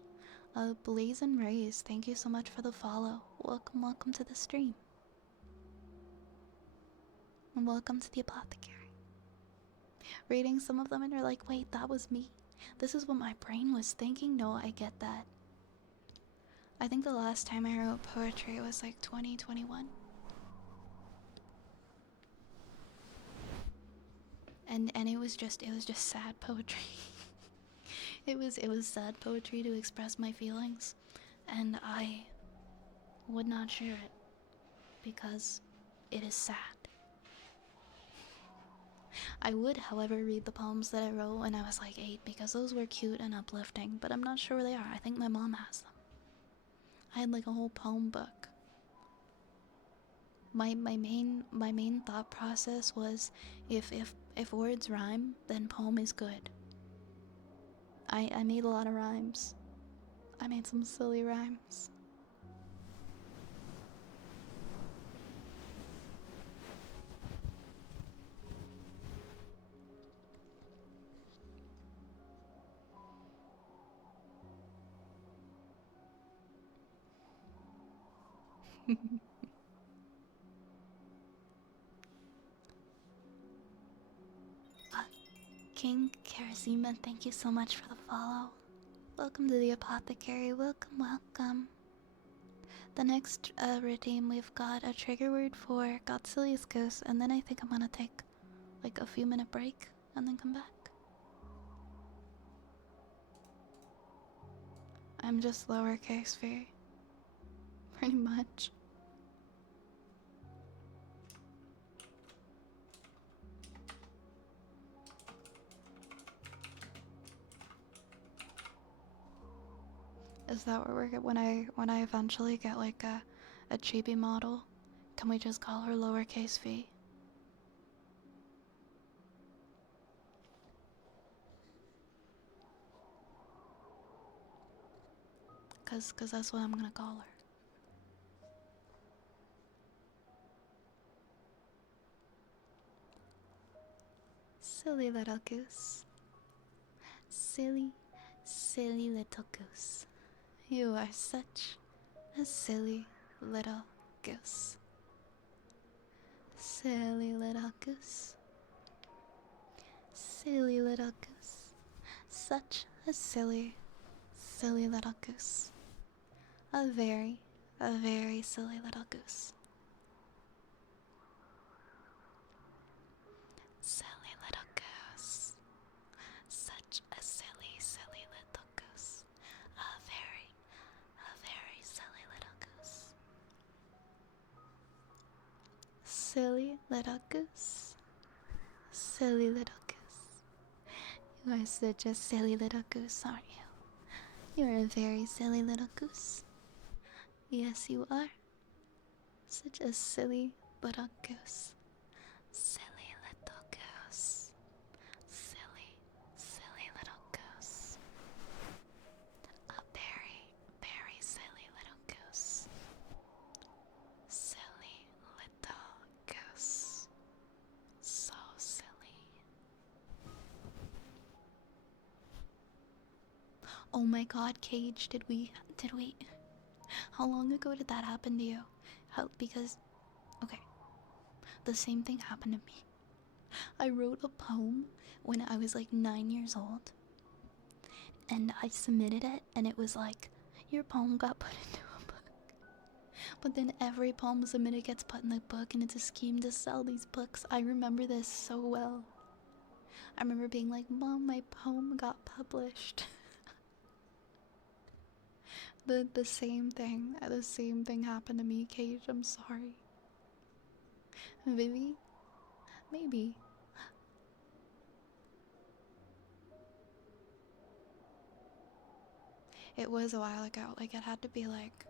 Blaze and Raise, thank you so much for the follow. Welcome to the stream. And welcome to the apothecary. Reading some of them and you're like, wait, that was me. This is what my brain was thinking. No, I get that. I think the last time I wrote poetry was 2021. And it was just sad poetry. it was sad poetry to express my feelings, and I would not share it because it is sad. I would, however, read the poems that I wrote when I was 8 because those were cute and uplifting, but I'm not sure where they are. I think my mom has them. I had a whole poem book. My main thought process was if words rhyme, then poem is good. I made a lot of rhymes. I made some silly rhymes. uh, King Karazima, thank you so much for the follow. Welcome to the apothecary. Welcome, welcome. The next redeem, we've got a trigger word for Godzillia's Goose, and then I think I'm gonna take like a few minute break and then come back. I'm just lowercase v. Pretty much. Is that what we're when I eventually get like a chibi model? Can we just call her lowercase v? Cause that's what I'm gonna call her. Silly little goose. Silly, silly little goose. You are such a silly little goose. Silly little goose. Silly little goose. Such a silly, silly little goose. A very silly little goose. Silly little goose. Such a silly, silly little goose. A very silly little goose. Silly little goose. Silly little goose. You are such a silly little goose, aren't you? You're a very silly little goose. Yes, you are. Such a silly little goose. Silly little goose. Silly, silly little goose. A very silly little goose. Silly little goose. So silly. Oh my god, Cage, did we how long ago did that happen to you? Because okay, the same thing happened to me. I wrote a poem when I was like 9 years old, and I submitted it, and it was like, your poem got put into a book. But then every poem submitted gets put in the book, and it's a scheme to sell these books. I remember this so well. I remember being like, Mom, my poem got published. The same thing happened to me, Cage. I'm sorry. Vivi? Maybe. It was a while ago. Like, it had to be like,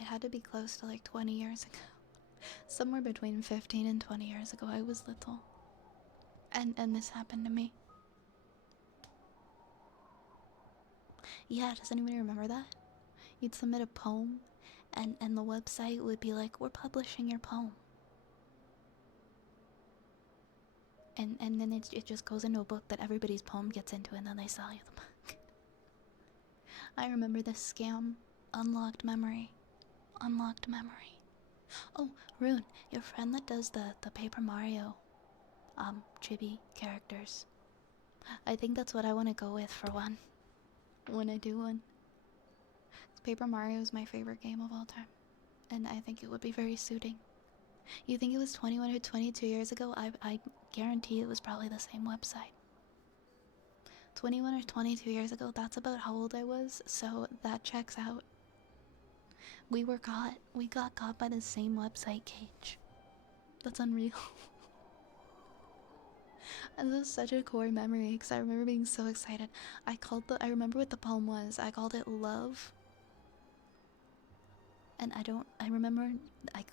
it had to be close to like 20 years ago. Somewhere between 15 and 20 years ago. I was little. And this happened to me. Yeah, does anybody remember that? You'd submit a poem, and the website would be like, we're publishing your poem. And then it just goes into a book that everybody's poem gets into, and then they sell you the book. I remember this scam. Unlocked memory. Unlocked memory. Oh, Rune, your friend that does the Paper Mario chibi characters. I think that's what I want to go with for one. When I do one. Paper Mario is my favorite game of all time, and I think it would be very suiting. You think it was 21 or 22 years ago? I guarantee it was probably the same website. 21 or 22 years ago, that's about how old I was, so that checks out. We got caught by the same website, Cage. That's unreal. And this is such a core memory, because I remember being so excited. I remember what the poem was. I called it Love. And I remember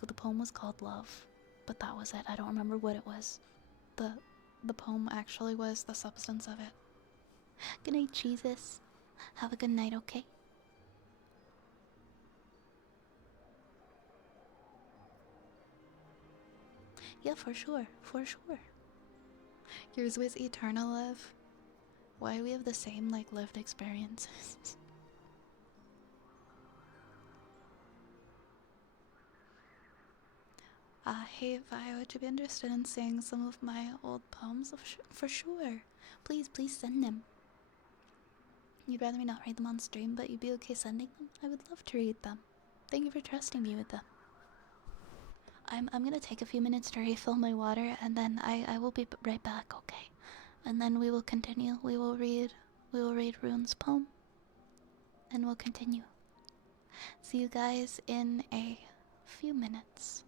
the poem was called Love, but that was it. I don't remember what it was. The poem actually was the substance of it. Good night, Jesus. Have a good night, okay? Yeah, for sure. For sure. Yours was Eternal Love. Why we have the same, like, lived experiences. Hey, Vi, would you be interested in seeing some of my old poems? For sure. Please, please send them. You'd rather me not read them on stream, but you'd be okay sending them? I would love to read them. Thank you for trusting me with them. I'm gonna take a few minutes to refill my water, and then I will be right back, okay? And then we will continue. We will read Rune's poem, and we'll continue. See you guys in a few minutes.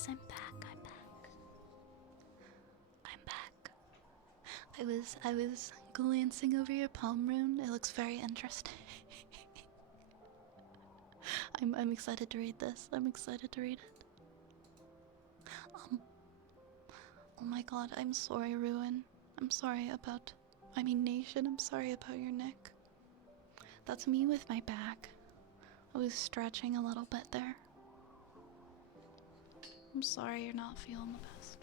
guys, I'm back. I'm back. I was glancing over your palm rune. It looks very interesting. I'm excited to read this. I'm excited to read it. Oh my god, I'm sorry, Ruin. I'm sorry about Nation, I'm sorry about your neck. That's me with my back. I was stretching a little bit there. I'm sorry you're not feeling the best.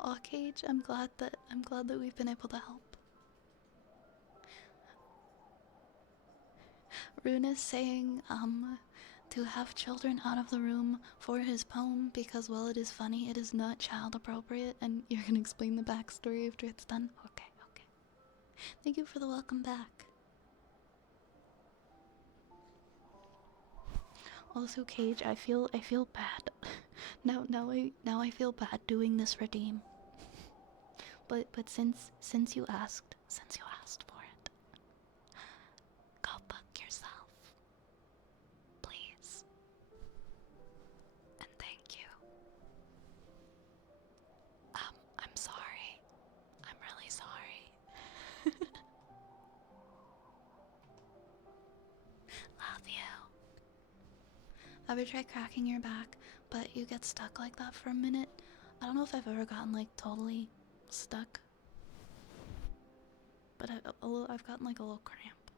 Aw, Cage, I'm glad that we've been able to help. Rune is saying, to have children out of the room for his poem because while it is funny, it is not child appropriate, and you're gonna explain the backstory after it's done? Okay. Thank you for the welcome back. Also, Cage, I feel bad. now I feel bad doing this redeem. But since you asked for it, go fuck yourself, please. And thank you. I'm sorry. I'm really sorry. Love you. Ever try cracking your back, but you get stuck like that for a minute? I don't know if I've ever gotten like totally stuck, but I've gotten like a little cramp.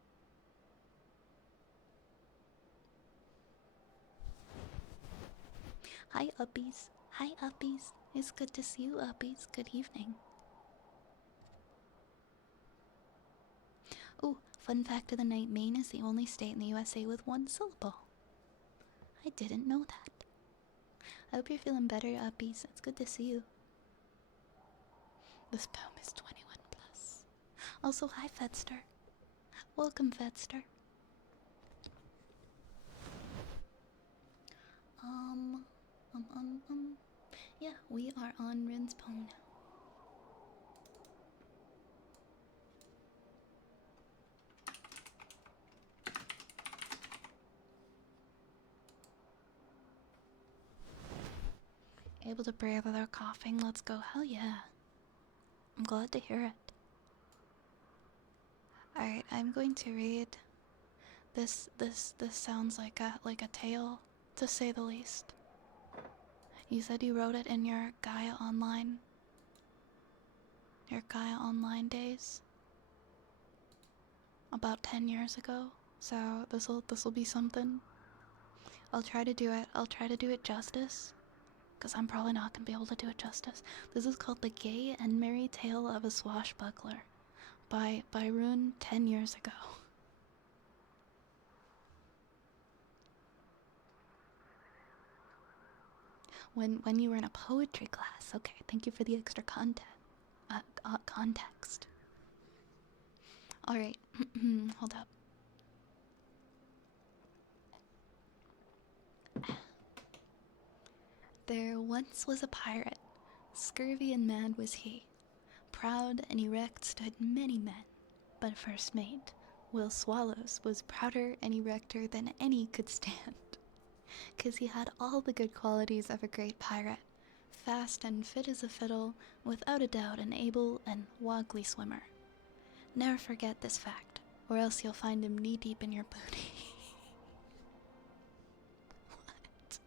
Hi uppies. Hi uppies. It's good to see you uppies. Good evening. Ooh, fun fact of the night, Maine is the only state in the USA with one syllable. I didn't know that. I hope you're feeling better, uppies. It's good to see you. This poem is 21 plus. Also, hi Fedster. Welcome, Fedster. Yeah, we are on Rin's poem now. Able to breathe without coughing. Let's go. Hell yeah. I'm glad to hear it. Alright, I'm going to read this sounds like a tale, to say the least. You said you wrote it in your Gaia Online days about 10 years ago. So this'll be something. I'll try to do it justice, because I'm probably not gonna be able to do it justice. This is called The Gay and Merry Tale of a Swashbuckler by Rune 10 years ago. When you were in a poetry class. Okay, thank you for the extra context. Alright, hold up. There once was a pirate, scurvy and mad was he. Proud and erect stood many men, but first mate, Will Swallows, was prouder and erecter than any could stand. 'Cause he had all the good qualities of a great pirate, fast and fit as a fiddle, without a doubt an able and woggly swimmer. Never forget this fact, or else you'll find him knee-deep in your booty. What?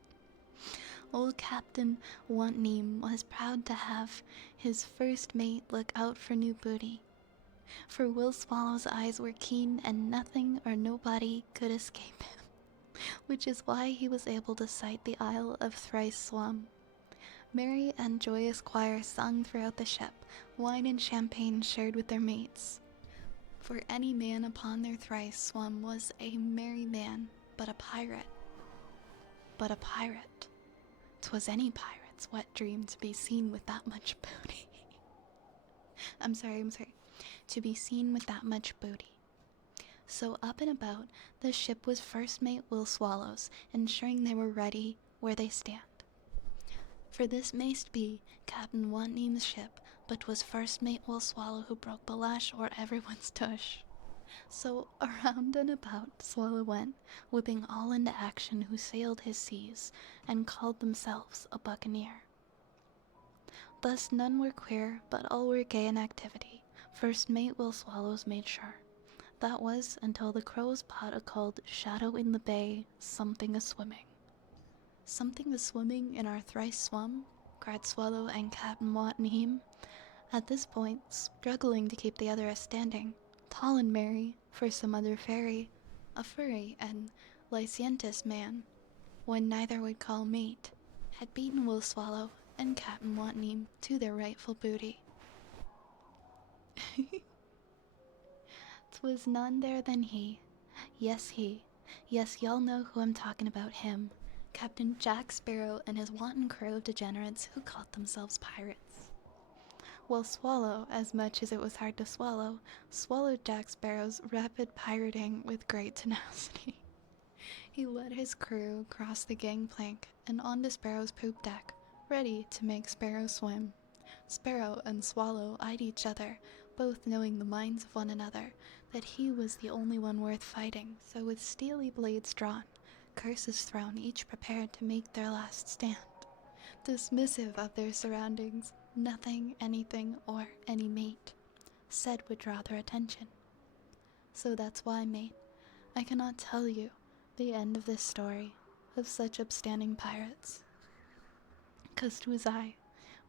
Old Captain Wantneem was proud to have his first mate look out for new booty. For Will Swallow's eyes were keen and nothing or nobody could escape him, which is why he was able to sight the Isle of Thrice Swum. Merry and joyous choirs sung throughout the ship, wine and champagne shared with their mates. For any man upon their thrice swum was a merry man, but a pirate. But a pirate. 'Twas any pirate's wet dream to be seen with that much booty. I'm sorry. To be seen with that much booty. So up and about, the ship was first mate Will Swallows, ensuring they were ready where they stand. For this mayst be Captain Wantneem's ship, but 'twas first mate Will Swallow who broke the lash or everyone's tush. So around and about Swallow went, whipping all into action who sailed his seas and called themselves a buccaneer. Thus none were queer, but all were gay in activity. First mate Will Swallows made sure. That was until the crows pot a called Shadow in the Bay, something a swimming. Something a swimming in our thrice swum, cried Swallow and Captain Wattenheim, at this point struggling to keep the other a standing, tall and merry, for some other fairy, a furry and licentious man, one neither would call mate, had beaten Will Swallow and Captain Wattenheim to their rightful booty. 'Twas none there than he. Yes, he. Yes, y'all know who I'm talking about, him. Captain Jack Sparrow and his wanton crew of degenerates who called themselves pirates. Well, Swallow, as much as it was hard to swallow, swallowed Jack Sparrow's rapid pirating with great tenacity. He led his crew across the gangplank and onto Sparrow's poop deck, ready to make Sparrow swim. Sparrow and Swallow eyed each other, both knowing the minds of one another, that he was the only one worth fighting, so with steely blades drawn, curses thrown, each prepared to make their last stand. Dismissive of their surroundings, nothing, anything, or any mate said would draw their attention. So that's why, mate, I cannot tell you the end of this story of such upstanding pirates. 'Cause 'twas I,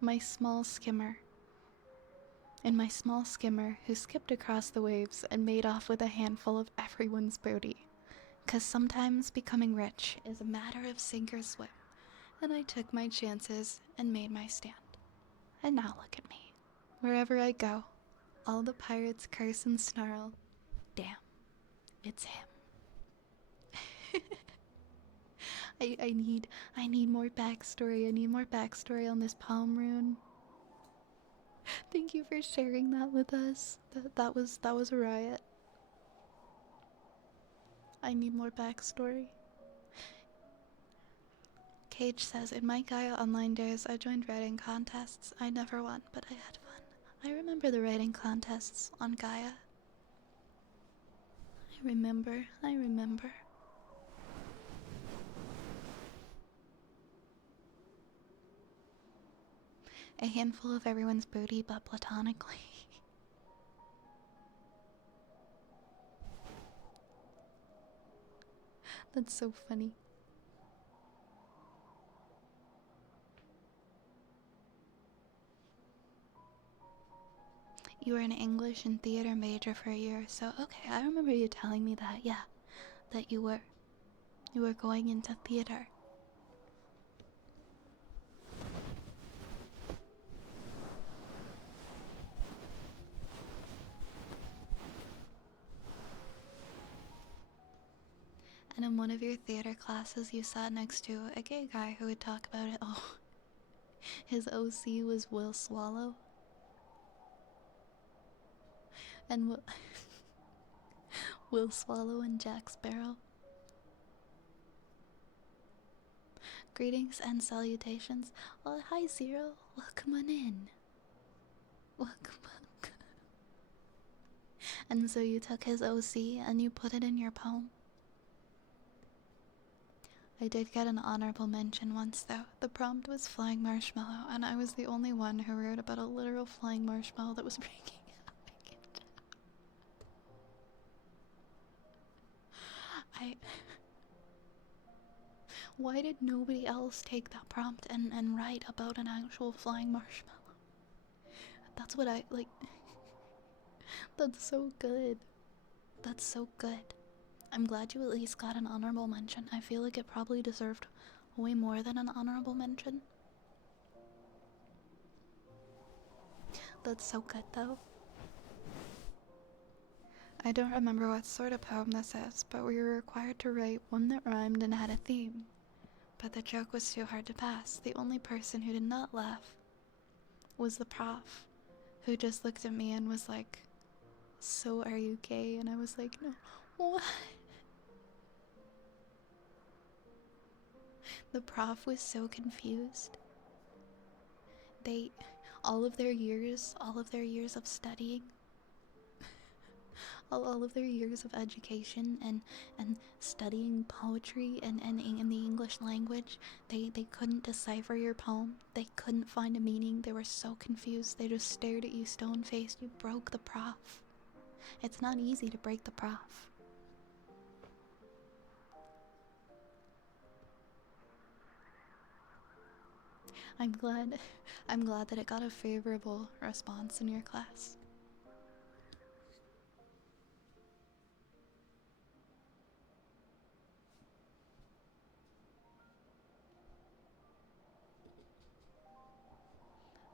my small skimmer, who skipped across the waves and made off with a handful of everyone's booty. 'Cause sometimes becoming rich is a matter of sink or swim, and I took my chances and made my stand. And now look at me. Wherever I go, all the pirates curse and snarl, damn, it's him. I need more backstory. I need more backstory on this palm rune. Thank you for sharing that with us. That was a riot. I need more backstory. Cage says, in my Gaia online days, I joined writing contests. I never won, but I had fun. I remember the writing contests on Gaia. I remember. A handful of everyone's booty, but platonically. That's so funny. You were an English and theater major for a year, so okay, I remember you telling me that, yeah, that you were going into theater. And in one of your theater classes, you sat next to a gay guy who would talk about it. Oh, his OC was Will Swallow. And Will Swallow and Jack Sparrow. Greetings and salutations. Oh, hi, Zero. Welcome on in. Welcome. And so you took his OC and you put it in your poem? I did get an honorable mention once, though. The prompt was flying marshmallow, and I was the only one who wrote about a literal flying marshmallow that was breaking out. Why did nobody else take that prompt and write about an actual flying marshmallow? That's what I, like... That's so good. That's so good. I'm glad you at least got an honorable mention. I feel like it probably deserved way more than an honorable mention. That's so good, though. I don't remember what sort of poem this is, but we were required to write one that rhymed and had a theme. But the joke was too hard to pass. The only person who did not laugh was the prof, who just looked at me and was like, so are you gay? And I was like, no. What? The prof was so confused. all of their years of studying, all of their years of education and studying poetry and in the English language, they couldn't decipher your poem. They couldn't find a meaning. They were so confused. They just stared at you stone-faced. You broke the prof. It's not easy to break the prof. I'm glad that it got a favorable response in your class.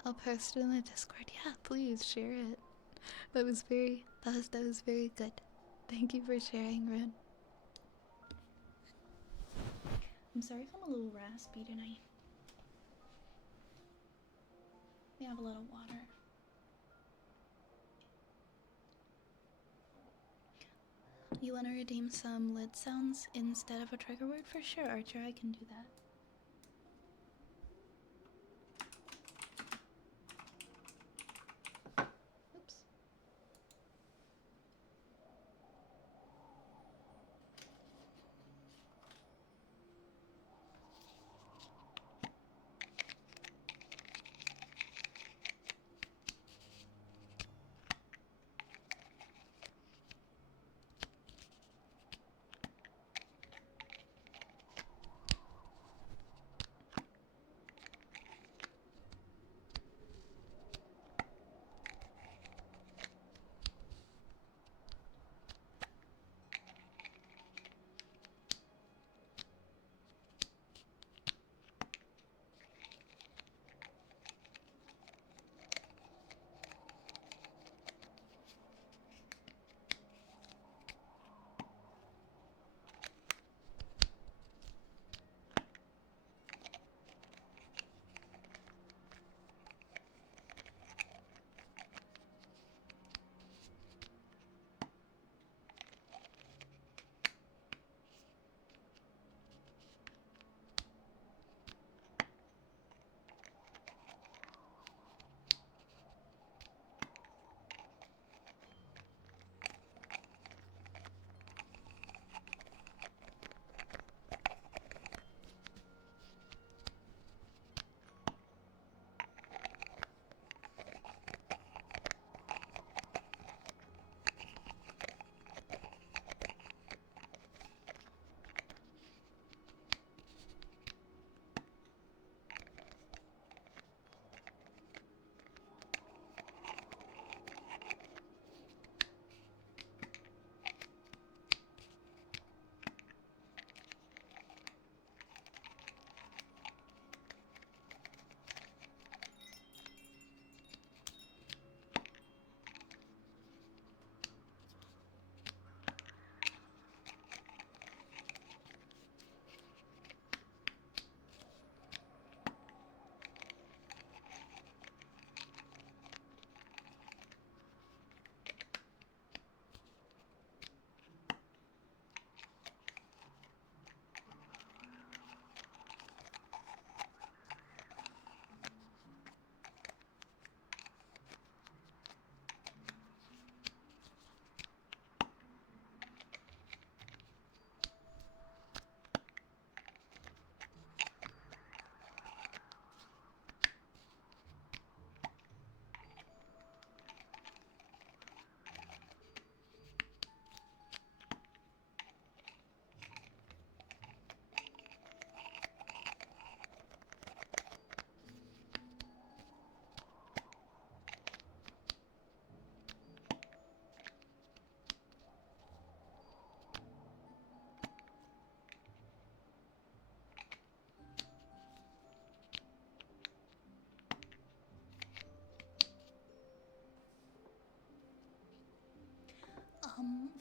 I'll post it in the Discord. Yeah, please share it. That was very good. Thank you for sharing, Rune. I'm sorry if I'm a little raspy tonight. Let me have a little water. You want to redeem some lid sounds instead of a trigger word? For sure, Archer, I can do that. Oops.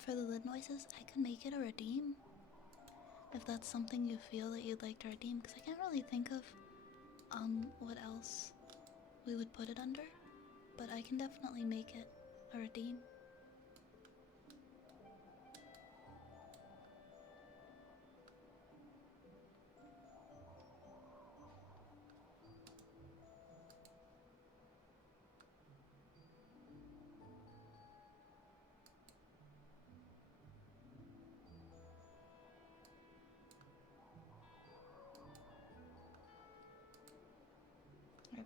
For the lid noises, I could make it a redeem. If that's something you feel that you'd like to redeem, because I can't really think of what else we would put it under, but I can definitely make it a redeem.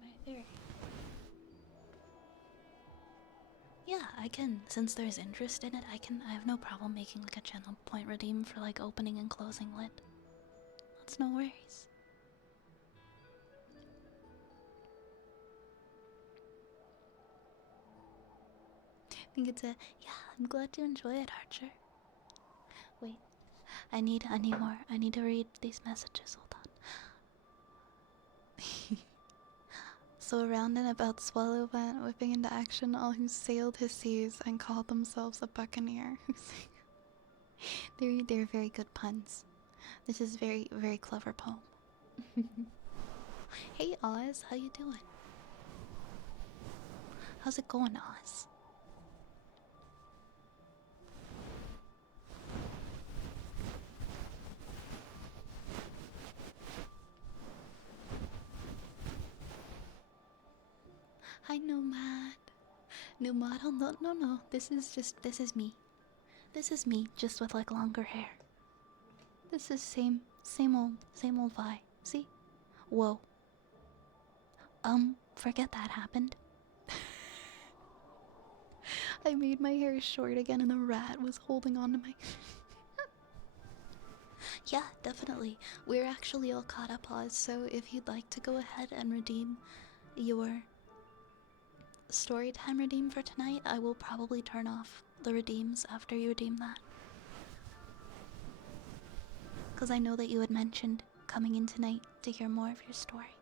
my theory. Yeah, I can. Since there's interest in it, I have no problem making like a channel point redeem for like opening and closing lid. That's no worries. I think it's a yeah. I'm glad you enjoy it, Archer. Wait, I need more. I need to read these messages. Hold on. So around and about Swallow went, whipping into action all who sailed his seas and called themselves a buccaneer. They're very good puns. This is very, very clever poem. Hey Oz, how you doing? How's it going, Oz? Hi Nomad. New model? No. This is me. This is me, just with like longer hair. This is same old Vi. See? Whoa. Forget that happened. I made my hair short again and the rat was holding on to my... Yeah, definitely. We're actually all caught up, Oz, so if you'd like to go ahead and redeem your storytime redeem for tonight, I will probably turn off the redeems after you redeem that. Because I know that you had mentioned coming in tonight to hear more of your story.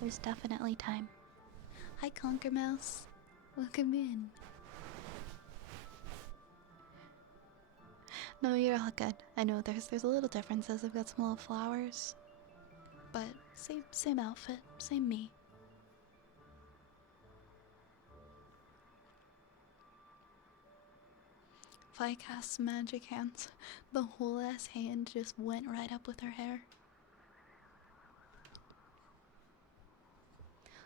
There's definitely time. Hi, Conquer Mouse. Welcome in. No, you're all good. I know there's a little differences. I've got some little flowers, but same outfit, same me. If I cast magic hands, the whole ass hand just went right up with her hair.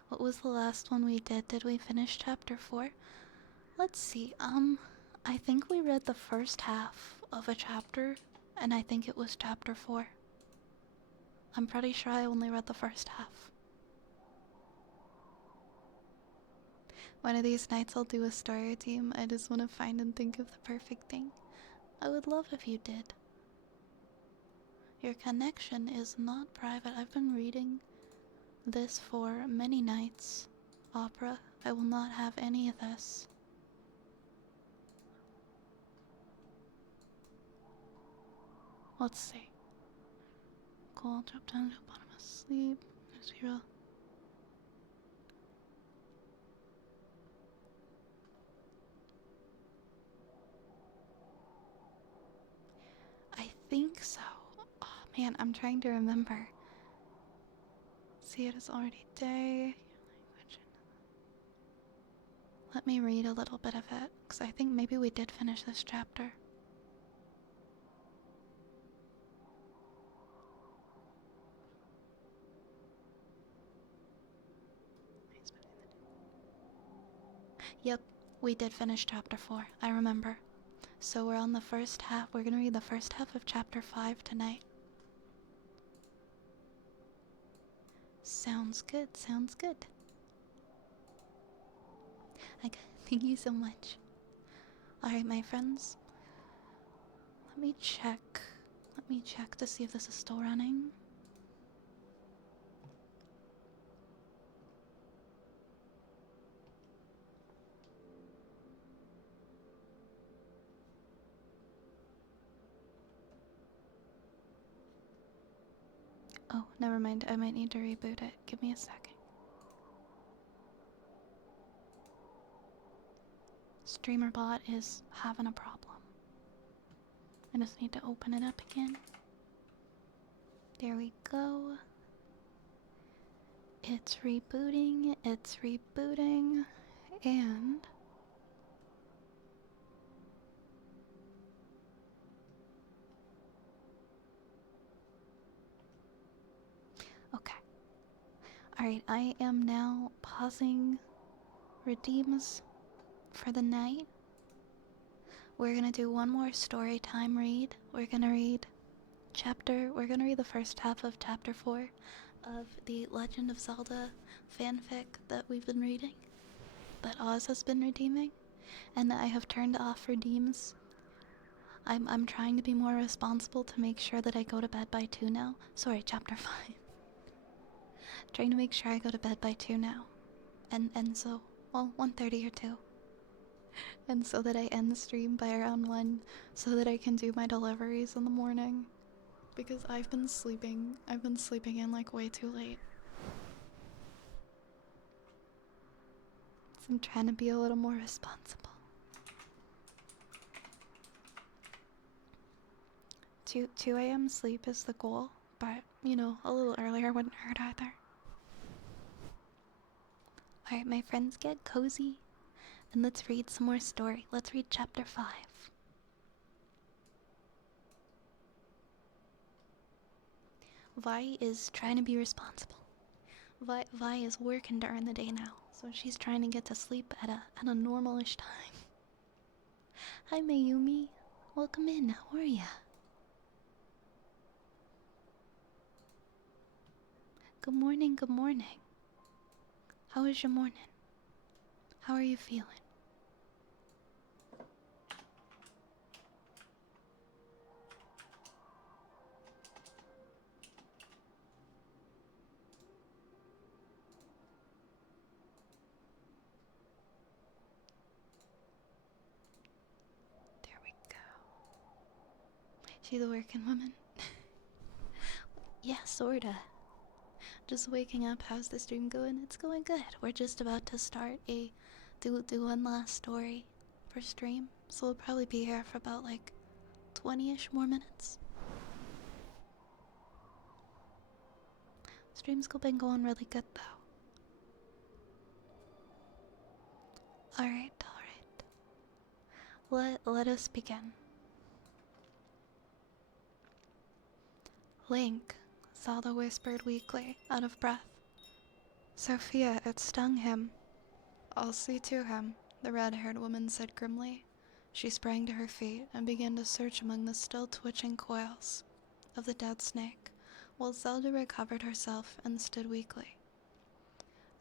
What was the last one we did? Did we finish chapter 4? Let's see. I think we read the first half of a chapter, and I think it was chapter 4. I'm pretty sure I only read the first half. One of these nights I'll do a story team. I just want to find and think of the perfect thing. I would love if you did. Your connection is not private. I've been reading this for many nights. Opera, I will not have any of this. Let's see. Cool, drop down to the bottom of sleep. 0. I think so. Oh man, I'm trying to remember. See, it is already day. Let me read a little bit of it, because I think maybe we did finish this chapter. Yep, we did finish chapter 4, I remember. So we're on the first half. We're gonna read the first half of chapter 5 tonight. Sounds good, sounds good. Thank you so much. Alright, my friends. Let me check to see if this is still running. Oh, never mind. I might need to reboot it. Give me a second. StreamerBot is having a problem. I just need to open it up again. There we go. It's rebooting, and okay. Alright, I am now pausing redeems for the night. We're gonna do one more story time read. We're gonna read the first half of chapter 4. of the Legend of Zelda fanfic that we've been reading, that Oz has been redeeming, and that I have turned off redeems. I'm trying to be more responsible to make sure that I go to bed by 2 now. Sorry, chapter 5. Trying to make sure I go to bed by 2 now. And so, well, 1:30 or 2. And so that I end the stream by around 1, so that I can do my deliveries in the morning. Because I've been sleeping in like way too late. So I'm trying to be a little more responsible. 2 a.m. sleep is the goal, but, you know, a little earlier wouldn't hurt either. Alright, my friends, get cozy, and let's read some more story. Let's read chapter 5. Vi is trying to be responsible. Vi is working during the day now, so she's trying to get to sleep at a normal-ish time. Hi, Mayumi. Welcome in. How are ya? Good morning, good morning. How was your morning? How are you feeling? There we go. She's a working woman. Yeah, sorta. Just waking up. How's the stream going? It's going good. We're just about to start do one last story for stream, so we'll probably be here for about like 20-ish more minutes. Stream's been going really good though. Alright. Let us begin. Link, Zelda whispered weakly, out of breath. Sophia, it stung him. I'll see to him, the red-haired woman said grimly. She sprang to her feet and began to search among the still twitching coils of the dead snake, while Zelda recovered herself and stood weakly.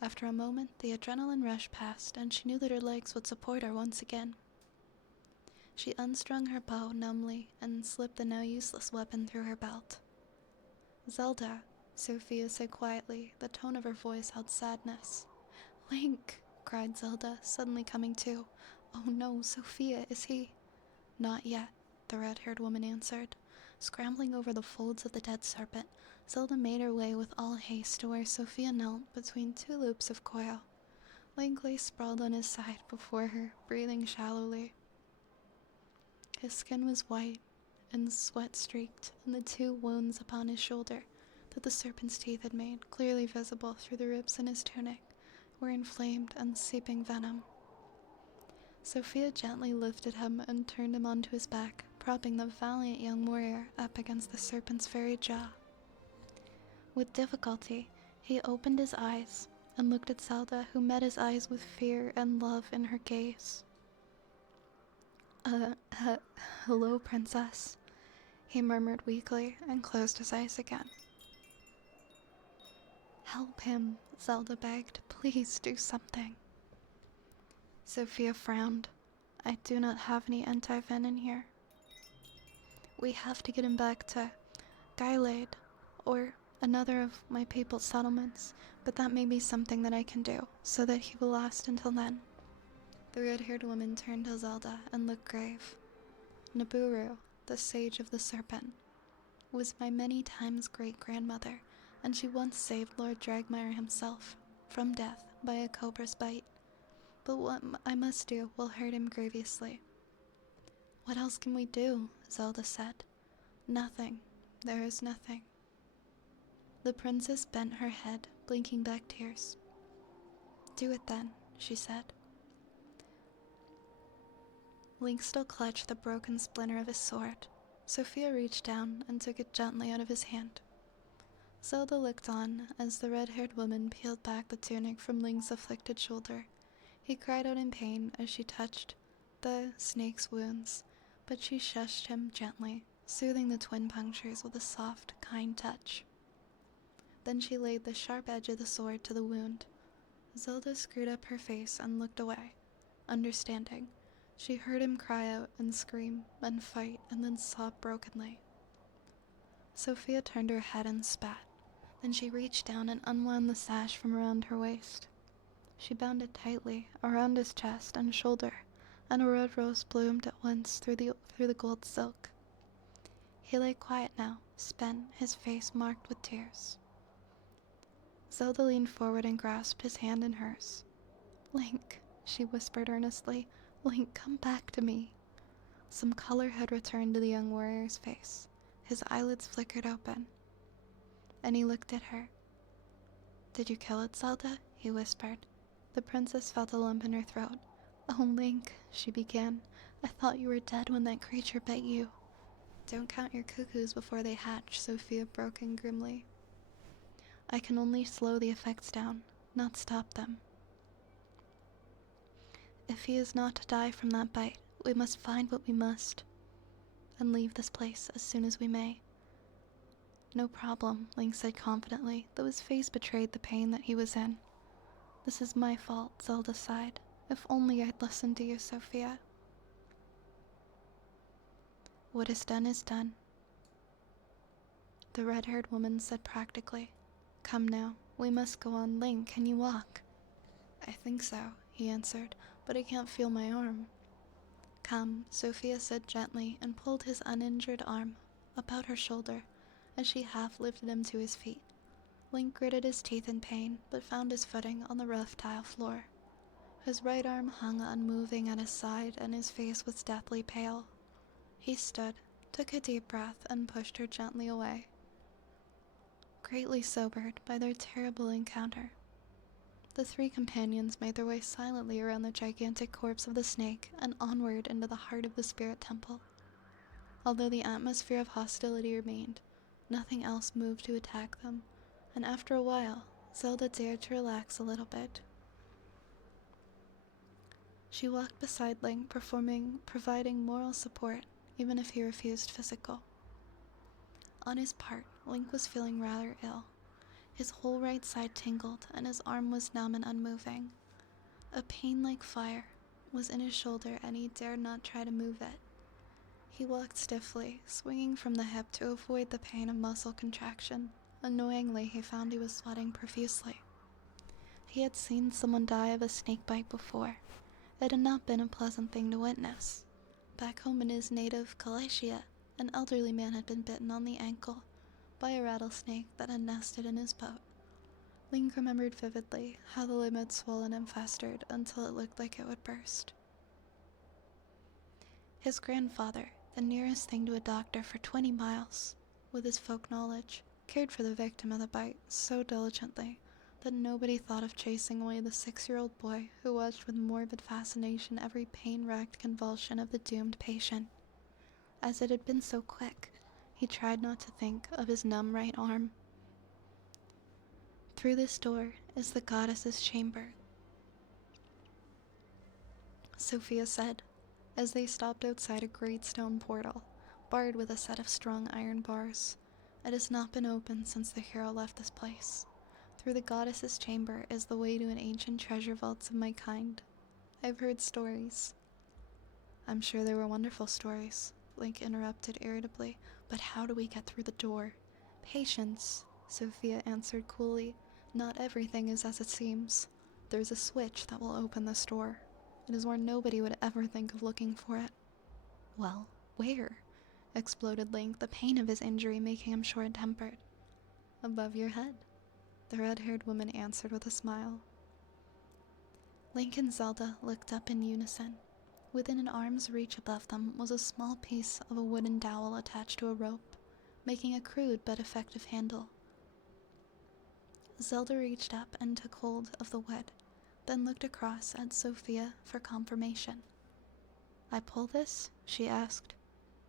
After a moment, the adrenaline rush passed, and she knew that her legs would support her once again. She unstrung her bow numbly and slipped the now useless weapon through her belt. Zelda, Sophia said quietly, the tone of her voice held sadness. Link, cried Zelda, suddenly coming to. Oh no, Sophia, is he? Not yet, the red-haired woman answered. Scrambling over the folds of the dead serpent, Zelda made her way with all haste to where Sophia knelt between 2 loops of coil. Link lay sprawled on his side before her, breathing shallowly. His skin was white and sweat-streaked, and the 2 wounds upon his shoulder that the serpent's teeth had made, clearly visible through the ribs in his tunic, were inflamed and seeping venom. Sophia gently lifted him and turned him onto his back, propping the valiant young warrior up against the serpent's very jaw. With difficulty, he opened his eyes and looked at Zelda, who met his eyes with fear and love in her gaze. Hello, princess, he murmured weakly and closed his eyes again. Help him, Zelda begged. Please do something. Sophia frowned. I do not have any anti-venom in here. We have to get him back to Gylade, or another of my people's settlements, but that may be something that I can do, so that he will last until then. The red-haired woman turned to Zelda and looked grave. Naburu, the sage of the serpent, was my many times great-grandmother, and she once saved Lord Dragmire himself from death by a cobra's bite. But what I must do will hurt him grievously. What else can we do? Zelda said. Nothing. There is nothing. The princess bent her head, blinking back tears. Do it then, she said. Link still clutched the broken splinter of his sword. Sophia reached down and took it gently out of his hand. Zelda looked on as the red-haired woman peeled back the tunic from Link's afflicted shoulder. He cried out in pain as she touched the snake's wounds, but she shushed him gently, soothing the twin punctures with a soft, kind touch. Then she laid the sharp edge of the sword to the wound. Zelda screwed up her face and looked away, understanding. She heard him cry out and scream and fight and then sob brokenly. Sophia turned her head and spat. Then she reached down and unwound the sash from around her waist. She bound it tightly around his chest and shoulder, and a red rose bloomed at once through the gold silk. He lay quiet now, spent, his face marked with tears. Zelda leaned forward and grasped his hand in hers. "Link," she whispered earnestly, "Link, come back to me." Some color had returned to the young warrior's face. His eyelids flickered open, and he looked at her. "Did you kill it, Zelda?" he whispered. The princess felt a lump in her throat. "Oh, Link," she began. "I thought you were dead when that creature bit you." "Don't count your cuckoos before they hatch," Sophia broke in grimly. "I can only slow the effects down, not stop them. If he is not to die from that bite, we must find what we must, and leave this place as soon as we may." "No problem," Link said confidently, though his face betrayed the pain that he was in. "This is my fault," Zelda sighed. "If only I'd listened to you, Sophia." "What is done, the red-haired woman said practically. "Come now, we must go on. Link, can you walk?" "I think so," he answered, "but I can't feel my arm." "Come," Sophia said gently, and pulled his uninjured arm about her shoulder as she half lifted him to his feet. Link gritted his teeth in pain, but found his footing on the rough tile floor. His right arm hung unmoving at his side, and his face was deathly pale. He stood, took a deep breath, and pushed her gently away, greatly sobered by their terrible encounter. The three companions made their way silently around the gigantic corpse of the snake and onward into the heart of the spirit temple. Although the atmosphere of hostility remained, nothing else moved to attack them, and after a while, Zelda dared to relax a little bit. She walked beside Link, providing moral support, even if he refused physical. On his part, Link was feeling rather ill. His whole right side tingled, and his arm was numb and unmoving. A pain like fire was in his shoulder, and he dared not try to move it. He walked stiffly, swinging from the hip to avoid the pain of muscle contraction. Annoyingly, he found he was sweating profusely. He had seen someone die of a snake bite before. It had not been a pleasant thing to witness. Back home in his native Galicia, an elderly man had been bitten on the ankle by a rattlesnake that had nested in his boat. Link remembered vividly how the limb had swollen and festered until it looked like it would burst. His grandfather, the nearest thing to a doctor for 20 miles, with his folk knowledge, cared for the victim of the bite so diligently that nobody thought of chasing away the 6-year-old boy who watched with morbid fascination every pain-racked convulsion of the doomed patient. As it had been so quick, he tried not to think of his numb right arm. "Through this door is the goddess's chamber," Sophia said, as they stopped outside a great stone portal, barred with a set of strong iron bars. "It has not been opened since the hero left this place. Through the goddess's chamber is the way to an ancient treasure vaults of my kind. I've heard stories." "I'm sure they were wonderful stories," Link interrupted irritably, "but how do we get through the door?" "Patience," Sophia answered coolly. "Not everything is as it seems. There's a switch that will open this door. It is where nobody would ever think of looking for it." "Well, where?" exploded Link, the pain of his injury making him short-tempered. "Above your head," the red-haired woman answered with a smile. Link and Zelda looked up in unison. Within an arm's reach above them was a small piece of a wooden dowel attached to a rope, making a crude but effective handle. Zelda reached up and took hold of the wood, then looked across at Sophia for confirmation. "I pull this?" she asked.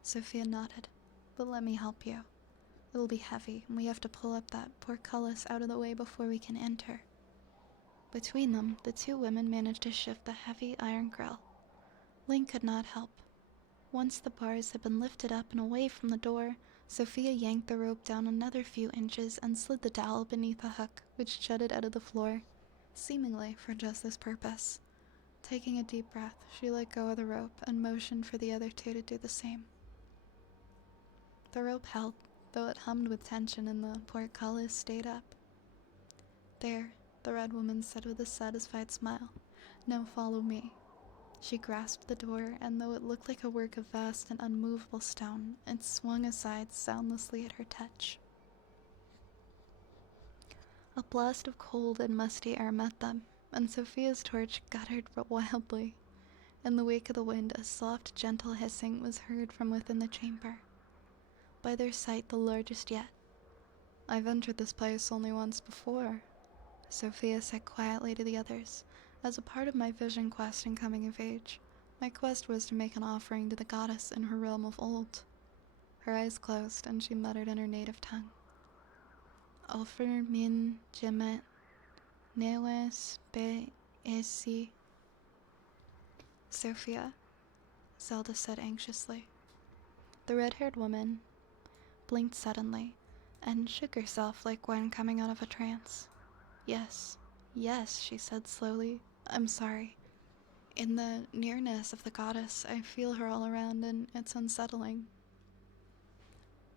Sophia nodded. "But let me help you. It'll be heavy, and we have to pull up that portcullis out of the way before we can enter." Between them, the two women managed to shift the heavy iron grill. Link could not help. Once the bars had been lifted up and away from the door, Sophia yanked the rope down another few inches and slid the dowel beneath a hook, which jutted out of the floor, seemingly for just this purpose. Taking a deep breath, she let go of the rope and motioned for the other two to do the same. The rope held, though it hummed with tension and the portcullis stayed up. "There," the red woman said with a satisfied smile. "Now follow me." She grasped the door, and though it looked like a work of vast and unmovable stone, it swung aside soundlessly at her touch. A blast of cold and musty air met them, and Sophia's torch guttered wildly. In the wake of the wind, a soft, gentle hissing was heard from within the chamber. By their sight, the largest yet. "I've entered this place only once before," Sophia said quietly to the others. "As a part of my vision quest in coming of age, my quest was to make an offering to the goddess in her realm of old." Her eyes closed, and she muttered in her native tongue. "Offer min gemet newes be esi." "Sophia," Zelda said anxiously. The red-haired woman blinked suddenly and shook herself like one coming out of a trance. Yes, she said slowly. "I'm sorry. In the nearness of the goddess, I feel her all around, and it's unsettling."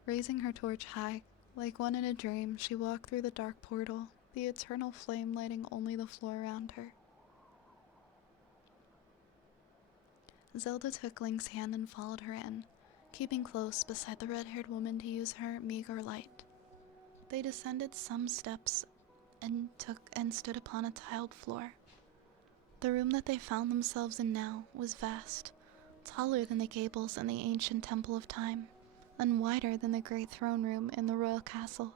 Raising her torch high, like one in a dream, she walked through the dark portal, the eternal flame lighting only the floor around her. Zelda took Link's hand and followed her in, keeping close beside the red-haired woman to use her meager light. They descended some steps and stood upon a tiled floor. The room that they found themselves in now was vast, taller than the gables in the ancient Temple of Time, and wider than the great throne room in the royal castle.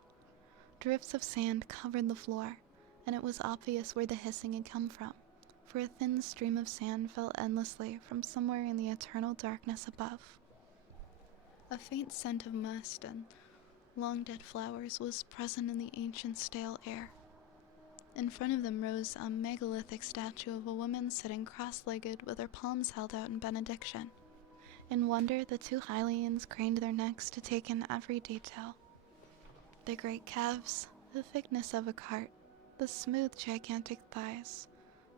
Drifts of sand covered the floor, and it was obvious where the hissing had come from, for a thin stream of sand fell endlessly from somewhere in the eternal darkness above. A faint scent of must and long-dead flowers was present in the ancient stale air. In front of them rose a megalithic statue of a woman sitting cross-legged with her palms held out in benediction. In wonder, the two Hylians craned their necks to take in every detail. The great calves, the thickness of a cart, the smooth, gigantic thighs,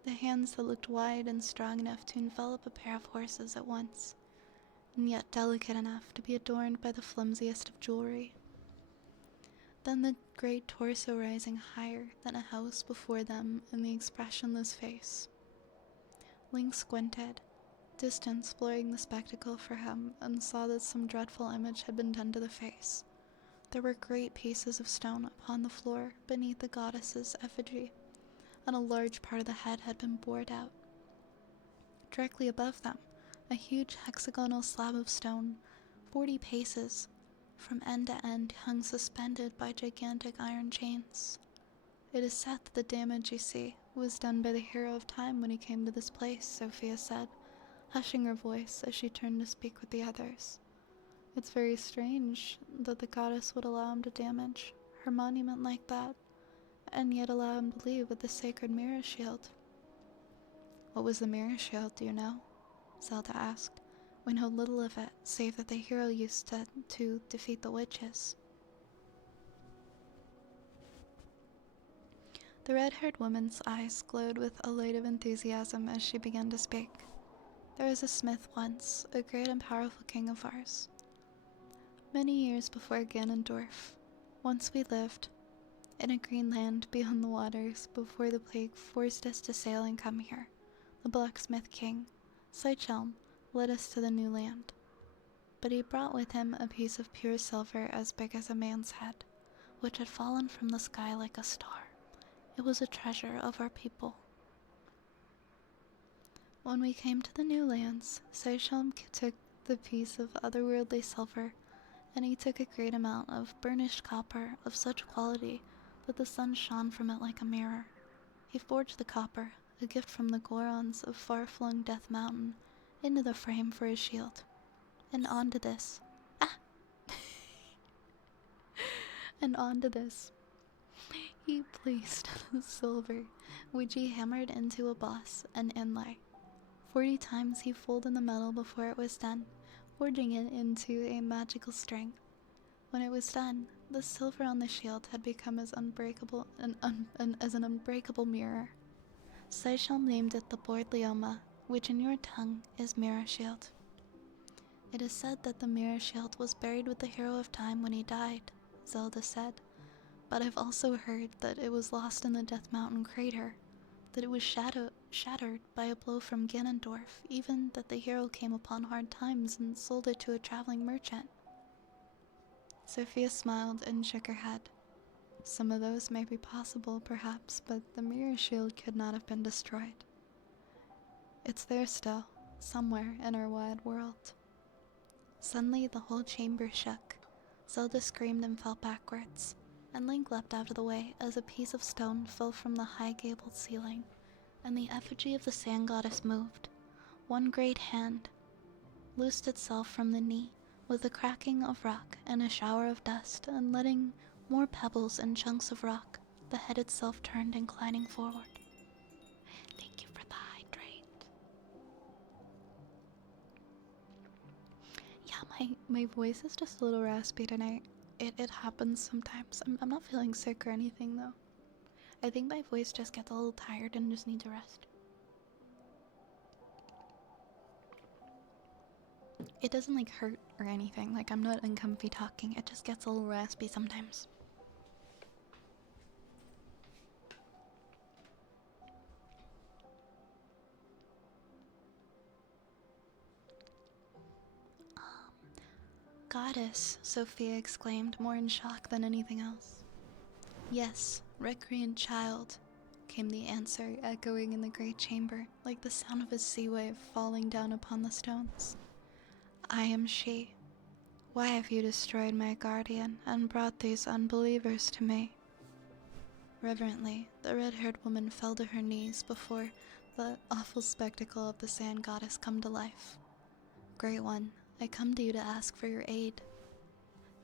the hands that looked wide and strong enough to envelop a pair of horses at once, and yet delicate enough to be adorned by the flimsiest of jewelry. Then the great torso rising higher than a house before them in the expressionless face. Link squinted, distance blurring the spectacle for him, and saw that some dreadful image had been done to the face. There were great pieces of stone upon the floor beneath the goddess's effigy, and a large part of the head had been bored out. Directly above them, a huge hexagonal slab of stone, 40 paces from end to end, hung suspended by gigantic iron chains. "It is said that the damage you see was done by the hero of time when he came to this place," Sophia said, hushing her voice as she turned to speak with the others. "It's very strange that the goddess would allow him to damage her monument like that, and yet allow him to leave with the sacred mirror shield." "What was the mirror shield, do you know?" Zelda asked. "We know little of it, save that the hero used it to defeat the witches." The red-haired woman's eyes glowed with a light of enthusiasm as she began to speak. "There was a smith once, a great and powerful king of ours. Many years before Ganondorf, once we lived in a green land beyond the waters before the plague forced us to sail and come here. The blacksmith king, Seychelm, led us to the new land. But he brought with him a piece of pure silver as big as a man's head, which had fallen from the sky like a star. It was a treasure of our people. When we came to the new lands, Seychelm took the piece of otherworldly silver, and he took a great amount of burnished copper of such quality that the sun shone from it like a mirror. He forged the copper, a gift from the Gorons of far-flung Death Mountain, into the frame for his shield. And onto this, he placed the silver, which he hammered into a boss and inlay. 40 times he folded the metal before it was done, forging it into a magical strength. When it was done, the silver on the shield had become as unbreakable as an unbreakable mirror. Seychelles named it the Board Leoma, which in your tongue is Mirror Shield. It is said that the Mirror Shield was buried with the Hero of Time when he died, Zelda said, but I've also heard that it was lost in the Death Mountain crater, that it was shattered by a blow from Ganondorf, even that the hero came upon hard times and sold it to a traveling merchant. Sophia smiled and shook her head. Some of those may be possible, perhaps, but the Mirror Shield could not have been destroyed. It's there still, somewhere in our wide world. Suddenly, the whole chamber shook. Zelda screamed and fell backwards, and Link leapt out of the way as a piece of stone fell from the high gabled ceiling, and the effigy of the Sand Goddess moved. One great hand loosed itself from the knee with a cracking of rock and a shower of dust, and letting more pebbles and chunks of rock, the head itself turned, inclining forward. Thank you for the hydrate. Yeah, my voice is just a little raspy tonight. It happens sometimes. I'm not feeling sick or anything though. I think my voice just gets a little tired and just needs a rest. It doesn't like hurt or anything, like I'm not uncomfy talking, it just gets a little raspy sometimes. Goddess, Sophia exclaimed, more in shock than anything else. Yes, recreant child, came the answer, echoing in the great chamber, like the sound of a sea wave falling down upon the stones. I am she. Why have you destroyed my guardian and brought these unbelievers to me? Reverently, the red-haired woman fell to her knees before the awful spectacle of the Sand Goddess come to life. Great One, I come to you to ask for your aid.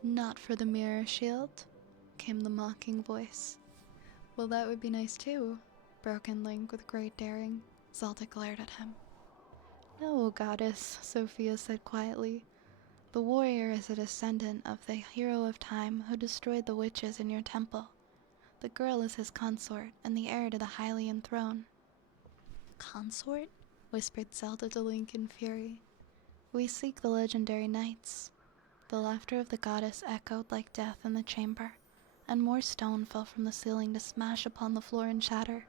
Not for the Mirror Shield, came the mocking voice. Well, that would be nice too, broke in Link with great daring. Zelda glared at him. No, Goddess, Sophia said quietly. The warrior is a descendant of the Hero of Time who destroyed the witches in your temple. The girl is his consort and the heir to the Hylian throne. Consort? Whispered Zelda to Link in fury. We seek the legendary knights. The laughter of the goddess echoed like death in the chamber, and more stone fell from the ceiling to smash upon the floor and shatter.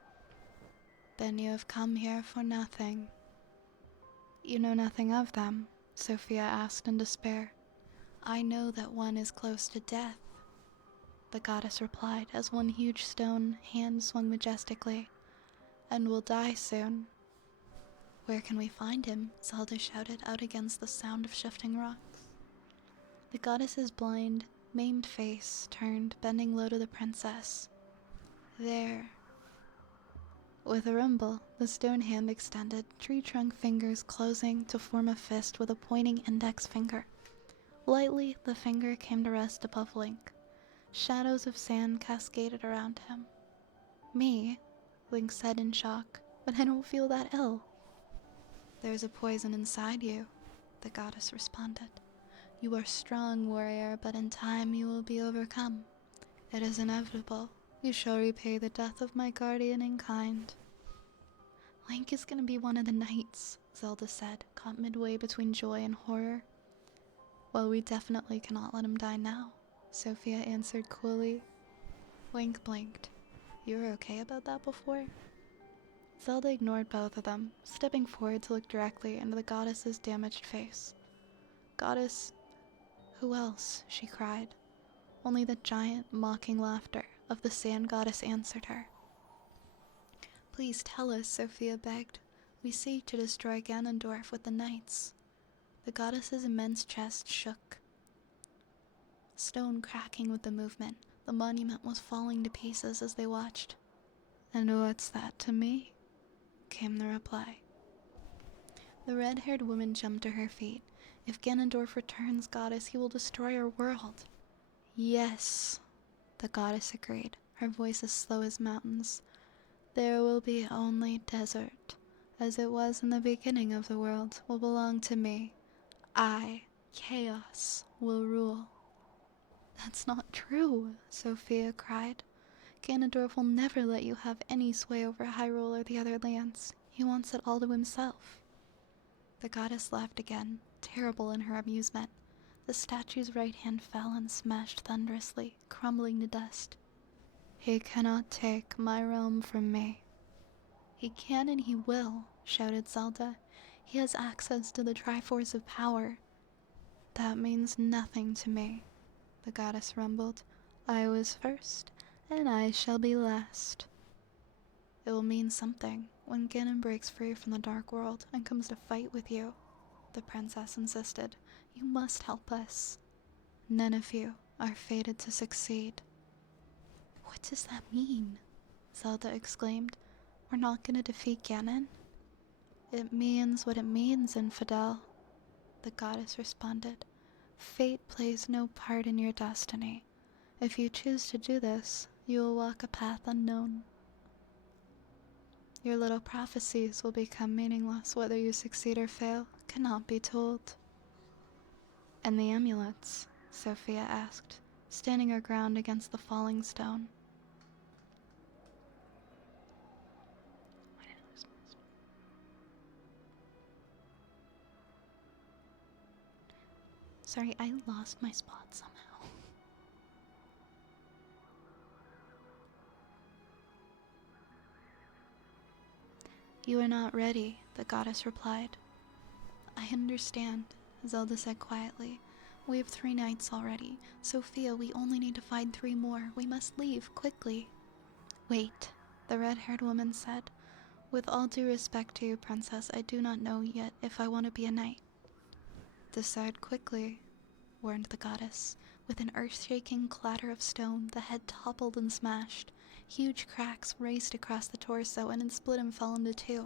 Then you have come here for nothing. You know nothing of them, Sophia asked in despair. I know that one is close to death, the goddess replied as one huge stone hand swung majestically, and will die soon. Where can we find him? Zelda shouted out against the sound of shifting rocks. The goddess's blind, maimed face turned, bending low to the princess. There. With a rumble, the stone hand extended, tree trunk fingers closing to form a fist with a pointing index finger. Lightly, the finger came to rest above Link. Shadows of sand cascaded around him. Me? Link said in shock, but I don't feel that ill. There's a poison inside you, the goddess responded. You are strong, warrior, but in time you will be overcome. It is inevitable. You shall repay the death of my guardian in kind. Link is gonna be one of the knights, Zelda said, caught midway between joy and horror. Well, we definitely cannot let him die now, Sophia answered coolly. Link blinked. You were okay about that before? Zelda ignored both of them, stepping forward to look directly into the goddess's damaged face. Goddess, who else? She cried. Only the giant, mocking laughter of the Sand Goddess answered her. Please tell us, Sophia begged. We seek to destroy Ganondorf with the knights. The goddess's immense chest shook. Stone cracking with the movement, the monument was falling to pieces as they watched. And what's that to me? Came the reply. The red-haired woman jumped to her feet. If Ganondorf returns, goddess, he will destroy our world. Yes, the goddess agreed, her voice as slow as mountains. There will be only desert, as it was in the beginning of the world, will belong to me. I, Chaos, will rule. That's not true, Sophia cried. Ganondorf will never let you have any sway over Hyrule or the other lands. He wants it all to himself. The goddess laughed again, terrible in her amusement. The statue's right hand fell and smashed thunderously, crumbling to dust. He cannot take my realm from me. He can and he will, shouted Zelda. He has access to the Triforce of Power. That means nothing to me, the goddess rumbled. I was first, and I shall be last. It will mean something when Ganon breaks free from the Dark World and comes to fight with you, the princess insisted. You must help us. None of you are fated to succeed. What does that mean? Zelda exclaimed. We're not going to defeat Ganon? It means what it means, Infidel, the goddess responded. Fate plays no part in your destiny. If you choose to do this, you will walk a path unknown. Your little prophecies will become meaningless whether you succeed or fail, cannot be told. And the amulets? Sophia asked, standing her ground against the falling stone. Sorry, I lost my spot somehow. You are not ready, the goddess replied. I understand, Zelda said quietly. We have 3 nights already. Sophia, we only need to find 3 more. We must leave, quickly. Wait, the red-haired woman said. With all due respect to you, princess, I do not know yet if I want to be a knight. Decide quickly, warned the goddess. With an earth-shaking clatter of stone, the head toppled and smashed. Huge cracks raced across the torso and it split and fell into 2.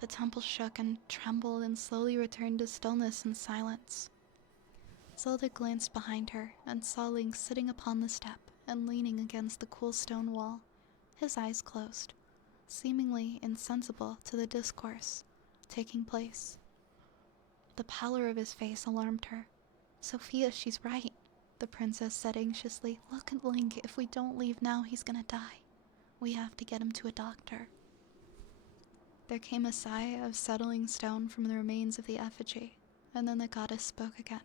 The temple shook and trembled and slowly returned to stillness and silence. Zelda glanced behind her and saw Link sitting upon the step and leaning against the cool stone wall, his eyes closed, seemingly insensible to the discourse taking place. The pallor of his face alarmed her. Sophia, she's right, the princess said anxiously. Look at Link. If we don't leave now, he's gonna die. We have to get him to a doctor. There came a sigh of settling stone from the remains of the effigy, and then the goddess spoke again.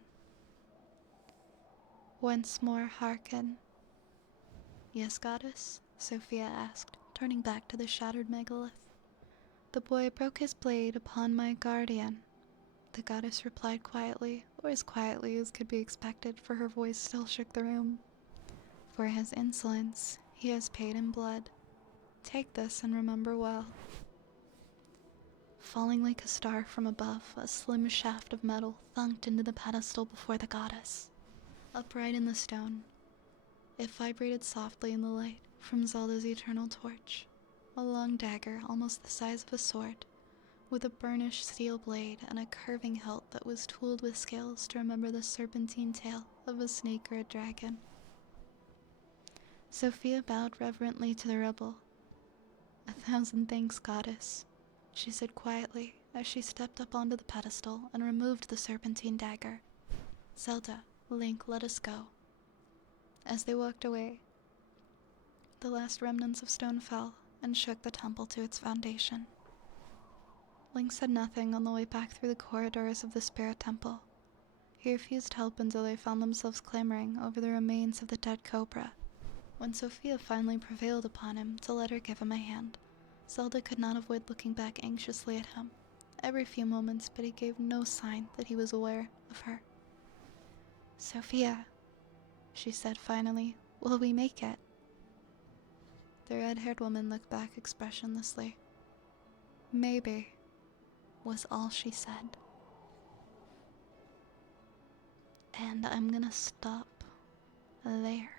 Once more hearken. Yes, goddess? Sophia asked, turning back to the shattered megalith. The boy broke his blade upon my guardian, the goddess replied quietly, or as quietly as could be expected, for her voice still shook the room. For his insolence, he has paid in blood. Take this and remember well. Falling like a star from above, a slim shaft of metal thunked into the pedestal before the goddess. Upright in the stone, it vibrated softly in the light from Zelda's eternal torch. A long dagger, almost the size of a sword, with a burnished steel blade and a curving hilt that was tooled with scales to remember the serpentine tail of a snake or a dragon. Sophia bowed reverently to the rebel. 1,000 thanks, goddess, she said quietly as she stepped up onto the pedestal and removed the serpentine dagger. Zelda, Link, let us go. As they walked away, the last remnants of stone fell and shook the temple to its foundation. Link said nothing on the way back through the corridors of the Spirit Temple. He refused help until they found themselves clamoring over the remains of the dead cobra. When Sophia finally prevailed upon him to let her give him a hand, Zelda could not avoid looking back anxiously at him, every few moments, but he gave no sign that he was aware of her. Sophia, she said finally, will we make it? The red-haired woman looked back expressionlessly. Maybe, was all she said. And I'm gonna stop there.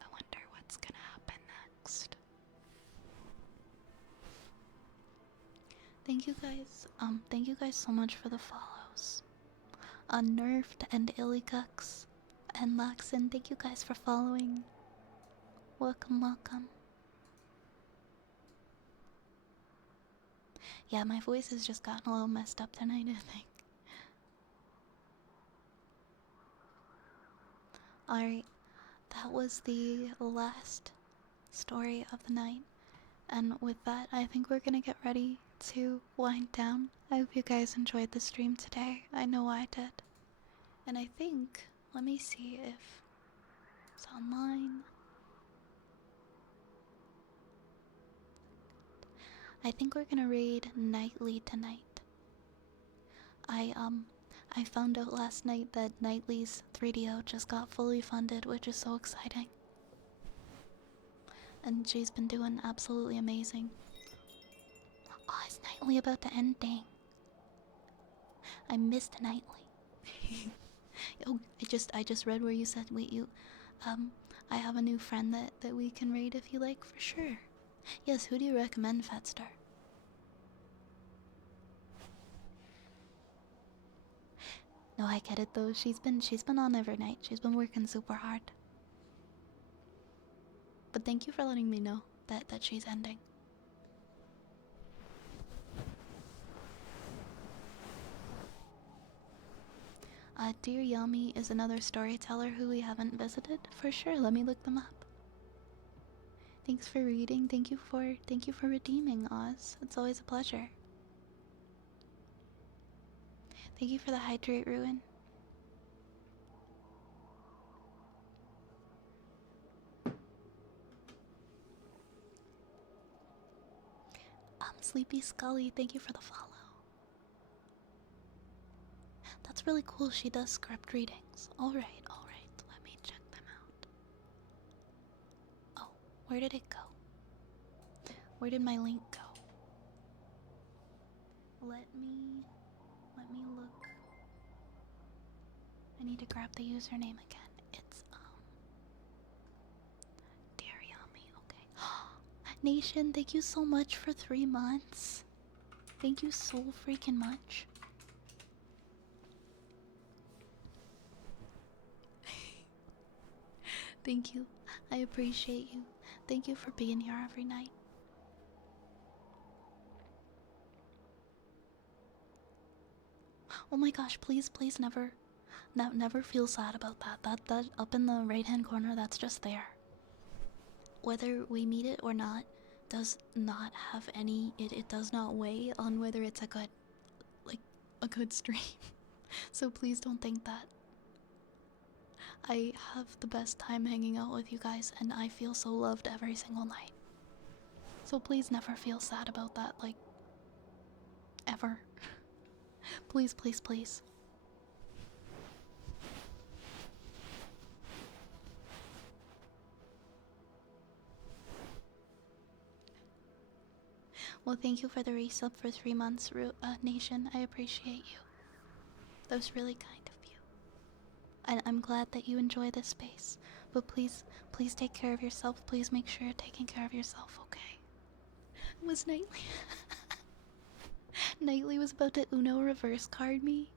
I wonder what's gonna happen next. Thank you guys so much for the follows. Unnerved and Illycux and Laxon, thank you guys for following. Welcome, welcome. Yeah, my voice has just gotten a little messed up tonight, I think. Alright, that was the last story of the night. And with that, I think we're gonna get ready to wind down. I hope you guys enjoyed the stream today. I know I did. And I think, let me see if it's online. I think we're gonna raid Nightly tonight. I found out last night that Nightly's 3DO just got fully funded, which is so exciting. And she's been doing absolutely amazing. Oh, is Nightly about to end? Dang. I missed Nightly. Oh, I just read where you said I have a new friend that we can raid if you like, for sure. Yes, who do you recommend, Fatstar? No, I get it though. She's been on every night. She's been working super hard. But thank you for letting me know that she's ending. Dear Yami is another storyteller who we haven't visited. For sure, let me look them up. Thanks for reading. Thank you for redeeming, Oz. It's always a pleasure. Thank you for the hydrate ruin. Sleepy Scully, thank you for the follow. That's really cool. She does script readings. Alright. Let me check them out. Oh, where did it go? Where did my link go? Let me look. I need to grab the username again. It's Dear Yummy, okay. Nation, thank you so much for 3 months. Thank you so freaking much. Thank you. I appreciate you. Thank you for being here every night. Oh my gosh, please never feel sad about that. That up in the right hand corner, that's just there. Whether we meet it or not does not have any, it does not weigh on whether it's a good stream. So please don't think that. I have the best time hanging out with you guys, and I feel so loved every single night. So please never feel sad about that, like, ever. Please. Well, thank you for the resub for 3 months, Nation. I appreciate you. That was really kind of you. And I'm glad that you enjoy this space. But please take care of yourself. Please make sure you're taking care of yourself, okay? Was Nightly... Nightly was about to Uno reverse card me?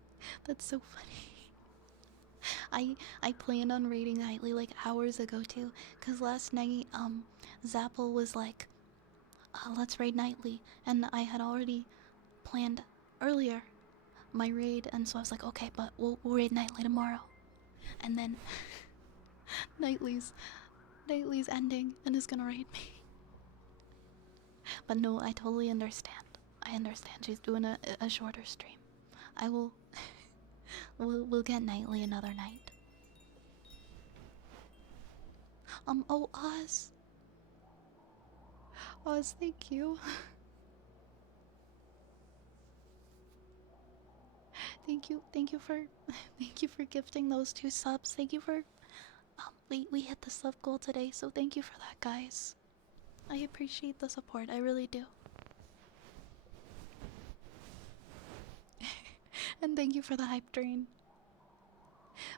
That's so funny. I planned on raiding Nightly like hours ago too. Cause last night, Zapple was like, let's raid Nightly. And I had already planned earlier my raid, and so I was like, okay, but we'll raid Nightly tomorrow. And then Nightly's ending and is gonna raid me. But no, I totally understand. I understand. She's doing a shorter stream. I will. we'll get Nightly another night. Oh, Oz. Oz, thank you. Thank you for gifting those 2 subs. Thank you for we hit the sub goal today, so thank you for that, guys. I appreciate the support, I really do. And thank you for the hype train.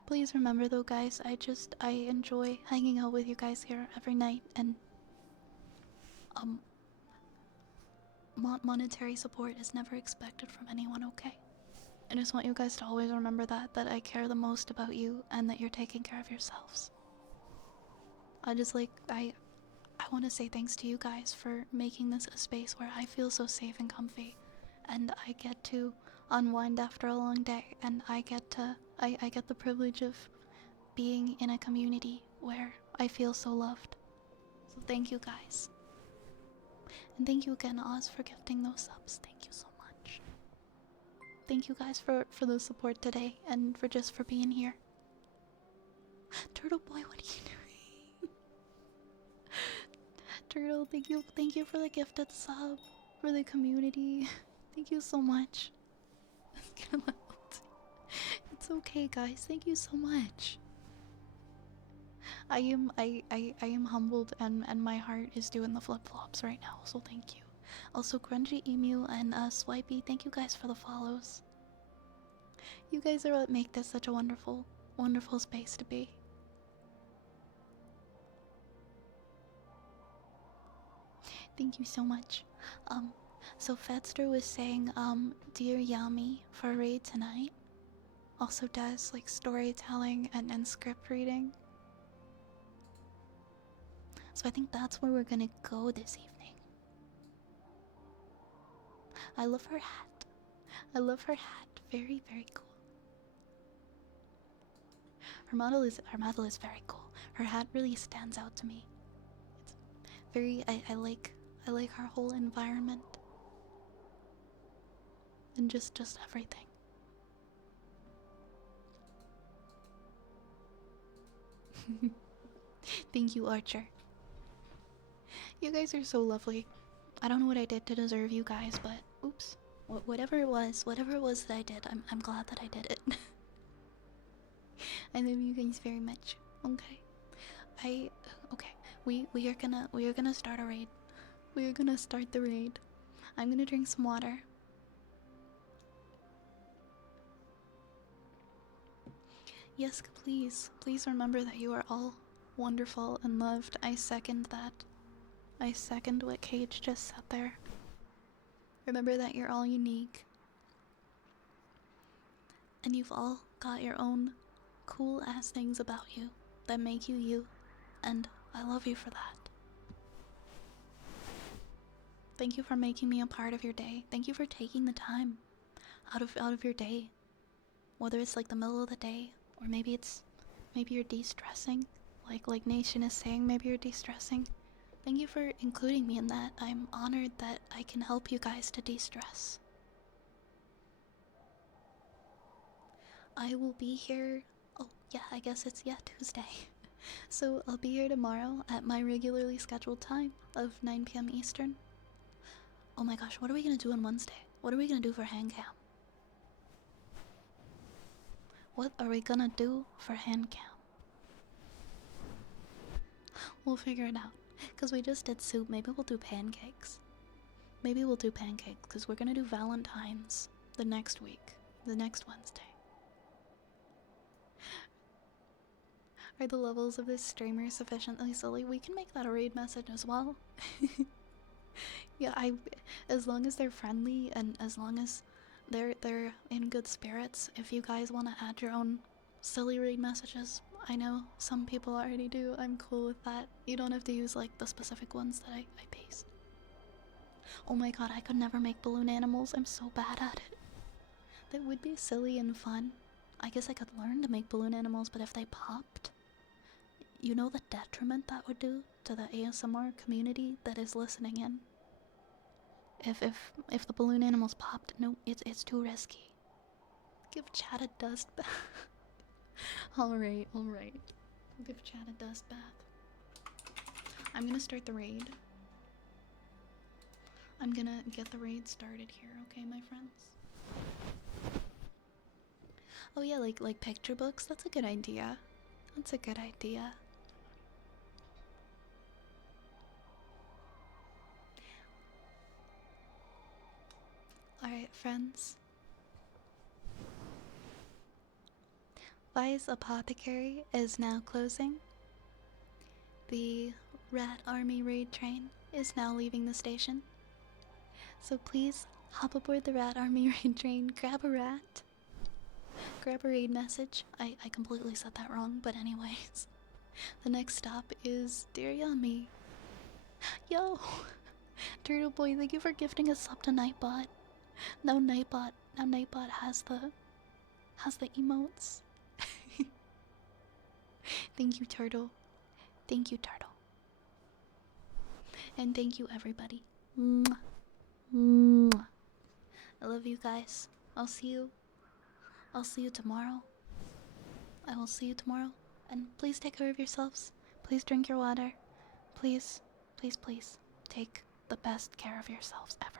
Please remember though, guys, I enjoy hanging out with you guys here every night, and monetary support is never expected from anyone, okay? I just want you guys to always remember that I care the most about you and that you're taking care of yourselves. I want to say thanks to you guys for making this a space where I feel so safe and comfy, and I get to unwind after a long day, and I get the privilege of being in a community where I feel so loved. So thank you guys. And thank you again, Oz, for gifting those subs. Thank you so much. Thank you guys for the support today and for being here. Turtle boy, what are you doing? Turtle, thank you for the gifted sub, for the community. Thank you so much. It's okay, guys. Thank you so much. I am humbled and my heart is doing the flip-flops right now, so thank you. Also, Grungy Emu and Swipey, thank you guys for the follows. You guys are what make this such a wonderful, wonderful space to be. Thank you so much. So Fedster was saying, Dear Yami for a raid tonight. Also does like storytelling and script reading. So I think that's where we're gonna go this evening. I love her hat. I love her hat. Very, very cool. Her model is very cool. Her hat really stands out to me. It's very I like her whole environment. And just everything. Thank you, Archer. You guys are so lovely. I don't know what I did to deserve you guys, but oops. Whatever it was that I did, I'm glad that I did it. I love you guys very much. Okay. We are gonna start a raid. We are gonna start the raid. I'm gonna drink some water. Yes, please. Please remember that you are all wonderful and loved. I second that. I second what Cage just said there. Remember that you're all unique. And you've all got your own cool ass things about you that make you you. And I love you for that. Thank you for making me a part of your day. Thank you for taking the time out of your day. Whether it's like the middle of the day, or maybe you're de-stressing. Like Nation is saying, maybe you're de-stressing. Thank you for including me in that. I'm honored that I can help you guys to de-stress. I will be here. Oh, yeah, I guess it's Tuesday. So I'll be here tomorrow at my regularly scheduled time of 9 p.m. Eastern. Oh my gosh, what are we gonna do on Wednesday? What are we gonna do for hand cam? What are we gonna do for hand cam? We'll figure it out. Because we just did soup, maybe we'll do pancakes. Maybe we'll do pancakes, because we're gonna do Valentine's the next week. The next Wednesday. Are the levels of this streamer sufficiently silly? We can make that a raid message as well. Yeah, as long as they're friendly and as long as they're in good spirits, if you guys want to add your own silly raid messages, I know some people already do. I'm cool with that. You don't have to use like the specific ones that I paste. Oh my god, I could never make balloon animals. I'm so bad at it. That would be silly and fun. I guess I could learn to make balloon animals, but if they popped, you know the detriment that would do to the ASMR community that is listening in. If the balloon animals popped, no, it's too risky. Give Chad a dust bath. Alright. Give Chad a dust bath. I'm gonna start the raid. I'm gonna get the raid started here, okay, my friends? Oh yeah, like picture books, that's a good idea. That's a good idea. Alright, friends. Vi's Apothecary is now closing. The Rat Army raid train is now leaving the station. So please hop aboard the Rat Army raid train, grab a rat, grab a raid message. I completely said that wrong, but anyways. The next stop is Dear Yummy. Yo! Turtle Boy, thank you for gifting a sub to Nightbot. Now Nightbot has the emotes. Thank you, Turtle. Thank you, Turtle. And thank you, everybody. Mwah. Mwah. I love you guys. I'll see you tomorrow. I will see you tomorrow. And please take care of yourselves. Please drink your water. Please, please, please take the best care of yourselves ever.